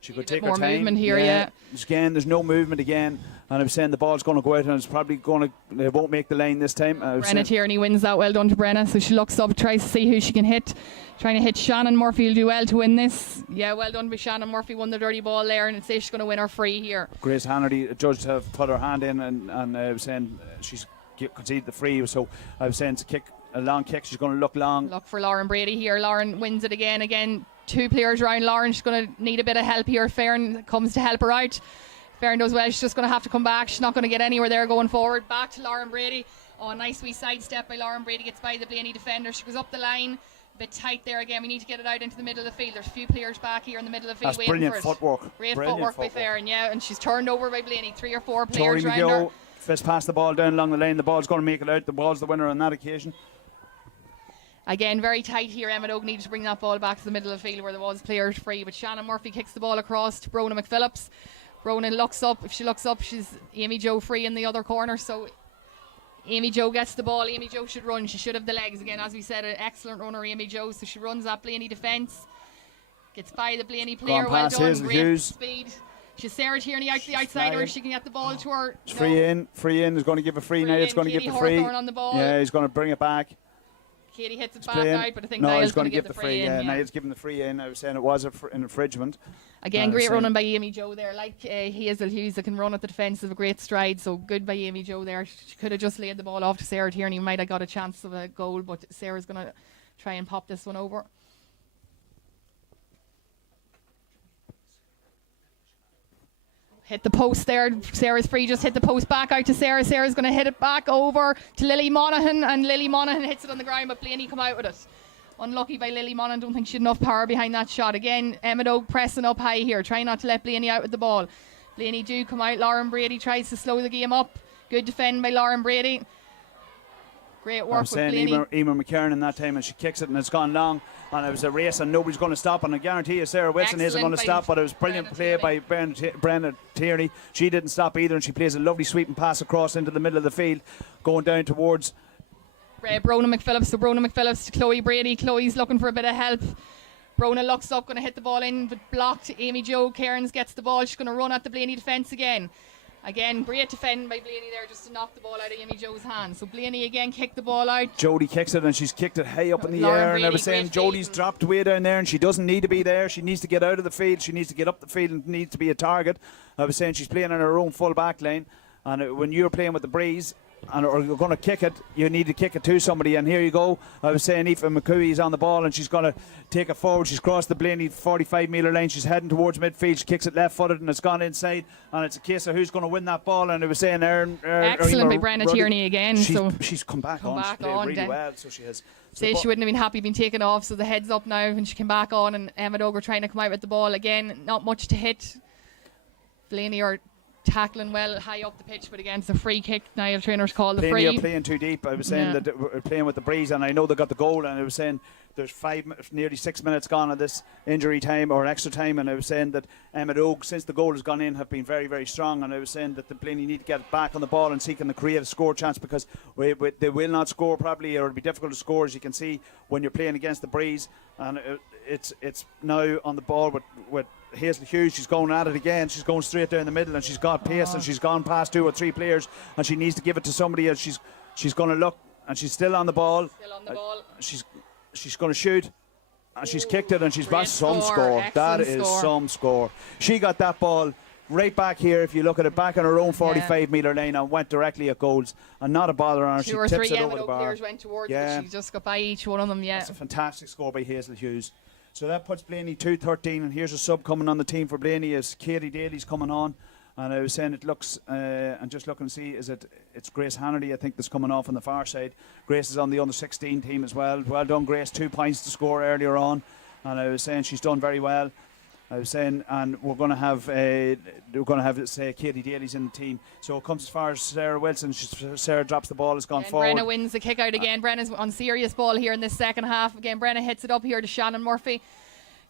she could take her time. More movement here, yeah. Again, there's no movement again, and I was saying the ball's going to go out, and it's probably going to. It won't make the line this time. Brenna Tierney wins that. Well done to Brenna. So she looks up, tries to see who she can hit. Trying to hit Shannon Murphy will do well to win this. Yeah, well done by Shannon Murphy. Won the dirty ball there, and it's she's going to win her free here. Grace Hannerty judged to have put her hand in, and I was saying she's conceded the free. So I was saying it's a long kick. She's going to look long. Look for Lauren Brady here. Lauren wins it again. 2 players around Lauren. She's going to need a bit of help here. Farron comes to help her out. Farron does well. She's just going to have to come back. She's not going to get anywhere there going forward. Back to Lauren Brady. Oh, nice wee sidestep by Lauren Brady. Gets by the Blaney defender. She goes up the line. A bit tight there again. We need to get it out into the middle of the field. There's a few players back here in the middle of the field. That's brilliant footwork. Great footwork by Farron, yeah. And she's turned over by Blaney. 3 or 4 players around her. Fist pass the ball down along the lane. The ball's going to make it out. The ball's the winner on that occasion. Again, very tight here. Emmet Oak needs to bring that ball back to the middle of the field where there was players free. But Shannon Murphy kicks the ball across to Brona McPhillips. Brona looks up. If she looks up, she's Amy Jo free in the other corner. So Amy Jo gets the ball. Amy Jo should run. She should have the legs. Again, as we said, an excellent runner, Amy Jo. So she runs that Blaney defence. Gets by the Blaney player. Well done. Great speed. She's Sarah Tierney out to the outside her. She can get the ball to her. Free in. Is going to give a free now. It's going to give the free. On the ball. Yeah, he's going to bring it back. Katie hits it back out, but I think Niall's going to give the free in. Yeah, Niall's giving the free in. I was saying it was an infringement. Again, great running by Amy Jo there. Like Hazel Hughes that can run at the defence of a great stride. So good by Amy Jo there. She could have just laid the ball off to Sarah Tierney. Might have got a chance of a goal, but Sarah's going to try and pop this one over. Hit the post there. Sarah's free. Just hit the post back out to Sarah. Sarah's going to hit it back over to Lily Monaghan, and Lily Monaghan hits it on the ground, but Blaney come out with it. Unlucky by Lily Monaghan. Don't think she had enough power behind that shot. Again, Emmet Oak pressing up high here. Trying not to let Blaney out with the ball. Blaney do come out. Lauren Brady tries to slow the game up. Good defend by Lauren Brady. Great work with Blaney. Emer McKernan in that time, and she kicks it and it's gone long, and it was a race and nobody's going to stop, and I guarantee you Sarah Wilson isn't going to stop, but it was brilliant play by Brenna Tierney. She didn't stop either, and she plays a lovely sweeping pass across into the middle of the field, going down towards Brona McPhillips. So Brona McPhillips to Chloe Brady. Chloe's looking for a bit of help. Brona looks up, going to hit the ball in, but blocked. Amy Jo Cairns gets the ball. She's going to run at the Blaney defence again. Again, great defend by Blaney there just to knock the ball out of Amy Jo's hand. So Blaney again kicked the ball out. Jodie kicks it, and she's kicked it high up in the Lauren air. Brady, And I was saying Jodie's dropped way down there, and she doesn't need to be there. She needs to get out of the field. She needs to get up the field and needs to be a target. I was saying she's playing on her own full back line. And when you're playing with the breeze, or you're going to kick it, you need to kick it to somebody, and here you go. I was saying Aoife McCooey is on the ball, and she's going to take it forward. She's crossed the Blaney 45-metre line. She's heading towards midfield. She kicks it left-footed, and it's gone inside, and it's a case of who's going to win that ball. And I was saying excellent by Brenna Tierney again. She's come back on. She's played really well, so she has. Say she wouldn't have been happy being taken off, so the head's up now when she came back on, and Emmet Oak trying to come out with the ball again. Not much to hit. Blaney are tackling well high up the pitch, but against the free kick, Niall Trainer's called the free. Are playing too deep. I was saying that we're playing with the breeze, and I know they got the goal, and I was saying there's nearly 6 minutes gone on this injury time or extra time, and I was saying that Emmet Oak, since the goal has gone in, have been very, very strong, and I was saying that the Blaney need to get back on the ball and seeking to create a score chance, because they will not score probably, or it'll be difficult to score, as you can see when you're playing against the breeze. And it's now on the ball with Hazel Hughes. She's going at it again. She's going straight down the middle, and she's got pace, and she's gone past 2 or 3 players, and she needs to give it to somebody else. She's going to look, and she's still on the ball. She's going to shoot, and she's kicked it, and she's got some score. That is some score. She got that ball right back here, if you look at it, back on her own 45-metre line, and went directly at goals, and not a bother on her. Two or three Emmet Oak players went towards it. She just got by each one of them. That's a fantastic score by Hazel Hughes. So that puts Blaney 2-13, and here's a sub coming on the team for Blaney as Katie Daly's coming on. And I was saying it looks, and just look and see, it's Grace Hannity, I think, that's coming off on the far side. Grace is on the under-16 team as well. Well done, Grace. 2 points to score earlier on, and I was saying she's done very well. I was saying, and we're going to have say Katie Daly's in the team. So it comes as far as Sarah Wilson. Sarah drops the ball, has gone forward. Brenna wins the kick out again. Brenna's on serious ball here in this second half. Again, Brenna hits it up here to Shannon Murphy.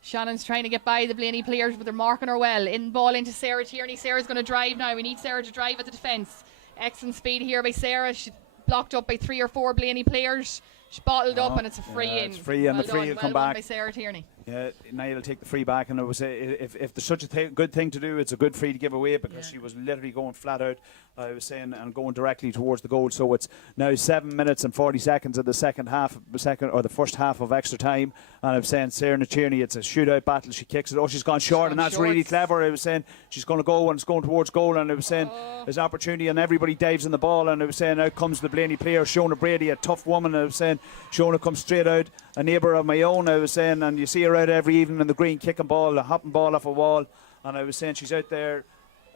Shannon's trying to get by the Blaney players, but they're marking her well. In ball into Sarah Tierney. Sarah's going to drive now. We need Sarah to drive at the defence. Excellent speed here by Sarah. She's blocked up by 3 or 4 Blaney players. She's bottled up, and it's a free in. It's free, and the free will come back. By Sarah Tierney. Yeah, Niall will take the free back, and it was if there's such a good thing to do, it's a good free to give away, because she was literally going flat out. I was saying, and going directly towards the goal. So it's now 7 minutes and 40 seconds of the the first half of extra time. And I'm saying Sarah Tierney, it's a shootout battle. She kicks it. Oh, she's gone short, and that's really clever. I was saying she's going to go, and it's going towards goal. And I was saying there's opportunity, and everybody dives in the ball. And I was saying out comes the Blaney player, Shona Brady, a tough woman. I was saying Shona comes straight out, a neighbour of my own. I was saying, and you see her out every evening in the green, kicking ball, a hopping ball off a wall. And I was saying she's out there.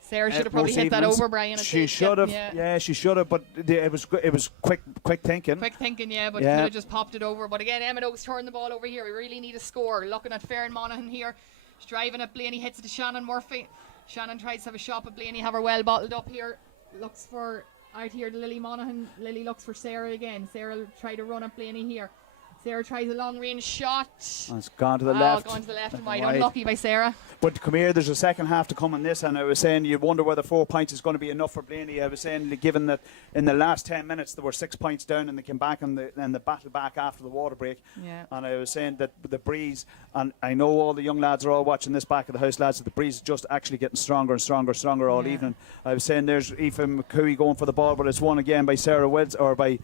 Sarah should have probably hit that over, Brian. She should have, she should have, but it was quick thinking. Quick thinking, but could have just popped it over. But again, Emmet Oak's turned the ball over here. We really need a score. Looking at Farron Monaghan here. She's driving at Blaney, hits it to Shannon Murphy. Shannon tries to have a shot at Blaney, have her well bottled up here. Looks for out here to Lily Monaghan. Lily looks for Sarah again. Sarah will try to run at Blaney here. Sarah tries a long range shot. And it's gone to the left. Gone to the left and wide. Unlucky by Sarah. But come here, there's a second half to come on this, and I was saying you wonder whether 4 points is going to be enough for Blaney. I was saying, given that in the last 10 minutes they were 6 points down, and they came back and the battle back after the water break. And I was saying that the breeze, and I know all the young lads are all watching this back of the house, lads, that the breeze is just actually getting stronger and stronger all evening. I was saying there's Aoife McCooey going for the ball, but it's won again by Sarah Wills, or by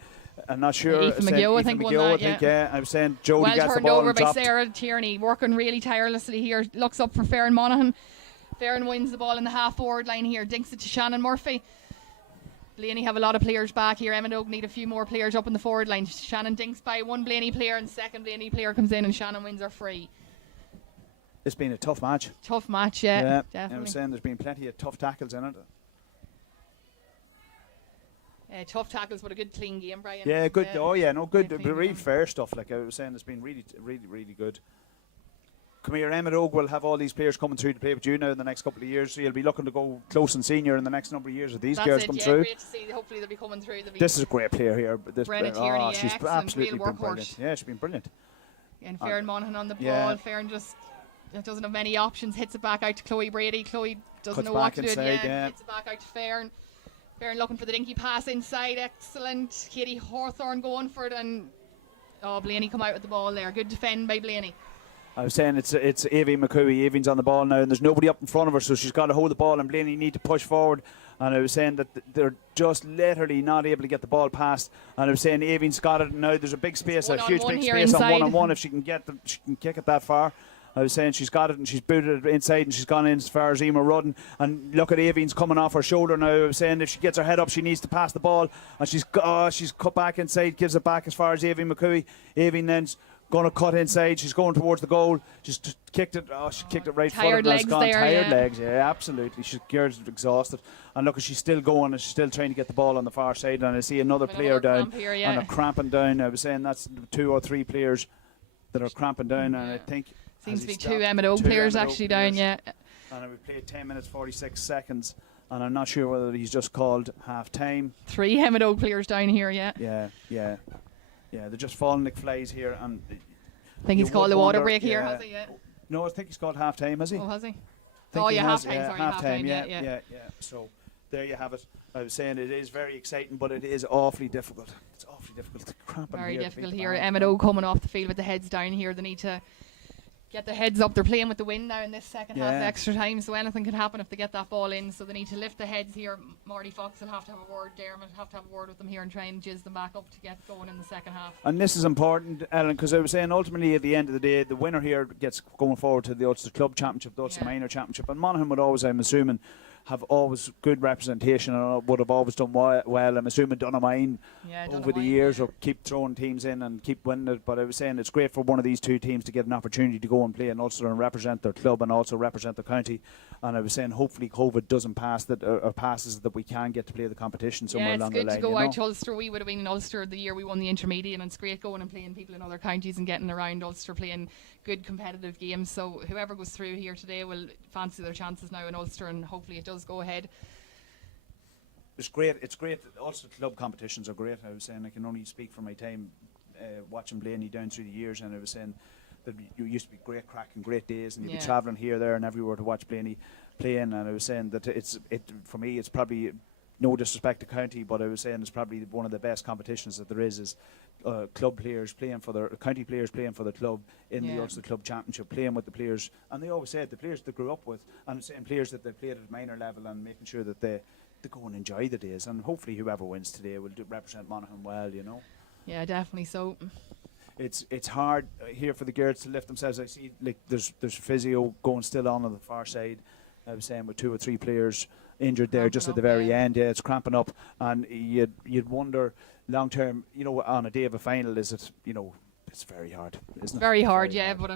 I'm not sure. Aoife McGill, I think, won that. I was saying Jodie gets the ball. Well turned over by Sarah Tierney, working really tirelessly here. Looks up for Farron Monaghan. Farron wins the ball in the half-forward line here. Dinks it to Shannon Murphy. Blaney have a lot of players back here. Emmet Oak need a few more players up in the forward line. Shannon dinks by one Blaney player, and the second Blaney player comes in, and Shannon wins her free. It's been a tough match. Tough match, definitely. I was saying there's been plenty of tough tackles in it. Tough tackles, but a good clean game, Brian. Yeah, good. Oh yeah, no, good. clean Really game. fair stuff. Like I was saying, it's been really good. Come here, Emmet Oak will have all these players coming through to play with you now in the next couple of years. So you'll be looking to go close and senior in the next number of years if these That's girls it, come yeah, through. great to see. Hopefully they'll be coming through. This is a great player here. This Brenna player, Tierney, she's excellent, absolutely real been workhorse. brilliant. Yeah, she's been brilliant. And Farron Monaghan on the ball. Yeah. Farron just doesn't have many options. Hits it back out to Chloe Brady. Chloe doesn't Cuts know what back to do. inside, yeah. Hits it back out to Farron. Farron looking for the dinky pass inside. Excellent. Katie Hawthorne going for it. And Blaney come out with the ball there. Good defend by Blaney. I was saying it's Aoibhinn McCooey. Aoibhinn's on the ball now, and there's nobody up in front of her, so she's got to hold the ball, and Blaney need to push forward. And I was saying that they're just literally not able to get the ball past. And I was saying Aoibhinn's got it now. There's a big space, a huge big space on one-on-one. If she can she can kick it that far. I was saying she's got it and she's booted it inside and she's gone in as far as Emer Rudden. And look at Aoibhinn's coming off her shoulder now. I was saying if she gets her head up, she needs to pass the ball. And she's cut back inside, gives it back as far as Aoibhinn McCooey. Aoibhinn then's going to cut inside. She's going towards the goal. Just kicked it. She kicked it right tired footed. legs there, Tired yeah. legs, yeah, absolutely. She's girls exhausted. And look, she's still going and she's still trying to get the ball on the far side. And I see another player down here, yeah. and a cramping down. I was saying that's 2 or 3 players that are cramping down, and I think seems to be 2 Emmet Oak players actually down, yeah. And we played 10 minutes 46 seconds, and I'm not sure whether he's just called half time. 3 Emmet Oak players down here, yeah. Yeah. They're just falling like flies here, and I think he's called the water break here, has he? Yeah. No, I think he's called half time, has he? Oh, has he? Oh yeah, half time. Sorry, half time. Yeah. So there you have it. I was saying it is very exciting, but it is awfully difficult. It's awfully difficult to cramp in Very here. difficult here. Emmet Oak coming off the field with the heads down here. They need to get their heads up. They're playing with the wind now in this second half, extra time, so anything can happen if they get that ball in. So they need to lift the heads here. Marty Fox will have to have a word. Dermot will have to have a word with them here and try and jizz them back up to get going in the second half. And this is important, Ellen, because I was saying ultimately at the end of the day, the winner here gets going forward to the Ulster Club Championship, the Ulster Minor Championship, and Monaghan would always, I'm assuming, have always good representation and would have always done well. I'm assuming Dunamine over the years will keep throwing teams in and keep winning it. But I was saying it's great for one of these 2 teams to get an opportunity to go and play in Ulster and represent their club and also represent their county. And I was saying hopefully COVID doesn't pass that or passes that we can get to play the competition somewhere along the line. Yeah, it's good to go out to Ulster. We would have been in Ulster the year we won the intermediate, and it's great going and playing people in other counties and getting around Ulster playing good competitive games. So whoever goes through here today will fancy their chances now in Ulster, and hopefully it does go ahead. It's great. It's great. Ulster club competitions are great. I was saying I can only speak for my time watching Blaney down through the years, and I was saying that you used to be great crack and great days, and you'd be travelling here, there, and everywhere to watch Blaney playing. And I was saying that for me, it's probably no disrespect to county, but I was saying it's probably one of the best competitions that there is club players playing for their county players playing for the club in the Ulster Club Championship, playing with the players, and they always said the players they grew up with, and the same players that they played at minor level, and making sure that they go and enjoy the days, and hopefully whoever wins today will represent Monaghan well, you know. Yeah, definitely so. It's hard here for the girls to lift themselves. I see like there's physio going still on the far side. I was saying with 2 or 3 players injured there just at the very end. Yeah, it's cramping up, and you'd wonder long term, you know, on a day of a final, is it, you know, it's very hard, isn't it? Very hard, but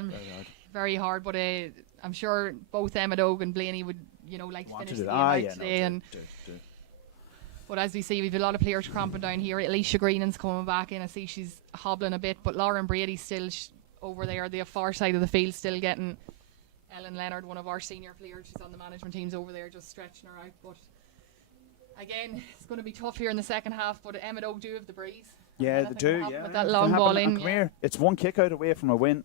very hard. But I'm sure both Emmet Oak and Blaney would, you know, like to finish the game out today. But as we see, we've a lot of players cramping down here. Alicia Greenan's coming back in. I see she's hobbling a bit, but Lauren Brady's still over there, the far side of the field, still getting Ellen Leonard, one of our senior players. She's on the management teams over there, just stretching her out. But again, it's going to be tough here in the second half. But Emmet Oak do have the breeze. Yeah, they do. Yeah, with that long ball in. Come here, it's 1 kick out away from a win.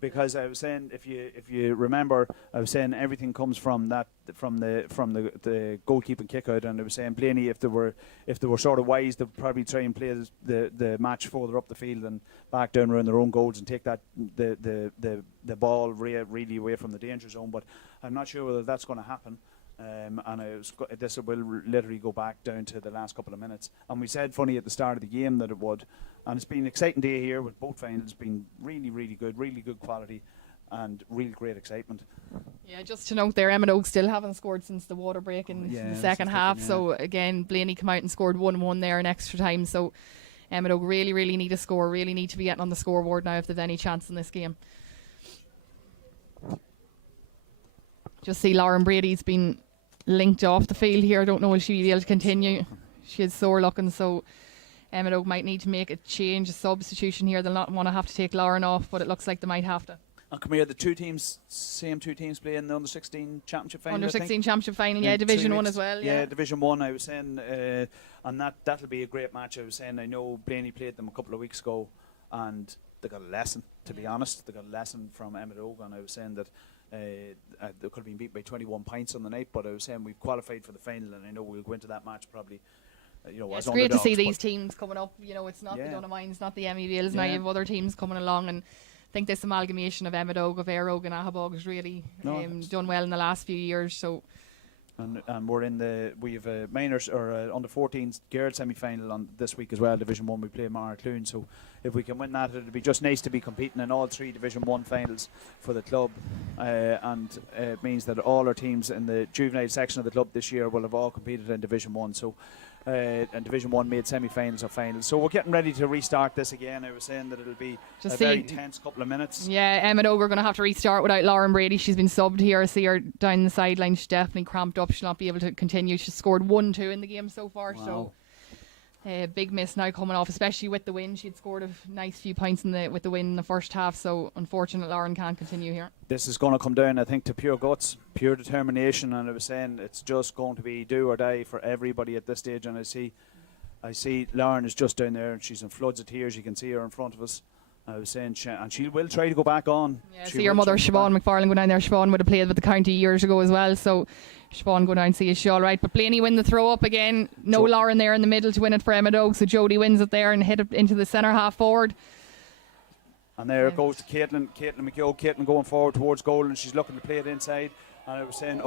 Because I was saying, if you remember, I was saying everything comes from the goalkeeping kick out, and I was saying Blaney, if they were sort of wise, they'd probably try and play the match further up the field and back down around their own goals and take that the ball really away from the danger zone. But I'm not sure whether that's going to happen. And this will literally go back down to the last couple of minutes. And we said funny at the start of the game that it would. And it's been an exciting day here with both finals. It's been really good quality and really great excitement. Yeah, just to note there, Emmet Oak still haven't scored since the water break in the second half. So again, Blaney came out and scored 1-1 there in extra time. So Emmet Oak really need a score, really need to be getting on the scoreboard now if they've any chance in this game. Just see Lauren Brady's been linked off the field here. I don't know if she'll be able to continue. she is sore looking, so Emmet Oak might need to make a change, a substitution here. They'll not want to have to take Lauren off, but it looks like they might have to. And come here, the same two teams play in the under-16 championship final. Under-16 championship final, yeah, Division 1 as well. Yeah, Division 1, I was saying, and that'll be a great match. I was saying, I know Blaney played them a couple of weeks ago, and they got a lesson, to be honest. They got a lesson from Emmet Oak, and I was saying that they could have been beat by 21 points on the night, but I was saying we've qualified for the final, and I know we'll go into that match probably. It's great to see these teams coming up. It's not the Dunamines, not the Emmy Vales. Now you have other teams coming along, and I think this amalgamation of Emmet Oak, of Éire Óg and Ahabog has really done well in the last few years. So, and we have a minors or under 14s girls semi-final on this week as well. Division 1 we play Marcloon, so if we can win that, it'll be just nice to be competing in all 3 Division 1 finals for the club, and it means that all our teams in the juvenile section of the club this year will have all competed in Division 1. So. And Division 1 made semi-finals or finals. So we're getting ready to restart this again. I was saying that it'll be just a very tense couple of minutes. Yeah, Emmet Oak are going to have to restart without Lauren Brady. She's been subbed here. I see her down the sideline. She's definitely cramped up. She'll not be able to continue. She's scored 1-2 in the game so far. Wow. So big miss now coming off, especially with the win. She'd scored a nice few points with the win in the first half. So unfortunate Lauren can't continue here. This is going to come down, I think, to pure guts, pure determination, and I was saying it's just going to be do or die for everybody at this stage. And I see Lauren is just down there, and she's in floods of tears. You can see her in front of us. I was saying, and she will try to go back on. Yeah, see your mother, Siobhan McFarlane, go down there. Siobhan would have played with the county years ago as well, so Siobhan go down and see is she all right. But Blaney win the throw up again. No Lauren there in the middle to win it for Emmet Oak, so Jodie wins it there and hit it into the centre half forward. And there it goes to Caitlin McKeough. Caitlin going forward towards goal, and she's looking to play it inside. And I was saying,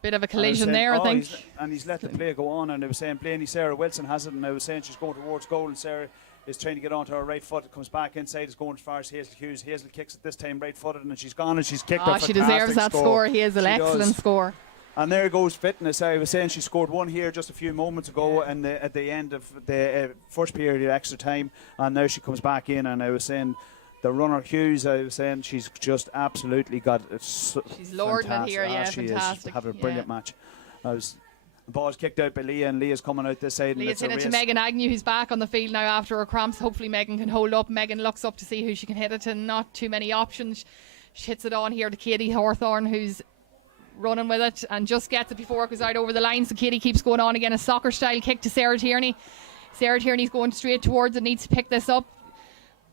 bit of a collision there, I think. He's let the play go on, and I was saying, Blaney, Sarah Wilson has it, and I was saying she's going towards goal, and Sarah is trying to get onto her right foot. It comes back inside, is going as far as Hazel Hughes. Hazel kicks it this time right-footed, and she's gone, and she's kicked it. She deserves that score. Hazel, excellent score. And there goes fitness. I was saying she scored one here just a few moments ago, and at the end of the first period of extra time, and now she comes back in, and I was saying, the runner Hughes, I was saying, she's just absolutely got it. She's lording it here, she fantastic. is having a brilliant match. The ball's kicked out by Leah, and Leah's coming out this side. Leah's hit it to Megan Agnew, who's back on the field now after her cramps. Hopefully Megan can hold up. Megan looks up to see who she can hit it to. Not too many options. She hits it on here to Katie Hawthorne, who's running with it and just gets it before it goes out over the line. So Katie keeps going on again. A soccer style kick to Sarah Tierney. Sarah Tierney's going straight towards it, needs to pick this up.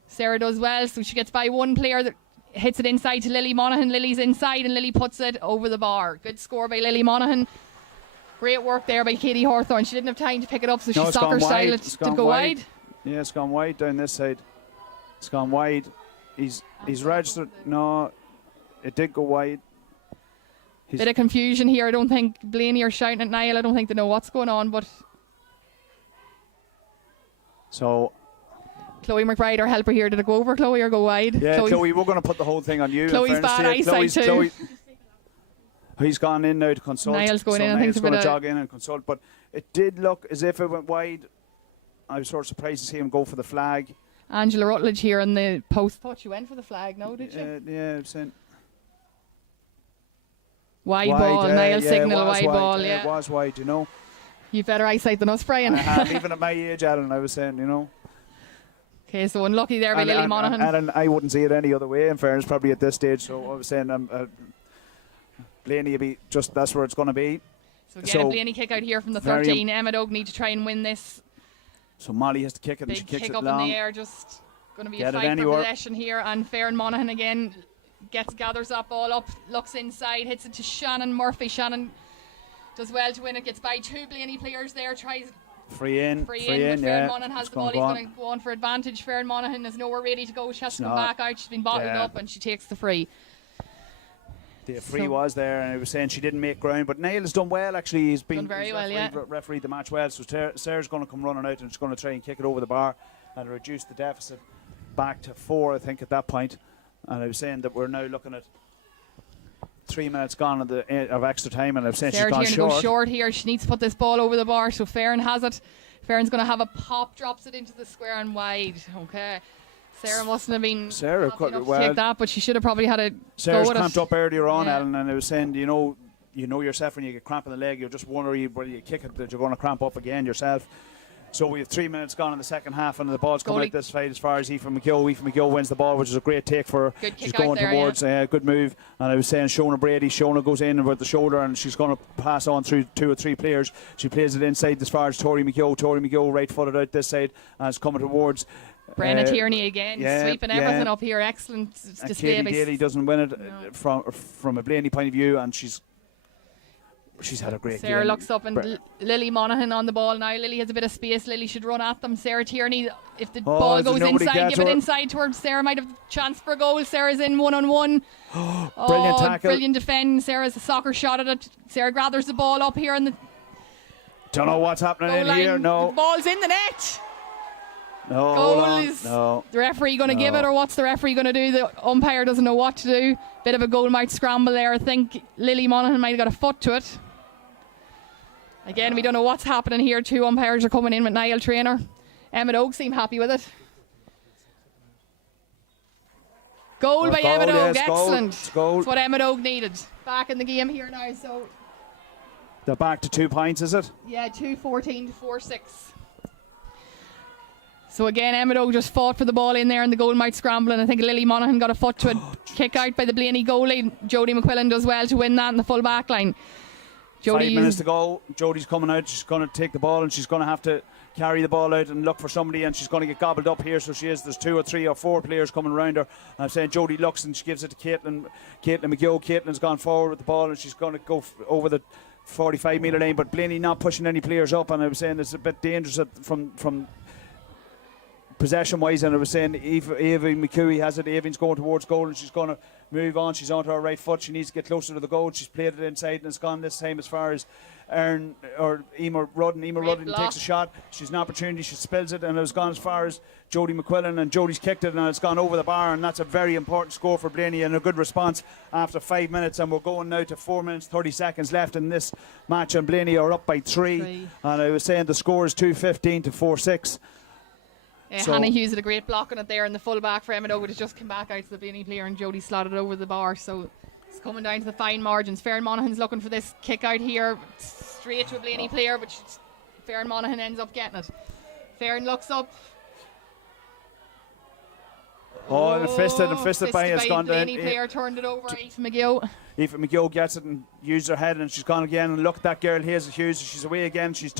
Sarah does well, so she gets by one player that hits it inside to Lily Monaghan. Lily's inside and Lily puts it over the bar. Good score by Lily Monaghan. Great work there by Katie Hawthorne. She didn't have time to pick it up, so she soccer style it. Did it go wide? Yeah, it's gone wide down this side. It's gone wide. He's registered. No, it did go wide. Bit of confusion here. I don't think Blaney are shouting at Niall. I don't think they know what's going on, but so Chloe McBride, our helper here, did it go over, Chloe, or go wide? Yeah, Chloe, we're going to put the whole thing on you. Chloe's bad eyesight too. He's gone in now to consult. Niall's going in. I think he's going to jog in and consult. But it did look as if it went wide. I was sort of surprised to see him go for the flag. Angela Rutledge here on the post. Thought she went for the flag. No, did you? Yeah, I'm saying. Wide ball. Niall signal wide ball. Yeah, it was wide. You know. You've better eyesight than us, Brian. Even at my age, Alan, I was saying, you know. Okay, so unlucky there by Lily Monaghan. And I wouldn't see it any other way, in fairness, probably at this stage. So I was saying, Blaney will be just, that's where it's going to be. So again, a Blaney kick out here from the 13. Emmet Oak need to try and win this. So Molly has to kick it, and she kicks it long. Big kick up in the air, just going to be a fight for possession here. And Farron Monaghan again gathers that ball up, looks inside, hits it to Shannon Murphy. Shannon does well to win it, gets by two Blaney players there, tries free in, but Farron Monaghan has the ball. He's going to go on for advantage. Farron Monaghan is nowhere ready to go. She has to come back out. She's been bottled up, and she takes the free. The free was there, and I was saying she didn't make ground, but Niall has done well. Actually, he's been very well. Refereed the match well. So Sarah's going to come running out, and she's going to try and kick it over the bar and reduce the deficit back to 4, I think, at that point. And I was saying that we're now looking at 3 minutes gone of extra time, and I've said she's gone short. Goes short here. She needs to put this ball over the bar, so Farron has it. Farron's going to have a pop, drops it into the square and wide. Okay. Sarah mustn't have been Sarah to take that, but she should have probably had a Sarah's go with clamped up earlier on, Alan, and I was saying, you know, you know yourself when you get cramp in the leg, you're just wondering whether you kick it that you're going to cramp up again yourself. So we have 3 minutes gone in the second half, and the ball's coming out this side as far as Aoife McGill. Aoife McGill wins the ball, which is a great take for her. Good she's kick going out there, towards good move. And I was saying Shona Brady. Shona goes in with the shoulder, and she's going to pass on through 2 or 3 players. She plays it inside as far as Tori McGill. Tori McGill right footed out this side and is coming towards. Brenna Tierney again, sweeping everything up here. Excellent display. Katie Daly doesn't win it from a Blaney point of view, and she's had a great game. Sarah looks up, and Lily Monaghan on the ball now. Lily has a bit of space. Lily should run at them. Sarah Tierney, if the ball goes inside, give it inside towards Sarah. Might have a chance for a goal. Sarah's in 1-on-1. Brilliant tackle. Brilliant defend. Sarah's a soccer shot at it. Sarah gathers the ball up here in the don't know what's happening in line. here. No. The ball's in the net. No, goal is no. the referee going to give it, or what's the referee going to do? The umpire doesn't know what to do. Bit of a goal might scramble there. I think Lily Monaghan might have got a foot to it. Again, we don't know what's happening here. 2 umpires are coming in with Niall Traynor. Emmet Oak seem happy with it. Goal by Emmet Oak, excellent. Goal. That's what Emmet Oak needed. Back in the game here now, so they're back to 2 points, is it? yeah, 2-14 to 4-6. So again, Emmet Oak just fought for the ball in there, and the goal might scramble, and I think Lily Monaghan got a foot to it. Kick out by the Blaney goalie. Jodie McQuillan does well to win that in the full back line. 5 minutes to go. Jodie's coming out. She's going to take the ball, and she's going to have to carry the ball out and look for somebody, and she's going to get gobbled up here. So she is. There's 2 or 3 or 4 players coming around her. I'm saying Jodie looks, and she gives it to Caitlin McGill. Caitlin's gone forward with the ball, and she's going to go over the 45-metre line. But Blaney not pushing any players up, and I was saying it's a bit dangerous from possession-wise, and I was saying Ava McCooey has it. Avian's going towards goal, and she's going to move on. She's onto her right foot. She needs to get closer to the goal. She's played it inside, and it's gone this time as far as Emer Rudden. Emer Rudden takes a shot. She's an opportunity. She spills it, and it was gone as far as Jodie McQuillan, and Jodie's kicked it, and it's gone over the bar, and that's a very important score for Blaney, and a good response after 5 minutes. And we're going now to 4 minutes 30 seconds left in this match, and Blaney are up by 3. And I was saying the score is 2-15 to 4-6. Hannah Hughes had a great block on it there, and the full back for Emmet Oak has just come back out to the Blaney player, and Jodie slotted over the bar. So it's coming down to the fine margins. Farron Monaghan's looking for this kick out here, straight to a Blaney player, but Farron Monaghan ends up getting it. Farron looks up. And fisted by has gone down. Blaney player turned it over. Aoife McGill. Aoife McGill gets it and used her head, and she's gone again. And look at that girl, Hazel Hughes. She's away again. She's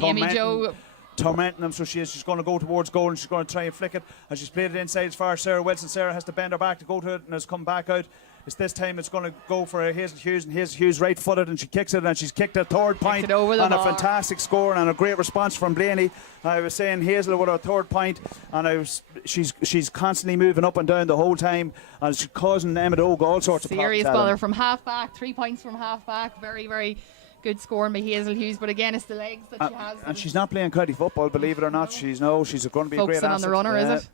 tormenting them, so she's going to go towards goal, and she's going to try and flick it, and she's played it inside as far as Sarah Wilson. Sarah has to bend her back to go to it, and has come back out. This time it's going to go for Hazel Hughes, and Hazel Hughes right footed, and she kicks it, and she's kicked a third point and a fantastic score and a great response from Blaney. I was saying Hazel with her third point, and she's constantly moving up and down the whole time, and she's causing Emmet Oak all sorts of problems. Serious bother from half back, 3 points from half back. Very, very good scoring by Hazel Hughes, but again, it's the legs that she has. And she's not playing county football, believe it or not. She's going to be a great asset. Focusing on the runner, is it?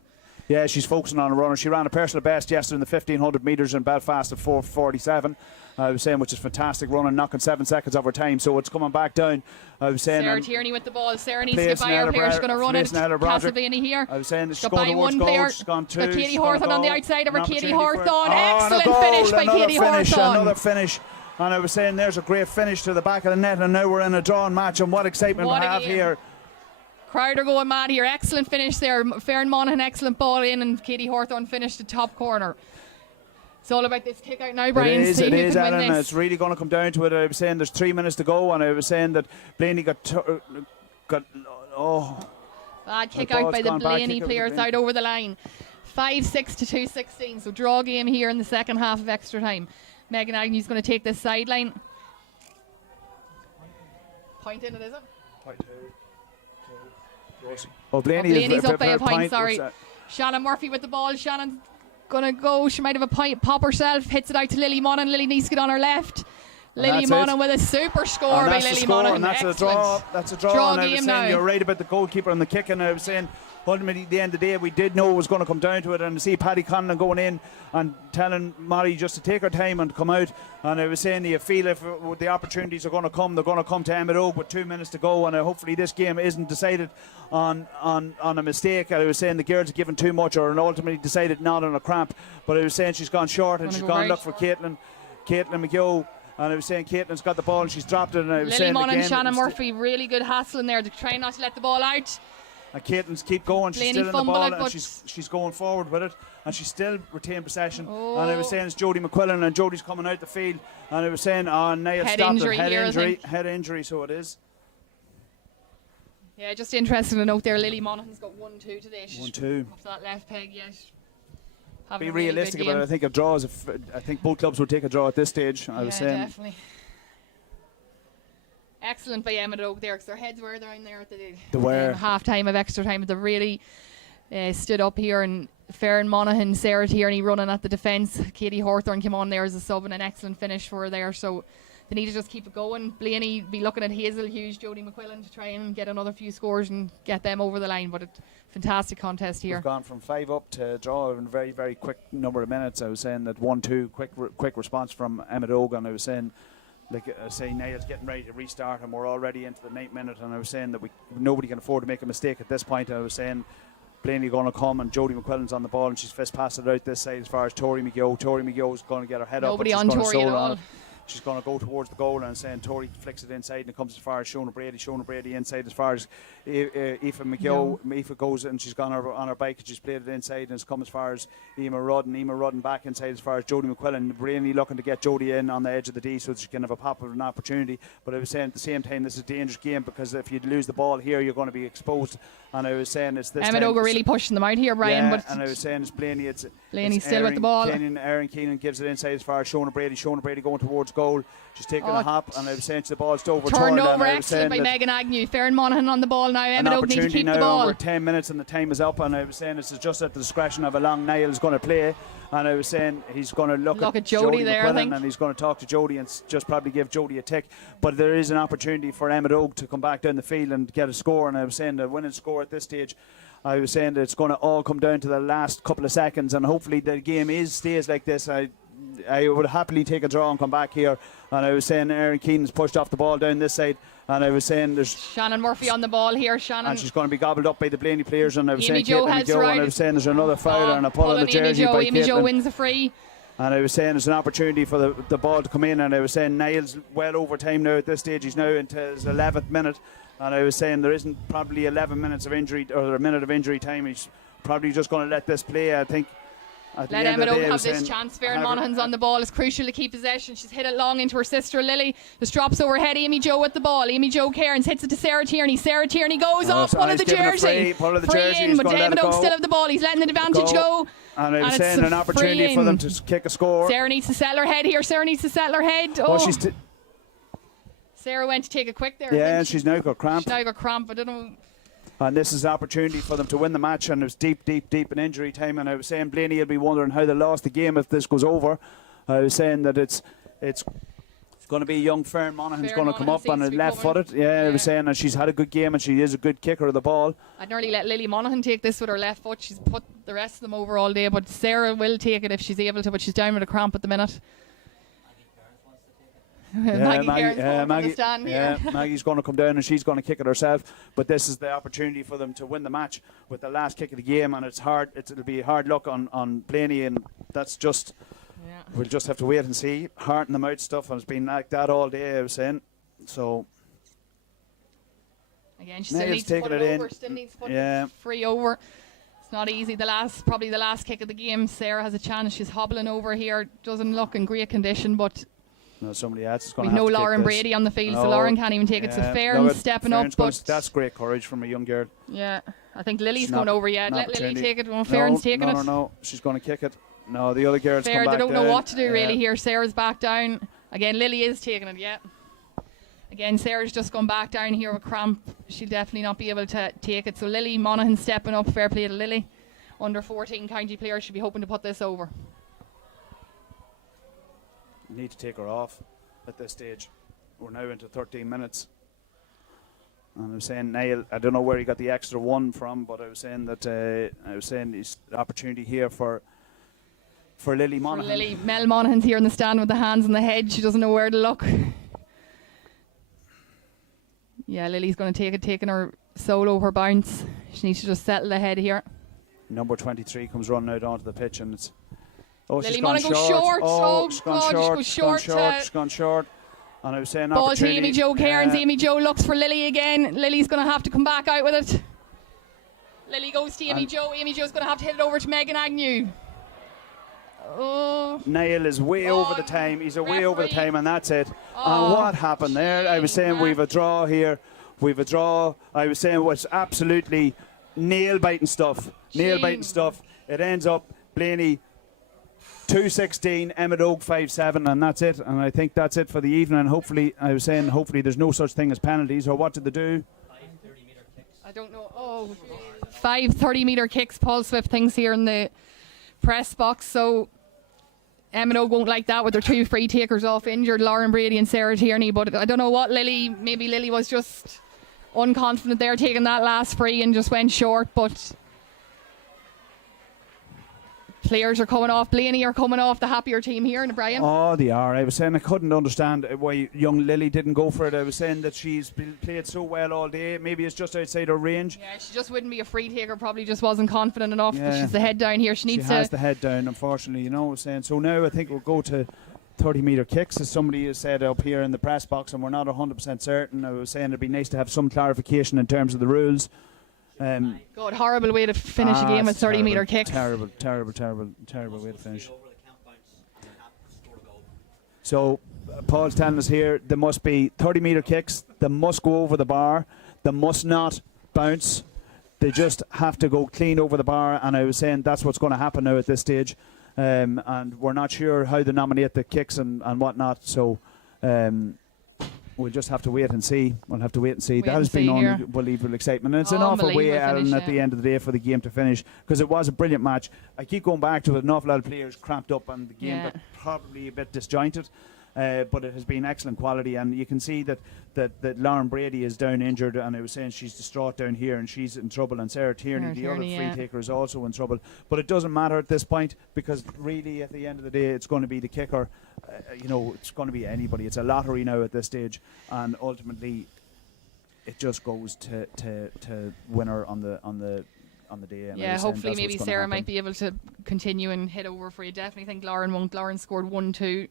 Yeah, she's focusing on a runner. She ran a personal best yesterday in the 1500 metres in Belfast at 4:47. I was saying, which is fantastic running, knocking 7 seconds off her time. So it's coming back down. I was saying. Sarah Tierney with the ball. Sarah needs to get by her player. She's going to run it. Castleblayney here. I was saying she's going towards one goal. player. She's gone 2. Got Katie Hawthorne on the outside of her. Katie Hawthorne. Excellent finish by Katie Hawthorne. Another finish. And I was saying there's a great finish to the back of the net, and now we're in a drawn match, and what excitement we have here. Crowd are going mad here. Excellent finish there. Farron Monaghan, excellent ball in, and Katie Hawthorne finished the top corner. It's all about this kick out now, Brian. It is, Ellen. It's really going to come down to it. I was saying there's 3 minutes to go, and I was saying that Blaney got bad kick out by the Blaney players out over the line. 5-6 to 2-16. So draw game here in the second half of extra time. Megan Agnew's going to take this sideline. Point in it, is it? Point 2. Oh, Blaney's up by a point, sorry. Shannon Murphy with the ball. Shannon's going to go. She might have a point, pop herself. Hits it out to Lily Monaghan. Lily needs to get on her left. Lily Monaghan with a super score by Lily Monaghan. And that's excellent. a draw. That's a draw. Draw and I was game saying now. you're right about the goalkeeper and the kick, and I was saying ultimately at the end of the day we did know it was going to come down to it, and to see Paddy Conlon going in and telling Molly just to take her time and come out, and I was saying you feel if the opportunities are going to come, they're going to come to Emmet Oak with 2 minutes to go, and hopefully this game isn't decided on a mistake. I was saying the girls have given too much or ultimately decided not on a cramp, but I was saying she's gone short, and she's gone look for Caitlin McGill. And I was saying Caitlin's got the ball and she's dropped it. And I was Lily saying Monaghan, again, Shannon Murphy, really good hassling there to try not to let the ball out. and Caitlin's keep going. She's Blaney still in the fumble ball it, and but- she's going forward with it. And she's still retained possession. Oh. And I was saying it's Jodie McQuillan and Jodie's coming out the field. And I was saying, oh, Niall Head stopped injury it. Head here, I injury. think. Head injury, so it is. Yeah, just interesting to note there, Lily Monaghan's got 1-2 today. She's 1-2. off that left peg, yes. Be realistic about it. I think a draw is. I think both clubs would take a draw at this stage. I was saying. Definitely. Excellent by Emmet Oak there, because their heads were down there at the half time of extra time. They really stood up here, and Farron Monaghan, Sarah Tierney running at the defence. Katie Hawthorne came on there as a sub, and an excellent finish for her there. So they need to just keep it going. Blaney be looking at Hazel Hughes, Jodie McQuillan to try and get another few scores and get them over the line. But a fantastic contest here. We've gone from 5 up to draw in a very, very quick number of minutes. I was saying that 1-2, quick response from Emmet Ogan. I was saying, Niall's getting ready to restart and we're already into the 9th minute. And I was saying that nobody can afford to make a mistake at this point. I was saying Blaney going to come and Jodie McQuillan's on the ball and she's fist passed it out this side as far as Tori McGill. Tori McGill is going to get her head Nobody up. on Tori at all. She's going to go towards the goal and saying Tori flicks it inside and it comes as far as Shona Brady. Shona Brady inside as far as Aoife McGill. Aoife goes and she's gone on her bike and she's played it inside and it's come as far as Emer Rudden. Emer Rudden back inside as far as Jodie McQuillan. Really looking to get Jodie in on the edge of the D so she can have a pop of an opportunity. But I was saying at the same time this is a dangerous game because if you lose the ball here you're going to be exposed. And I was saying it's this Emmet Oga really pushing them out here, Brian. Yeah, but and I was saying it's Blaney. Blaney's it's still with the ball. Erin Keenan gives it inside as far as Shona Brady. Shona Brady going towards goal. She's taking a hop, and I was saying to the ball's to overturn. Turned over excellent by Megan Agnew. Farron Monaghan on the ball now. Emmet Oak need to keep the ball. We're 10 minutes and the time is up, and I was saying this is just at the discretion of how long Niall's going to play. And I was saying he's going to look at Jodie there, McQuillan, I think. and he's going to talk to Jodie and just probably give Jodie a tick. But there is an opportunity for Emmet Oak to come back down the field and get a score. And I was saying the winning score at this stage, I was saying that it's going to all come down to the last couple of seconds, and hopefully the game stays like this. I would happily take a draw and come back here. And I was saying Erin Keenan's pushed off the ball down this side. And I was saying there's Shannon Murphy on the ball here. Shannon. And she's going to be gobbled up by the Blaney players. And I was saying Jo Caitlin McGill, and I was saying there's another foul and a pull on the jersey by Amy Jo Caitlin. wins a free. And I was saying there's an opportunity for the ball to come in. And I was saying Niall's well over time now at this stage. He's now into his 11th minute. And I was saying there isn't probably 11 minutes of injury or a minute of injury time. He's probably just going to let this play, I think. Let Emmet Oak have this chance. Farron Monaghan's on the ball. It's crucial to keep possession. She's hit it long into her sister Lily. Just drops overhead. Amy Jo with the ball. Amy Jo Cairns hits it to Sarah Tierney. Sarah Tierney goes off. Pull of the jersey. Free in, but Emmet Oak still have the ball. He's letting the advantage go. And I was saying an opportunity for them to kick a score. Sarah needs to settle her head here. Sarah needs to settle her head. Oh, Sarah went to take a quick there. Yeah, and she's now got cramp. She's now got cramp. I don't know. And this is an opportunity for them to win the match, and it was deep in injury time. And I was saying Blaney will be wondering how they lost the game if this goes over. I was saying that it's going to be young Farron Monaghan's going to come up on a left-footed. Yeah, I was saying that she's had a good game and she is a good kicker of the ball. I'd nearly let Lily Monaghan take this with her left foot. She's put the rest of them over all day, but Sarah will take it if she's able to, but she's down with a cramp at the minute. Maggie's going to come down and she's going to kick it herself. But this is the opportunity for them to win the match with the last kick of the game, and it's hard. It'll be hard luck on Blaney, and that's just. Yeah. We'll just have to wait and see. Heart in the mouth stuff, and it's been like that all day. I was saying. So. Again, she still needs to put it over. Still needs to put it free over. It's not easy. Probably the last kick of the game. Sarah has a chance. She's hobbling over here. Doesn't look in great condition, but. No, somebody else is going to have to take this. We've no Lauren Brady on the field, so Lauren can't even take it. So Farron's stepping up. But that's great courage from a young girl. Yeah, I think Lily's going over yet. Let Lily take it. Well, Farron's taking it. No, she's going to kick it. No, the other girls come back they don't down. know what to do really here. Sarah's back down. Again, Lily is taking it, yeah. Again, Sarah's just gone back down here with cramp. She'll definitely not be able to take it. So Lily Monaghan stepping up. Fair play to Lily. Under 14 county player should be hoping to put this over. Need to take her off at this stage. We're now into 13 minutes. And I was saying Niall, I don't know where he got the extra one from, but I was saying that it's the opportunity here for Lily Monaghan. Mel Monaghan's here in the stand with the hands on the head. She doesn't know where to look. Yeah, Lily's going to take it, taking her solo, her bounce. She needs to just settle the head here. Number 23 comes running out onto the pitch, and it's Oh, Lily she's gone Monaghan goes short. short. Oh, she's gone God, short. goes She's gone short, short. She's gone short. And I was saying ball to opportunity. Amy Jo Cairns. Yeah. Amy Jo looks for Lily again. Lily's going to have to come back out with it. Lily goes to Amy Jo. Amy Jo's going to have to hit it over to Megan Agnew. Oh. Niall is way over the time. He's way over the time, and that's it. And what happened there? I was saying we've a draw here. We've a draw. I was saying it was absolutely nail-biting stuff. Nail-biting stuff. It ends up Blaney 2-16, Emmet Oak 5-7, and that's it. And I think that's it for the evening. And hopefully, I was saying, hopefully there's no such thing as penalties. Or what did they do? 30-meter kicks. I don't know. Oh, 5 30-meter kicks. Paul Swift thinks here in the press box. So Emmet Oak won't like that with their 2 free takers off injured, Lauren Brady and Sarah Tierney. But I don't know what maybe Lily was just unconfident there taking that last free and just went short. But players are coming off. Blaney are coming off the happier team here in Brian. Oh, they are. I was saying I couldn't understand why young Lily didn't go for it. I was saying that she's played so well all day. Maybe it's just outside her range. Yeah, she just wouldn't be a free taker. Probably just wasn't confident enough. Yeah. But she's the head down here. She has the head down, unfortunately. You know what I'm saying? So now I think we'll go to 30-meter kicks, as somebody has said up here in the press box, and we're not 100% certain. I was saying it'd be nice to have some clarification in terms of the rules. God, horrible way to finish a game with 30-meter kicks. Terrible way to finish. So Paul's telling us here there must be 30-meter kicks. They must go over the bar. They must not bounce. They just have to go clean over the bar. And I was saying that's what's going to happen now at this stage. And we're not sure how they nominate the kicks and whatnot. So we'll just have to wait and see. We'll have to wait and see. That has been unbelievable excitement. And it's an awful way, Alan, at the end of the day for the game to finish, because it was a brilliant match. I keep going back to it. An awful lot of players cramped up and the game got probably a bit disjointed. But it has been excellent quality, and you can see that Lauren Brady is down injured, and I was saying she's distraught down here and she's in trouble, and Sarah Tierney, the other free taker, is also in trouble. But it doesn't matter at this point, because really at the end of the day it's going to be the kicker. It's going to be anybody. It's a lottery now at this stage, and ultimately it just goes to winner on the day. And yeah, hopefully maybe Sarah might be able to continue and hit over for you. Definitely think Lauren won't. Lauren scored 1-2.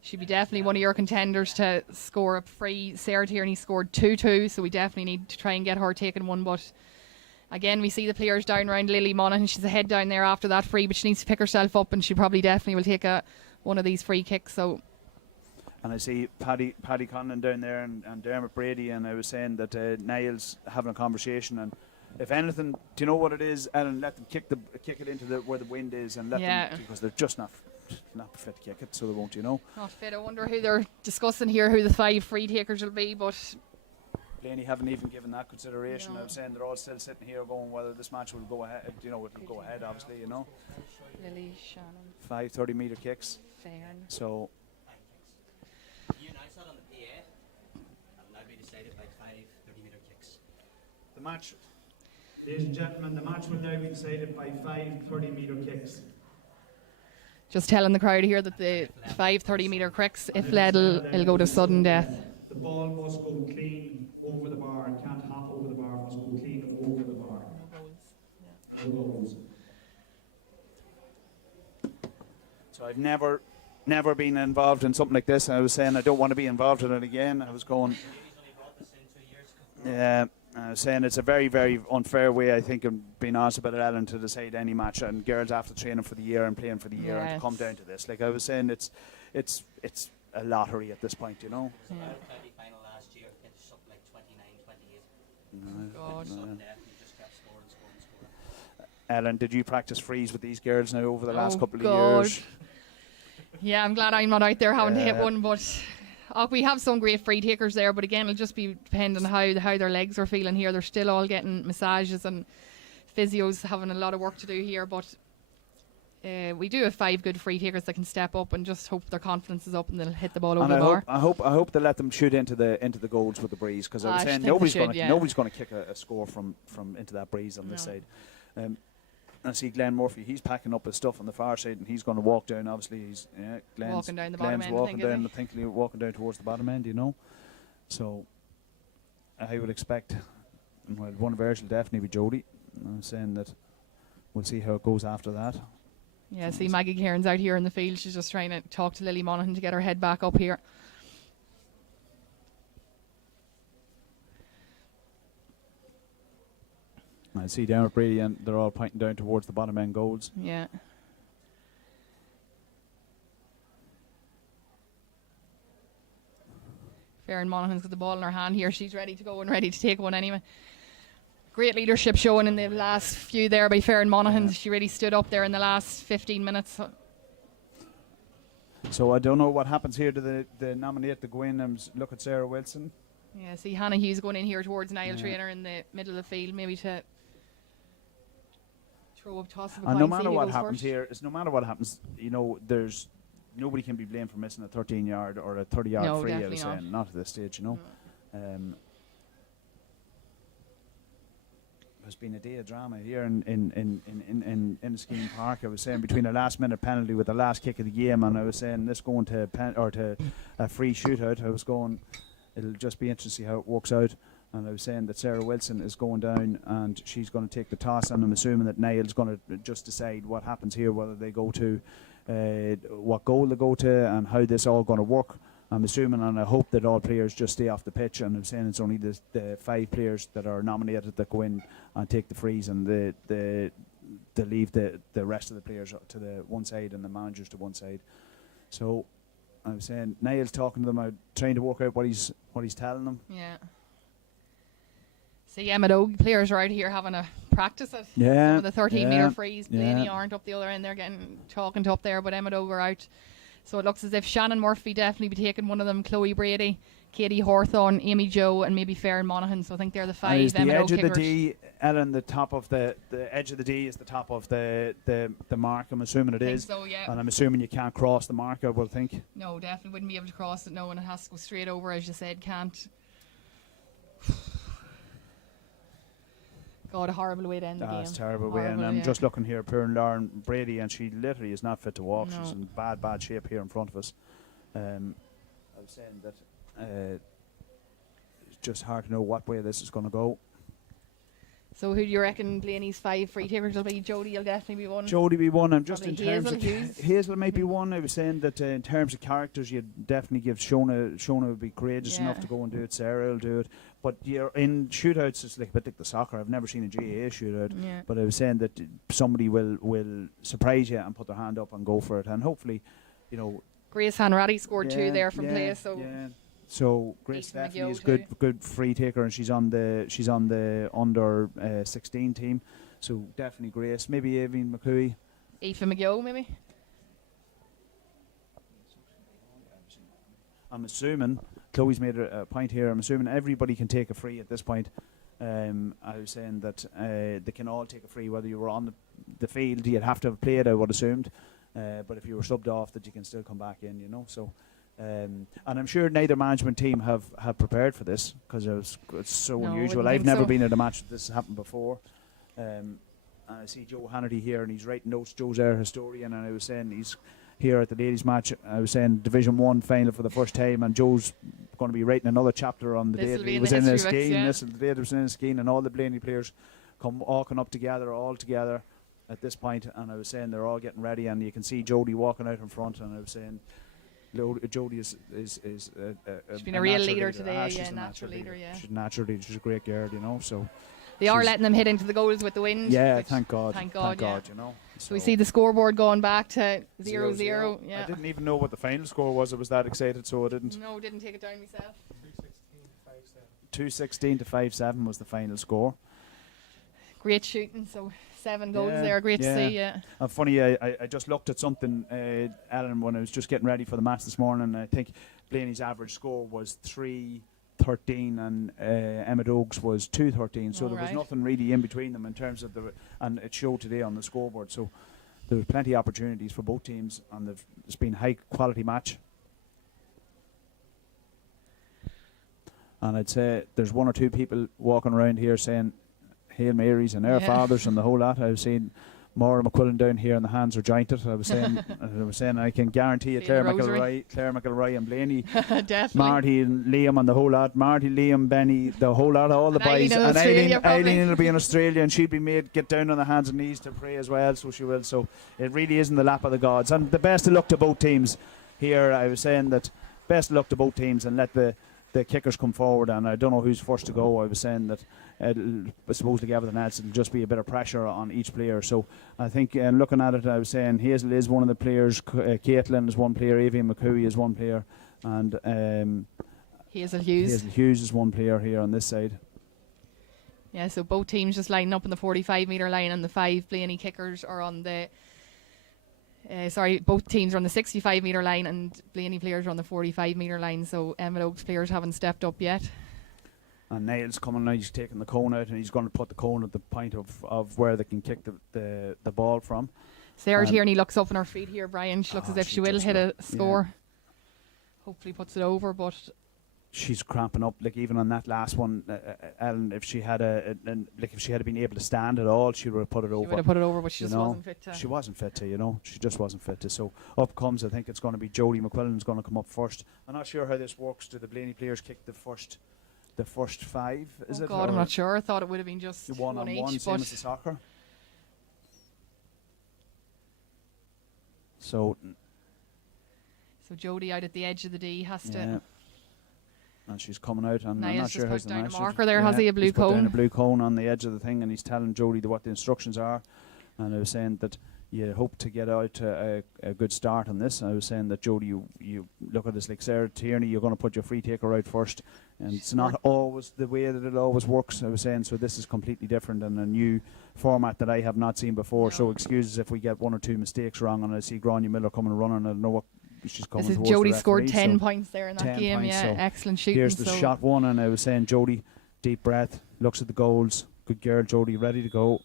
She'd be definitely one of your contenders to score a free. Sarah Tierney scored 2-2, so we definitely need to try and get her taking one. But again, we see the players down around Lily Monaghan. She's ahead down there after that free, but she needs to pick herself up, and she probably definitely will take one of these free kicks. So. And I see Paddy Conlon down there and Dermot Brady, and I was saying that Niall's having a conversation, and if anything, do you know what it is, Ellen? Let them kick it into where the wind is, and let them, because they're just not fit to kick it, so they won't, Not fit. I wonder who they're discussing here, who the 5 free takers will be, but Blaney haven't even given that consideration. I was saying they're all still sitting here going whether this match will go ahead. It will go ahead, obviously, Lily, Shannon. 5 30-meter kicks. Fair. So. You announced that on the PA, and now be decided by 5 30-meter kicks. The match, ladies and gentlemen, the match will now be decided by 5 30-meter kicks. Just telling the crowd here that the 5 30-meter kicks, if led, it'll go to sudden death. The ball must go clean over the bar. It can't hop over the bar. It must go clean over the bar. No goals. So I've never been involved in something like this. I was saying I don't want to be involved in it again. I was going. Yeah. I was saying it's a very, very unfair way, I think, of being honest about it, Ellen, to decide any match, and girls after training for the year and playing for the year, and to come down to this. Like I was saying, it's a lottery at this point, It was a county final last year. It's something like 29-28. God. You just kept scoring. Ellen, did you practice freeze with these girls now over the last couple of years? Yeah, I'm glad I'm not out there having to hit one, but we have some great free takers there, but again, it'll just be depending on how their legs are feeling here. They're still all getting massages, and physios having a lot of work to do here, but we do have 5 good free takers that can step up, and just hope their confidence is up and they'll hit the ball over the bar. I hope they let them shoot into the goals with the breeze, because I was saying nobody's going to kick a score from into that breeze on this side. I see Glenn Murphy. He's packing up his stuff on the far side, and he's going to walk down. Obviously, Glenn's walking down the bottom end. Walking down towards the bottom end. So I would expect, one of ours will definitely be Jodie. I'm saying that we'll see how it goes after that. Yeah, see Maggie Cairns out here in the field. She's just trying to talk to Lily Monaghan to get her head back up here. I see down at Brady, and they're all pointing down towards the bottom end goals. Yeah. Farron Monaghan's got the ball in her hand here. She's ready to go and ready to take one anyway. Great leadership shown in the last few there by Farron Monaghan. Yeah. She really stood up there in the last 15 minutes. So I don't know what happens here to the nominate to go in and look at Sarah Wilson. Yeah, see Hannah Hughes going in here towards Niall Yeah. Trainer in the middle of the field, maybe to throw up toss of a And coin, no see matter who what goes happens first. here, it's no matter what happens, you know, there's nobody can be blamed for missing a 13-yard or a 30-yard No, free. I definitely was not. saying, not at this stage, you know. There's been a day of drama here in Skeen Park. I was saying between a last-minute penalty with the last kick of the game, and I was saying this going to to a free shootout. I was going, it'll just be interesting to see how it works out. And I was saying that Sarah Wilson is going down and she's going to take the toss, and I'm assuming that Niall's going to just decide what happens here, whether they go to what goal they go to and how this all going to work. I'm assuming, and I hope that all players just stay off the pitch, and I'm saying it's only the 5 players that are nominated that go in and take the frees, and they leave the rest of the players to the one side and the managers to one side. So I was saying Niall's talking to them, trying to work out what he's telling them. Yeah. See, Emmet players are out here having a practice at Yeah, some of the 13-metre yeah, frees. yeah. Blaney aren't up the other end. They're talking up there, but Emmet are out. So it looks as if Shannon Murphy definitely be taking one of them, Chloe Brady, Katie Hawthorne, Amy Joe, and maybe Farron Monaghan. So I think they're the 5 Is the Emmet edge of the kickers. D, Ellen, the top of the edge of the D is the top of the mark. I'm assuming it I think is. so, yeah. And I'm assuming you can't cross the mark, I will think. No, definitely wouldn't be able to cross it. No, and it has to go straight over, as you said. Can't. God, a horrible way to end the game. That's terrible way. And Horrible, I'm yeah. just looking here at poor Lauren Brady, and she literally is not fit to walk. No. She's in bad shape here in front of us. I was saying that it's just hard to know what way this is going to go. So who do you reckon Blaney's 5 free takers will be? Jodie will definitely be one. Jodie be one. I'm just Probably in terms Hazel of Hughes. Hazel might be one. I was saying that in terms of characters, you'd definitely give Shona would be courageous Yeah. enough to go and do it. Sarah will do it. But you're in shootouts, it's like a bit like the soccer. I've never seen a GAA shootout. Yeah. But I was saying that somebody will surprise you and put their hand up and go for it, and hopefully, you know. Grace Hanratty scored 2 yeah, there from yeah, play. So yeah. So Grace Ethan definitely is McGill good free taker, and she's on the under 16 team. So definitely Grace. Maybe Aveen McCooey. Aoife McGill, maybe. I'm assuming Chloe's made a point here. I'm assuming everybody can take a free at this point. I was saying that they can all take a free, whether you were on the field. You'd have to have played, I would assumed. But if you were subbed off, that you can still come back in, you know. So, and I'm sure neither management team have prepared for this, because it's so No, I unusual. wouldn't I've think never so. been at a match that this has happened before. I see Joe Hannity here, and he's writing notes. Joe's our historian, and I was saying he's here at the ladies' match. I was saying Division 1 final for the first time, and Joe's going to be writing another chapter on the day This'll that be he in was the in a history books, scheme. yeah. This is the day that he was in a scheme, and all the Blaney players all come up together, all together at this point. And I was saying they're all getting ready, and you can see Jodie walking out in front. And I was saying Jodie is She's been a real natural leader today, she's yeah, a natural leader, yeah. She's a natural leader. She's a great girl, you know. So They are she's- letting them hit into the goals with the wind. yeah, which- thank God, Thank God, yeah. you know. So we see the scoreboard going back to 0-0. 0-0. Yeah. I didn't even know what the final score was. I was that excited, so I didn't. No, didn't take it down myself. 2-16 to 5-7 was the final score. Great shooting, so 7 goals Yeah, there. Great yeah. to see, yeah. Funny, I just looked at something, Alan, when I was just getting ready for the match this morning. I think Blaney's average score was 3-13, and Emmet Oaks was 2-13. So All there was right. nothing really in between them in terms of and it showed today on the scoreboard. So there was plenty of opportunities for both teams, and it's been a high quality match. And I'd say there's 1 or 2 people walking around here saying Hail Marys and Our Yeah. Fathers and the whole lot. I've seen Maura McQuillan down here, and the hands are jointed. I was saying, I can guarantee you, Feel Claire the rosary. McElroy, and Blaney, Definitely. Marty and Liam, and the whole lot. Marty, Liam, Benny, the whole lot, all the And Eileen boys, in and Australia, probably. Eileen will be in Australia, and she'll be made get down on the hands and knees to pray as well. So she will. So it really is in the lap of the gods. And the best of luck to both teams here. I was saying that best of luck to both teams, and let the kickers come forward. And I don't know who's first to go. I was saying that I suppose like everything else, it'll just be a bit of pressure on each player. So I think, looking at it, I was saying Hazel is one of the players, Caitlin is one player, Evie McCooey is one player, and Hazel Hughes. Hazel Hughes is one player here on this side. Yeah, so both teams just lining up in the 45-metre line, and the 5 Blaney kickers are on the both teams are on the 65-metre line, and Blaney players are on the 45-metre line. So Emmet Oaks players haven't stepped up yet. And Niall's coming now, he's taking the cone out, and he's going to put the cone at the point of where they can kick the ball from. Sarah Tierney looks up on her feet here, Brian. She looks as if she will hit a score. Hopefully puts it over, but she's cramping up. Like even on that last one, Ellen, if she had if she had been able to stand at all, she would have put it over. She would have put it over, but she just wasn't fit to. She wasn't fit to, she just wasn't fit to. So up comes, I think it's going to be Jodie McQuillan's going to come up first. I'm not sure how this works. Do the Blaney players kick the first 5? Is it? God, I'm not sure. I thought it would have been just one on each, one, same as the soccer. So Jodie out at the edge of the D has to. And she's coming out, and I'm Niall's not sure just how's put the down match. a marker there, has he? A blue he's put down cone? a blue cone on the edge of the thing, and he's telling Jodie what the instructions are. And I was saying that you hope to get out to a good start on this. I was saying that Jodie, you look at this like Sarah Tierney, you're going to put your free taker out first, and it's not always the way that it always works. I was saying, so this is completely different and a new format that I have not seen before. No. So excuses if we get 1 or 2 mistakes wrong, and I see Grania Miller coming and running. I don't know what she's coming. This is towards the Jodie scored referee, 10 so points there in that 10 game. points, Yeah, so excellent shooting. here's the shot one, and I was saying Jodie, deep breath, looks at the goals. Good girl, Jodie, ready to go.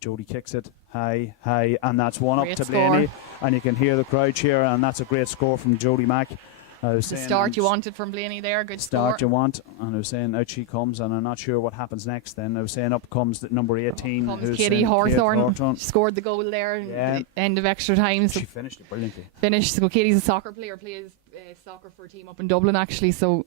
Jodie kicks it high, and that's one Great up to score. Blaney, and you can hear the crowd cheer, and that's a great score from Jodie Mack. I was The saying, start you wanted from Blaney there. Good start score. you want, and I was saying out she comes, and I'm not sure what happens next. Then I was saying up comes the number 18, Comes who's Katie saying Hawthorne. Scored the goal there Yeah. at the end of extra time. So She finished it brilliantly. finished. So Katie's a soccer player, plays soccer for a team up in Dublin actually. So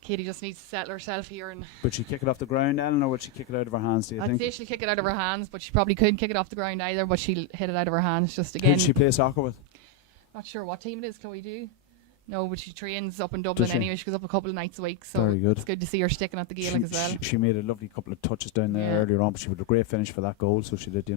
Katie just needs to settle herself here, and Would she kick it off the ground, Ellen, or would she kick it out of her hands? Do you I'd think? say she'll kick it out of her hands, but she probably couldn't kick it off the ground either. But she'll hit it out of her hands just Who again. did she play soccer with? Not sure what team it is, Chloe. Do no, but she trains up in Dublin Does she? anyway. She goes up a couple of nights a week, so Very good. it's good to see her sticking at the Gaelic as well. She made a lovely couple of touches down there Yeah. earlier on, but she had a great finish for that goal, so she did,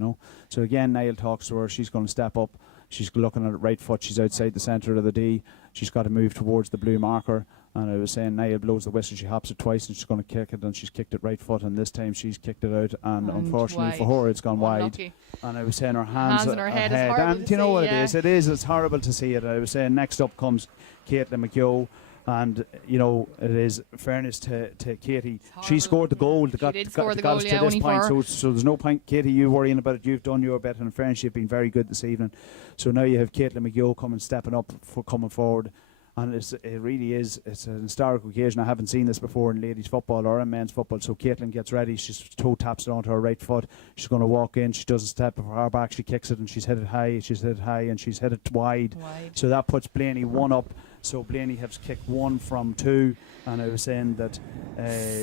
So again, Niall talks to her. She's going to step up. She's looking at it right foot. She's outside the centre of the D. She's got to move towards the blue marker. And I was saying, Niall blows the whistle. She hops it twice, and she's going to kick it, and she's kicked it right foot. And this time she's kicked it out, and unfortunately for wide. her, it's gone wide. Unlucky. And I was saying her hands in her head is horrible and to do you know see, what yeah. it is? It's horrible to see it. I was saying next up comes Caitlin McGill, and it is fairness to Katie. She horrible. scored the goal. She did score the got goal, us yeah, to this only point. for So there's no point, Katie, you worrying about it. You've done your bit, and in fairness, you've been very good this evening. So now you have Caitlin McGill stepping up for coming forward. And it really is, it's an historic occasion. I haven't seen this before in ladies football or in men's football. So Caitlin gets ready, she's toe taps it onto her right foot. She's going to walk in, she does a step of her back, she kicks it, and she's hit it high, and she's hit it wide. So that puts Blaney 1 up. So Blaney has kicked 1 from 2, and I was saying that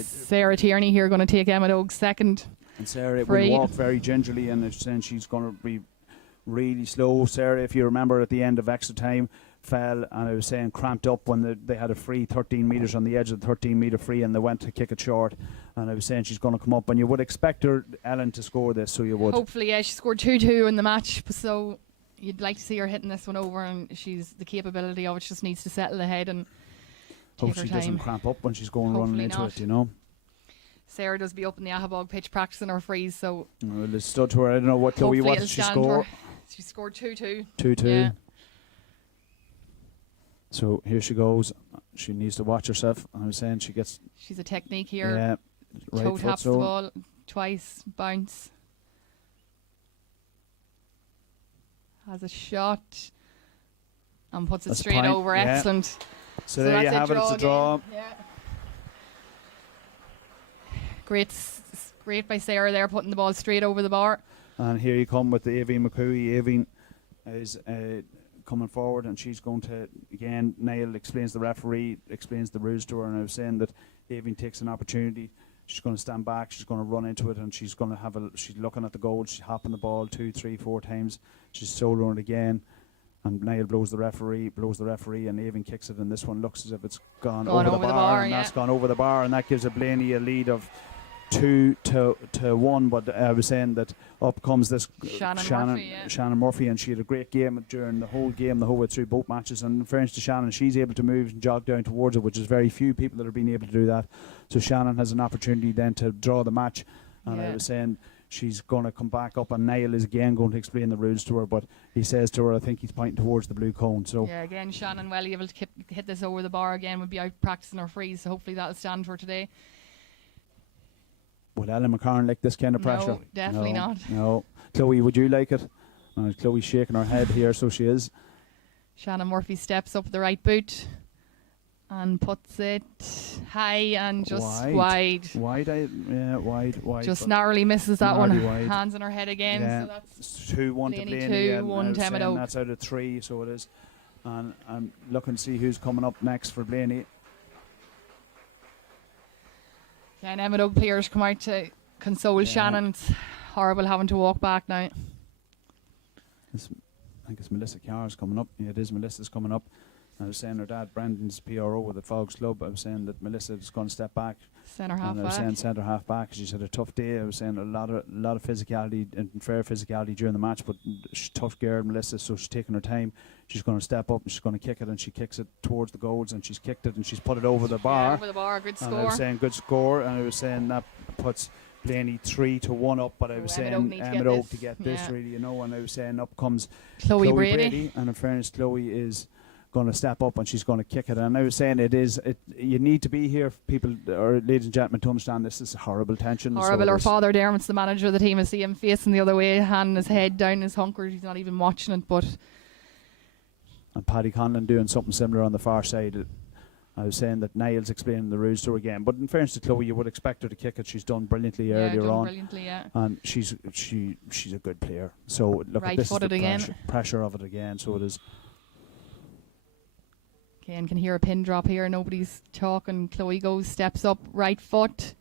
Sarah Tierney here going to take Emmet Oaks second. and Sarah Free. will walk very gingerly, and I was saying she's going to be really slow. Sarah, if you remember at the end of extra time, fell, and I was saying cramped up when they had a free 13 metres on the edge of the 13-metre free, and they went to kick it short, and I was saying she's going to come up, and you would expect her, Ellen, to score this, so you would. Hopefully, yeah, she scored 2-2 in the match, so you'd like to see her hitting this one over, and she's the capability of it. She just needs to settle ahead and take Hope her she time. doesn't cramp up when she's going running Hopefully into not. it, Sarah does be up in the Ahabog pitch practicing her frees, so Well, it stood to her. I don't know what Chloe, hopefully what it'll did she stand to score? her. She scored 2-2. 2-2. Yeah. So here she goes. She needs to watch herself. I was saying she gets, She's a technique here. yeah, right Toe foot. taps the So ball twice, bounce. Has a shot and puts it That's a straight point, over. yeah. Excellent. So there you that's have it. It's a again. draw. Yeah. Great Great by Sarah there, putting the ball straight over the bar. And here you come with the Avine McCooey. Avine is coming forward, and she's going to, again, Niall explains the referee, explains the rules to her, and I was saying that Avine takes an opportunity. She's going to stand back, she's going to run into it, and she's going to she's looking at the goal, she's hopping the ball 2, 3, 4 times, she's soloing it again, and Niall blows the referee, and Avine kicks it, and this one looks as if it's gone over the bar, and that's gone over the bar, and that gives a Blaney a lead of 2-1. But I was saying that up comes this Shannon Murphy, and she had a great game during the whole game, the whole way through both matches. And in fairness to Shannon, she's able to move and jog down towards it, which is very few people that are being able to do that. So Shannon has an opportunity then to draw the match. And I was saying she's going to come back up, and Niall is again going to explain the rules to her, but he says to her, I think he's pointing towards the blue cone. So yeah, again, Shannon well able to hit this over the bar again, would be out practicing her freeze, so hopefully that'll stand for today. Would Ellen McCarran like this kind of pressure? No, definitely not. No. Chloe, would you like it? Chloe's shaking her head here, so she is. Shannon Murphy steps up the right boot and puts it high and just wide. Wide. Just narrowly misses that one. Wide. Hands on her head again. Yeah. So that's 2-1 to Blaney. 2-1 to Emmet Oak. That's out of 3, so it is. And I'm looking to see who's coming up next for Blaney. Yeah, and Emmet Oak players come out to console Shannon. It's horrible having to walk back now. I think it's Melissa Carr's coming up. Yeah, it is. Melissa's coming up. I was saying her dad, Brendan's PRO with the Faughs Club. I was saying that Melissa's going to step back. Centre half and back. I was saying centre half back. She's had a tough day. I was saying a lot of physicality and fair physicality during the match, but she's a tough girl, Melissa, so she's taking her time. She's going to step up and she's going to kick it, and she kicks it towards the goals, and she's kicked it and she's put it over the bar. Yeah, over the bar, good score. And I was saying good score, and I was saying that puts Blaney 3-1 up, but I was saying Emmet Oak to get this really, you know, and I was saying up comes Chloe Brady. And in fairness, Chloe is going to step up and she's going to kick it. And I was saying you need to be here, people, or ladies and gentlemen, to understand this is horrible tension. Horrible. Our father Dermot's the manager of the team. I see him facing the other way, handing his head down his hunkers. He's not even watching it, but. And Paddy Conlon doing something similar on the far side. I was saying that Niall's explaining the rules to her again, but in fairness to Chloe, you would expect her to kick it. She's done brilliantly earlier on. And she's a good player. So look at this, the pressure of it again. So it is. Again, can hear a pin drop here. Nobody's talking. Chloe goes, steps up, right foot,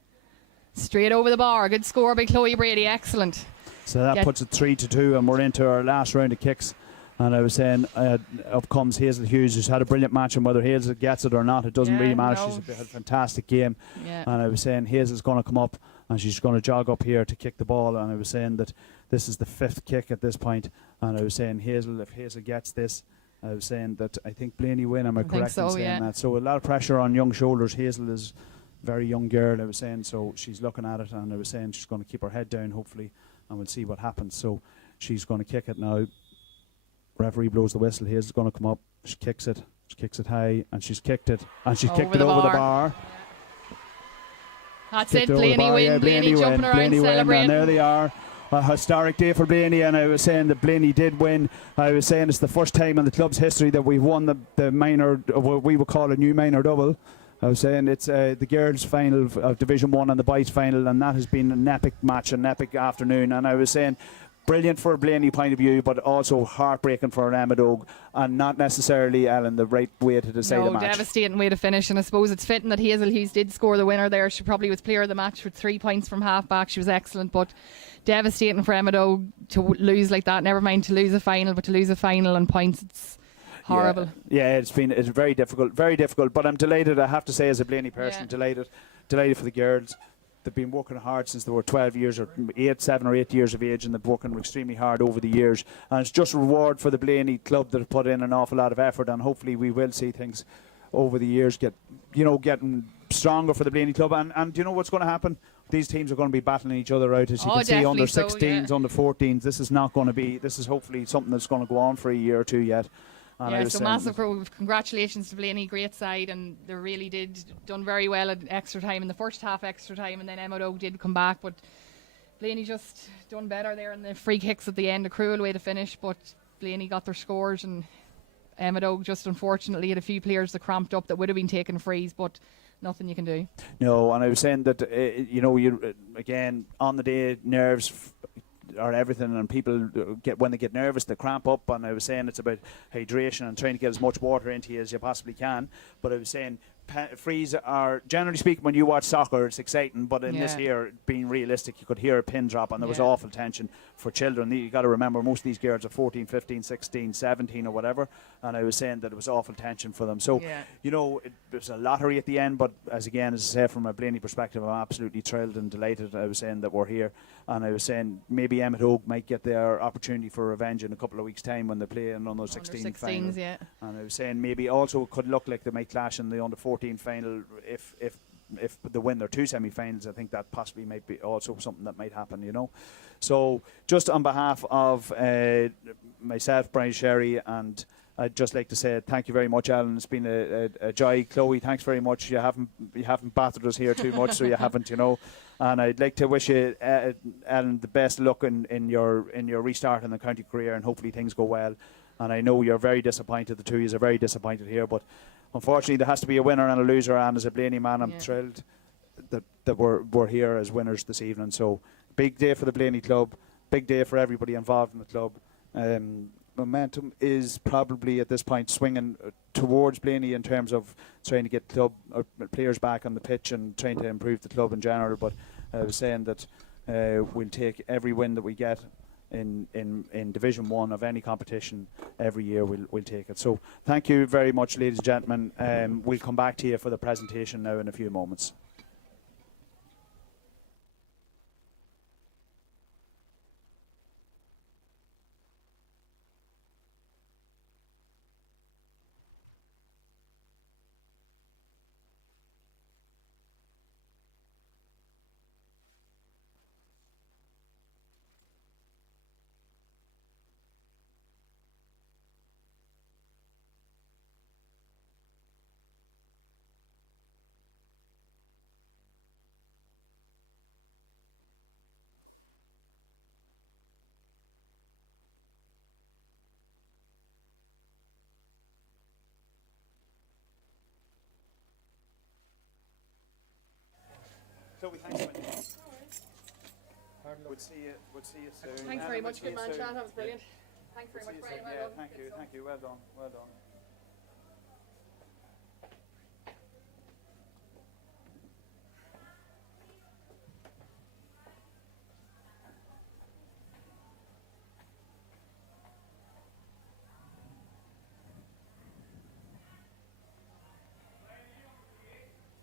straight over the bar. Good score by Chloe Brady. Excellent. So that puts it 3-2, and we're into our last round of kicks. And I was saying, up comes Hazel Hughes, who's had a brilliant match, and whether Hazel gets it or not, it doesn't really matter. She's had a fantastic game. And I was saying Hazel's going to come up, and she's going to jog up here to kick the ball. And I was saying that this is the 5th kick at this point. And I was saying if Hazel gets this, I was saying that I think Blaney win. Am I correct in saying that? So a lot of pressure on young shoulders. Hazel is a very young girl, I was saying, so she's looking at it, and I was saying she's going to keep her head down, hopefully, and we'll see what happens. So she's going to kick it now. Referee blows the whistle. Hazel's going to come up. She kicks it high, and she's kicked it, and she's kicked it over the bar. That's it. Blaney win. Blaney jumping around celebrating. And there they are. A historic day for Blaney, and I was saying that Blaney did win. I was saying it's the first time in the club's history that we've won the minor, what we would call a new minor double. I was saying it's the girls' final of Division 1 and the boys' final, and that has been an epic match, an epic afternoon. And I was saying brilliant for a Blaney point of view, but also heartbreaking for an Emmet Oak, and not necessarily, Ellen, the right way to decide the match. No, devastating way to finish, and I suppose it's fitting that Hazel Hughes did score the winner there. She probably was player of the match with 3 points from half back. She was excellent, but devastating for Emmet Oak to lose like that. Never mind to lose a final, but to lose a final on points, it's horrible. Yeah, it's very difficult, but I'm delighted, I have to say, as a Blaney person, delighted for the girls. They've been working hard since they were 12 years or 7 or 8 years of age, and they've working extremely hard over the years. And it's just a reward for the Blaney club that have put in an awful lot of effort, and hopefully we will see things over the years getting stronger for the Blaney club. And do you know what's going to happen? These teams are going to be battling each other out, as you can see, under 16s, under 14s. This is hopefully something that's going to go on for a year or two yet. And so massive congratulations to Blaney, great side, and they really done very well at extra time in the first half, extra time, and then Emmet Oak did come back, but Blaney just done better there in the free kicks at the end. A cruel way to finish, but Blaney got their scores, and Emmet Oak just unfortunately had a few players that cramped up that would have been taking frees, but nothing you can do. No, and I was saying that you know, you again on the day, nerves are everything, and people get, when they get nervous, they cramp up. And I was saying it's about hydration and trying to get as much water into you as you possibly can. But I was saying frees are, generally speaking, when you watch soccer, it's exciting. But in this Yeah. here, being realistic, you could hear a pin drop, and there was Yeah. awful tension for children. You got to remember, most of these girls are 14, 15, 16, 17 or whatever. And I was saying that it was awful tension for them. So Yeah. you know, it was a lottery at the end, but as I say, from a Blaney perspective, I'm absolutely thrilled and delighted. I was saying that we're here, and I was saying maybe Emmet Oak might get their opportunity for revenge in a couple of weeks' time when they play in under 16 final. Under-16s, yeah. And I was saying maybe also it could look like they might clash in the under 14 final if they win their 2 semi-finals. I think that possibly might be also something that might happen, you know. So just on behalf of myself, Brian Sherry, and I'd just like to say thank you very much, Alan. It's been a joy. Chloe, thanks very much. You haven't battered us here too much, so you haven't, you know. And I'd like to wish you, Alan, the best luck in your restart in the county career, and hopefully things go well. And I know you're very disappointed. The two of you are very disappointed here, but unfortunately there has to be a winner and a loser. And as a Blaney man, I'm thrilled that we're here as winners this evening. So big day for the Blaney club, big day for everybody involved in the club. Momentum is probably at this point swinging towards Blaney in terms of trying to get club or players back on the pitch and trying to improve the club in general. But I was saying that we'll take every win that we get in Division 1 of any competition every year. We'll take it. So thank you very much, ladies and gentlemen. We'll come back to you for the presentation now in a few moments. Chloe, thanks so much. We'll see you soon. Thanks very much, good man, Sean. That was brilliant. Thanks very much, Brian. Yeah, thank you. Well done.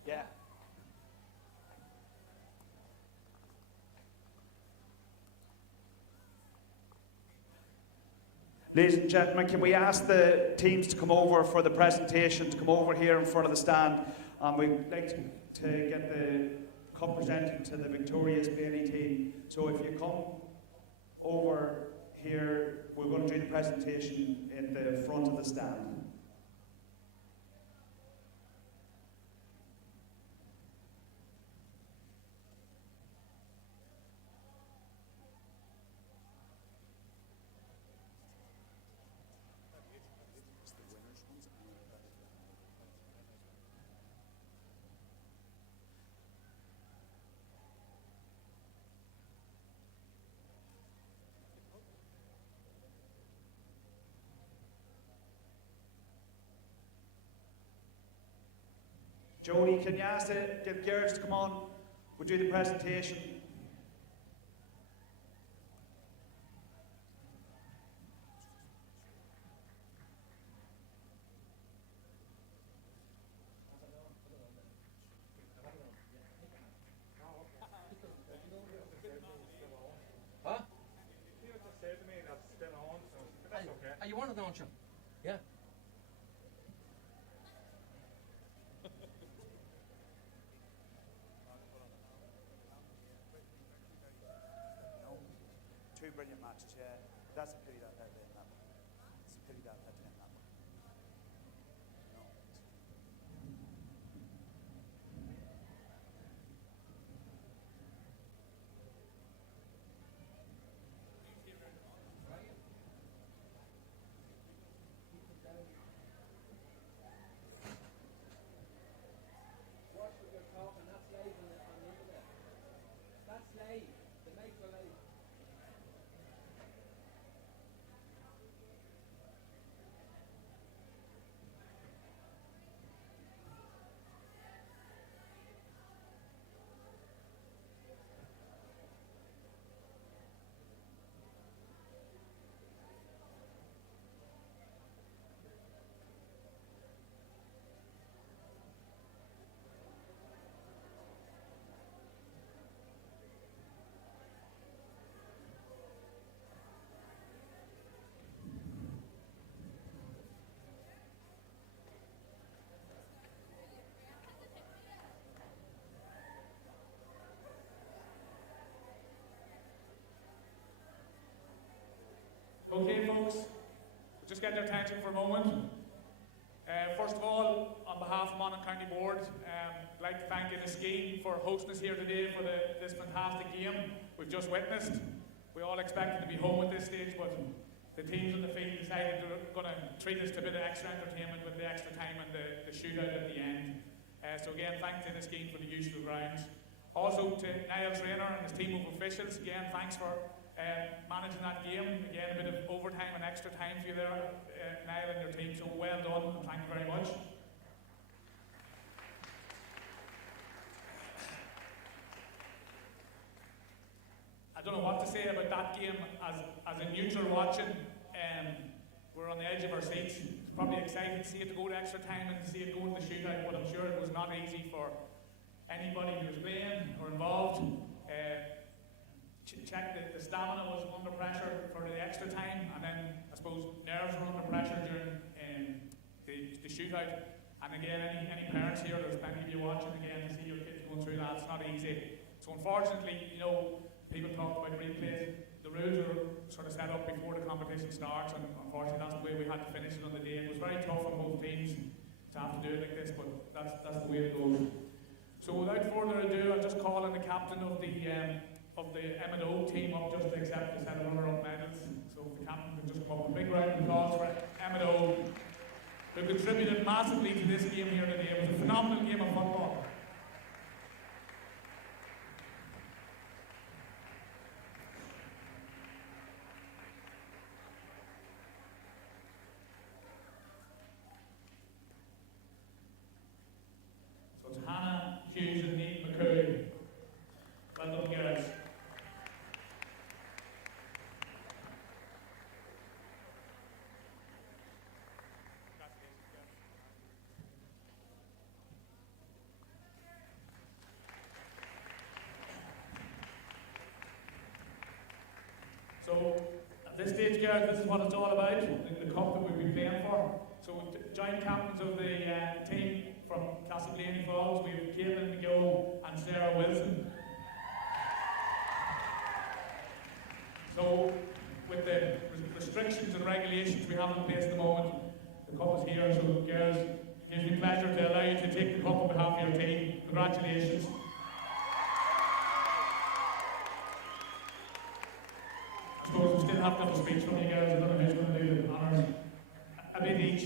Yeah. Ladies and gentlemen, can we ask the teams to come over for the presentation, to come over here in front of the stand? We'd like to get the cup presented to the victorious Blaney team. So if you come over here, we're going to do the presentation at the front of the stand. Jody, can you ask get the girls to come on? We'll do the presentation. Huh? You just said to me that's still on, so that's okay. You want it, don't you? Yeah. Two brilliant matches, yeah. That's a pity that had in that one. It's a pity that had in that one. No. get their attention for a moment. First of all, on behalf of Monaghan County Board, I'd like to thank Inniskeen for hosting us here today for this fantastic game we've just witnessed. We all expected to be home at this stage, but the teams on the field decided they were going to treat us to a bit of extra entertainment with the extra time and the shootout at the end. So again, thanks to Inniskeen for the use of the grounds. Also to Niall Traynor and his team of officials, again, thanks for managing that game. Again, a bit of overtime and extra time for you there, Niall and your team, so well done, and thank you very much. I don't know what to say about that game as a neutral watching. We're on the edge of our seats. Probably excited to see it to go to extra time and to see it go to the shootout, but I'm sure it was not easy for anybody who was playing or involved. Check the stamina was under pressure for the extra time, and then I suppose nerves were under pressure during the shootout. And again, any parents here, there's plenty of you watching again to see your kids going through that. It's not easy. So unfortunately, you know, people talk about replays. The rules are sort of set up before the competition starts, and unfortunately that's the way we had to finish it on the day. It was very tough on both teams to have to do it like this, but that's the way it goes. So without further ado, I'll just call on the captain of the Emmet team up just to accept the set of runner-up medals. So if the captain can just come up, a big round of applause for Emmet, who contributed massively to this game here today. It was a phenomenal game of football. So it's Hannah, Hughes and Nate McCurry. Well done, girls. So, at this stage, girls, this is what it's all about, the cup that we'll be playing for. So, with joint captains of the team from Castleblayney Faughs, we have Caitlin McGill and Sarah Wilson. So, with the restrictions and regulations we have in place at the moment, the cup is here. So, girls, it gives me pleasure to allow you to take the cup on behalf of your team. Congratulations. I suppose we still have to have a speech from you girls. I don't know who's going to do the honours. A bit each.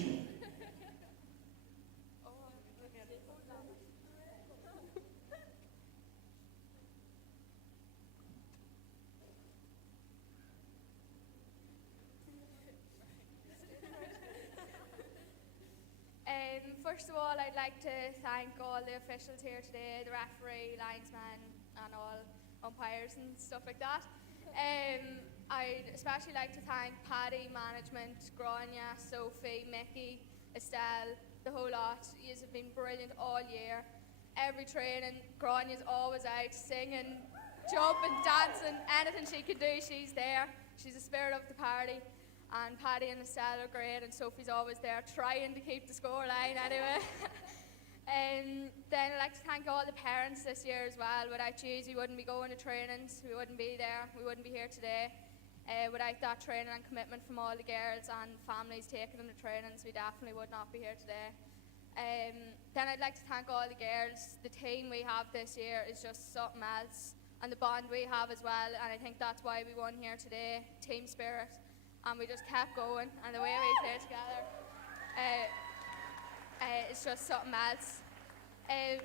First of all, I'd like to thank all the officials here today, the referee, linesman, and all umpires and stuff like that. I'd especially like to thank Paddy, management, Grania, Sophie, Mickey, Estelle, the whole lot. You have been brilliant all year. Every training, Grania's always out singing, jumping, dancing, anything she can do, she's there. She's the spirit of the party. And Paddy and Estelle are great, and Sophie's always there trying to keep the score line anyway. Then I'd like to thank all the parents this year as well. Without you, we wouldn't be going to trainings, we wouldn't be there, we wouldn't be here today. Without that training and commitment from all the girls and families taking in the trainings, we definitely would not be here today. Then I'd like to thank all the girls. The team we have this year is just something else, and the bond we have as well, and I think that's why we won here today, team spirit. And we just kept going, and the way we play together, it's just something else.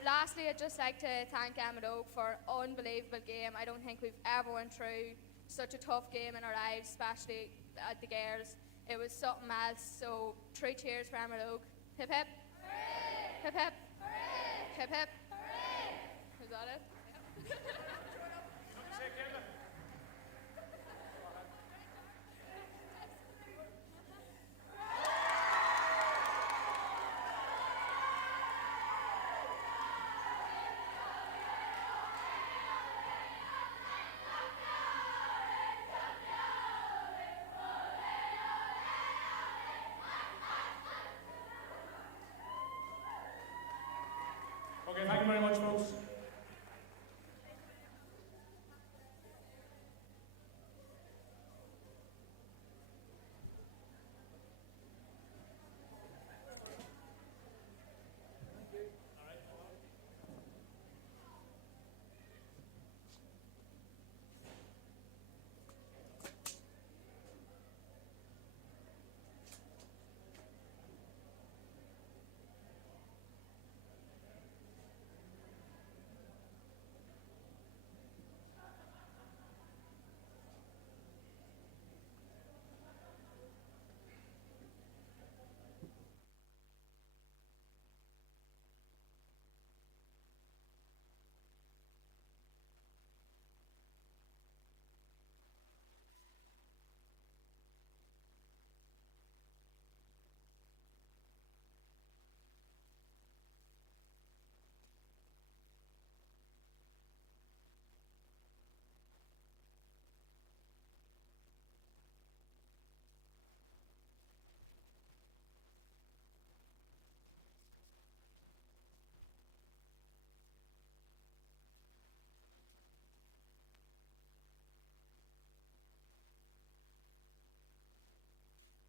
Lastly, I'd just like to thank Emmet for an unbelievable game. I don't think we've ever went through such a tough game in our lives, especially at the girls. It was something else, so 3 cheers for Emmet. Hip hip. Hooray! Hip hip. Hooray! Hip hip. Hooray! Was that it?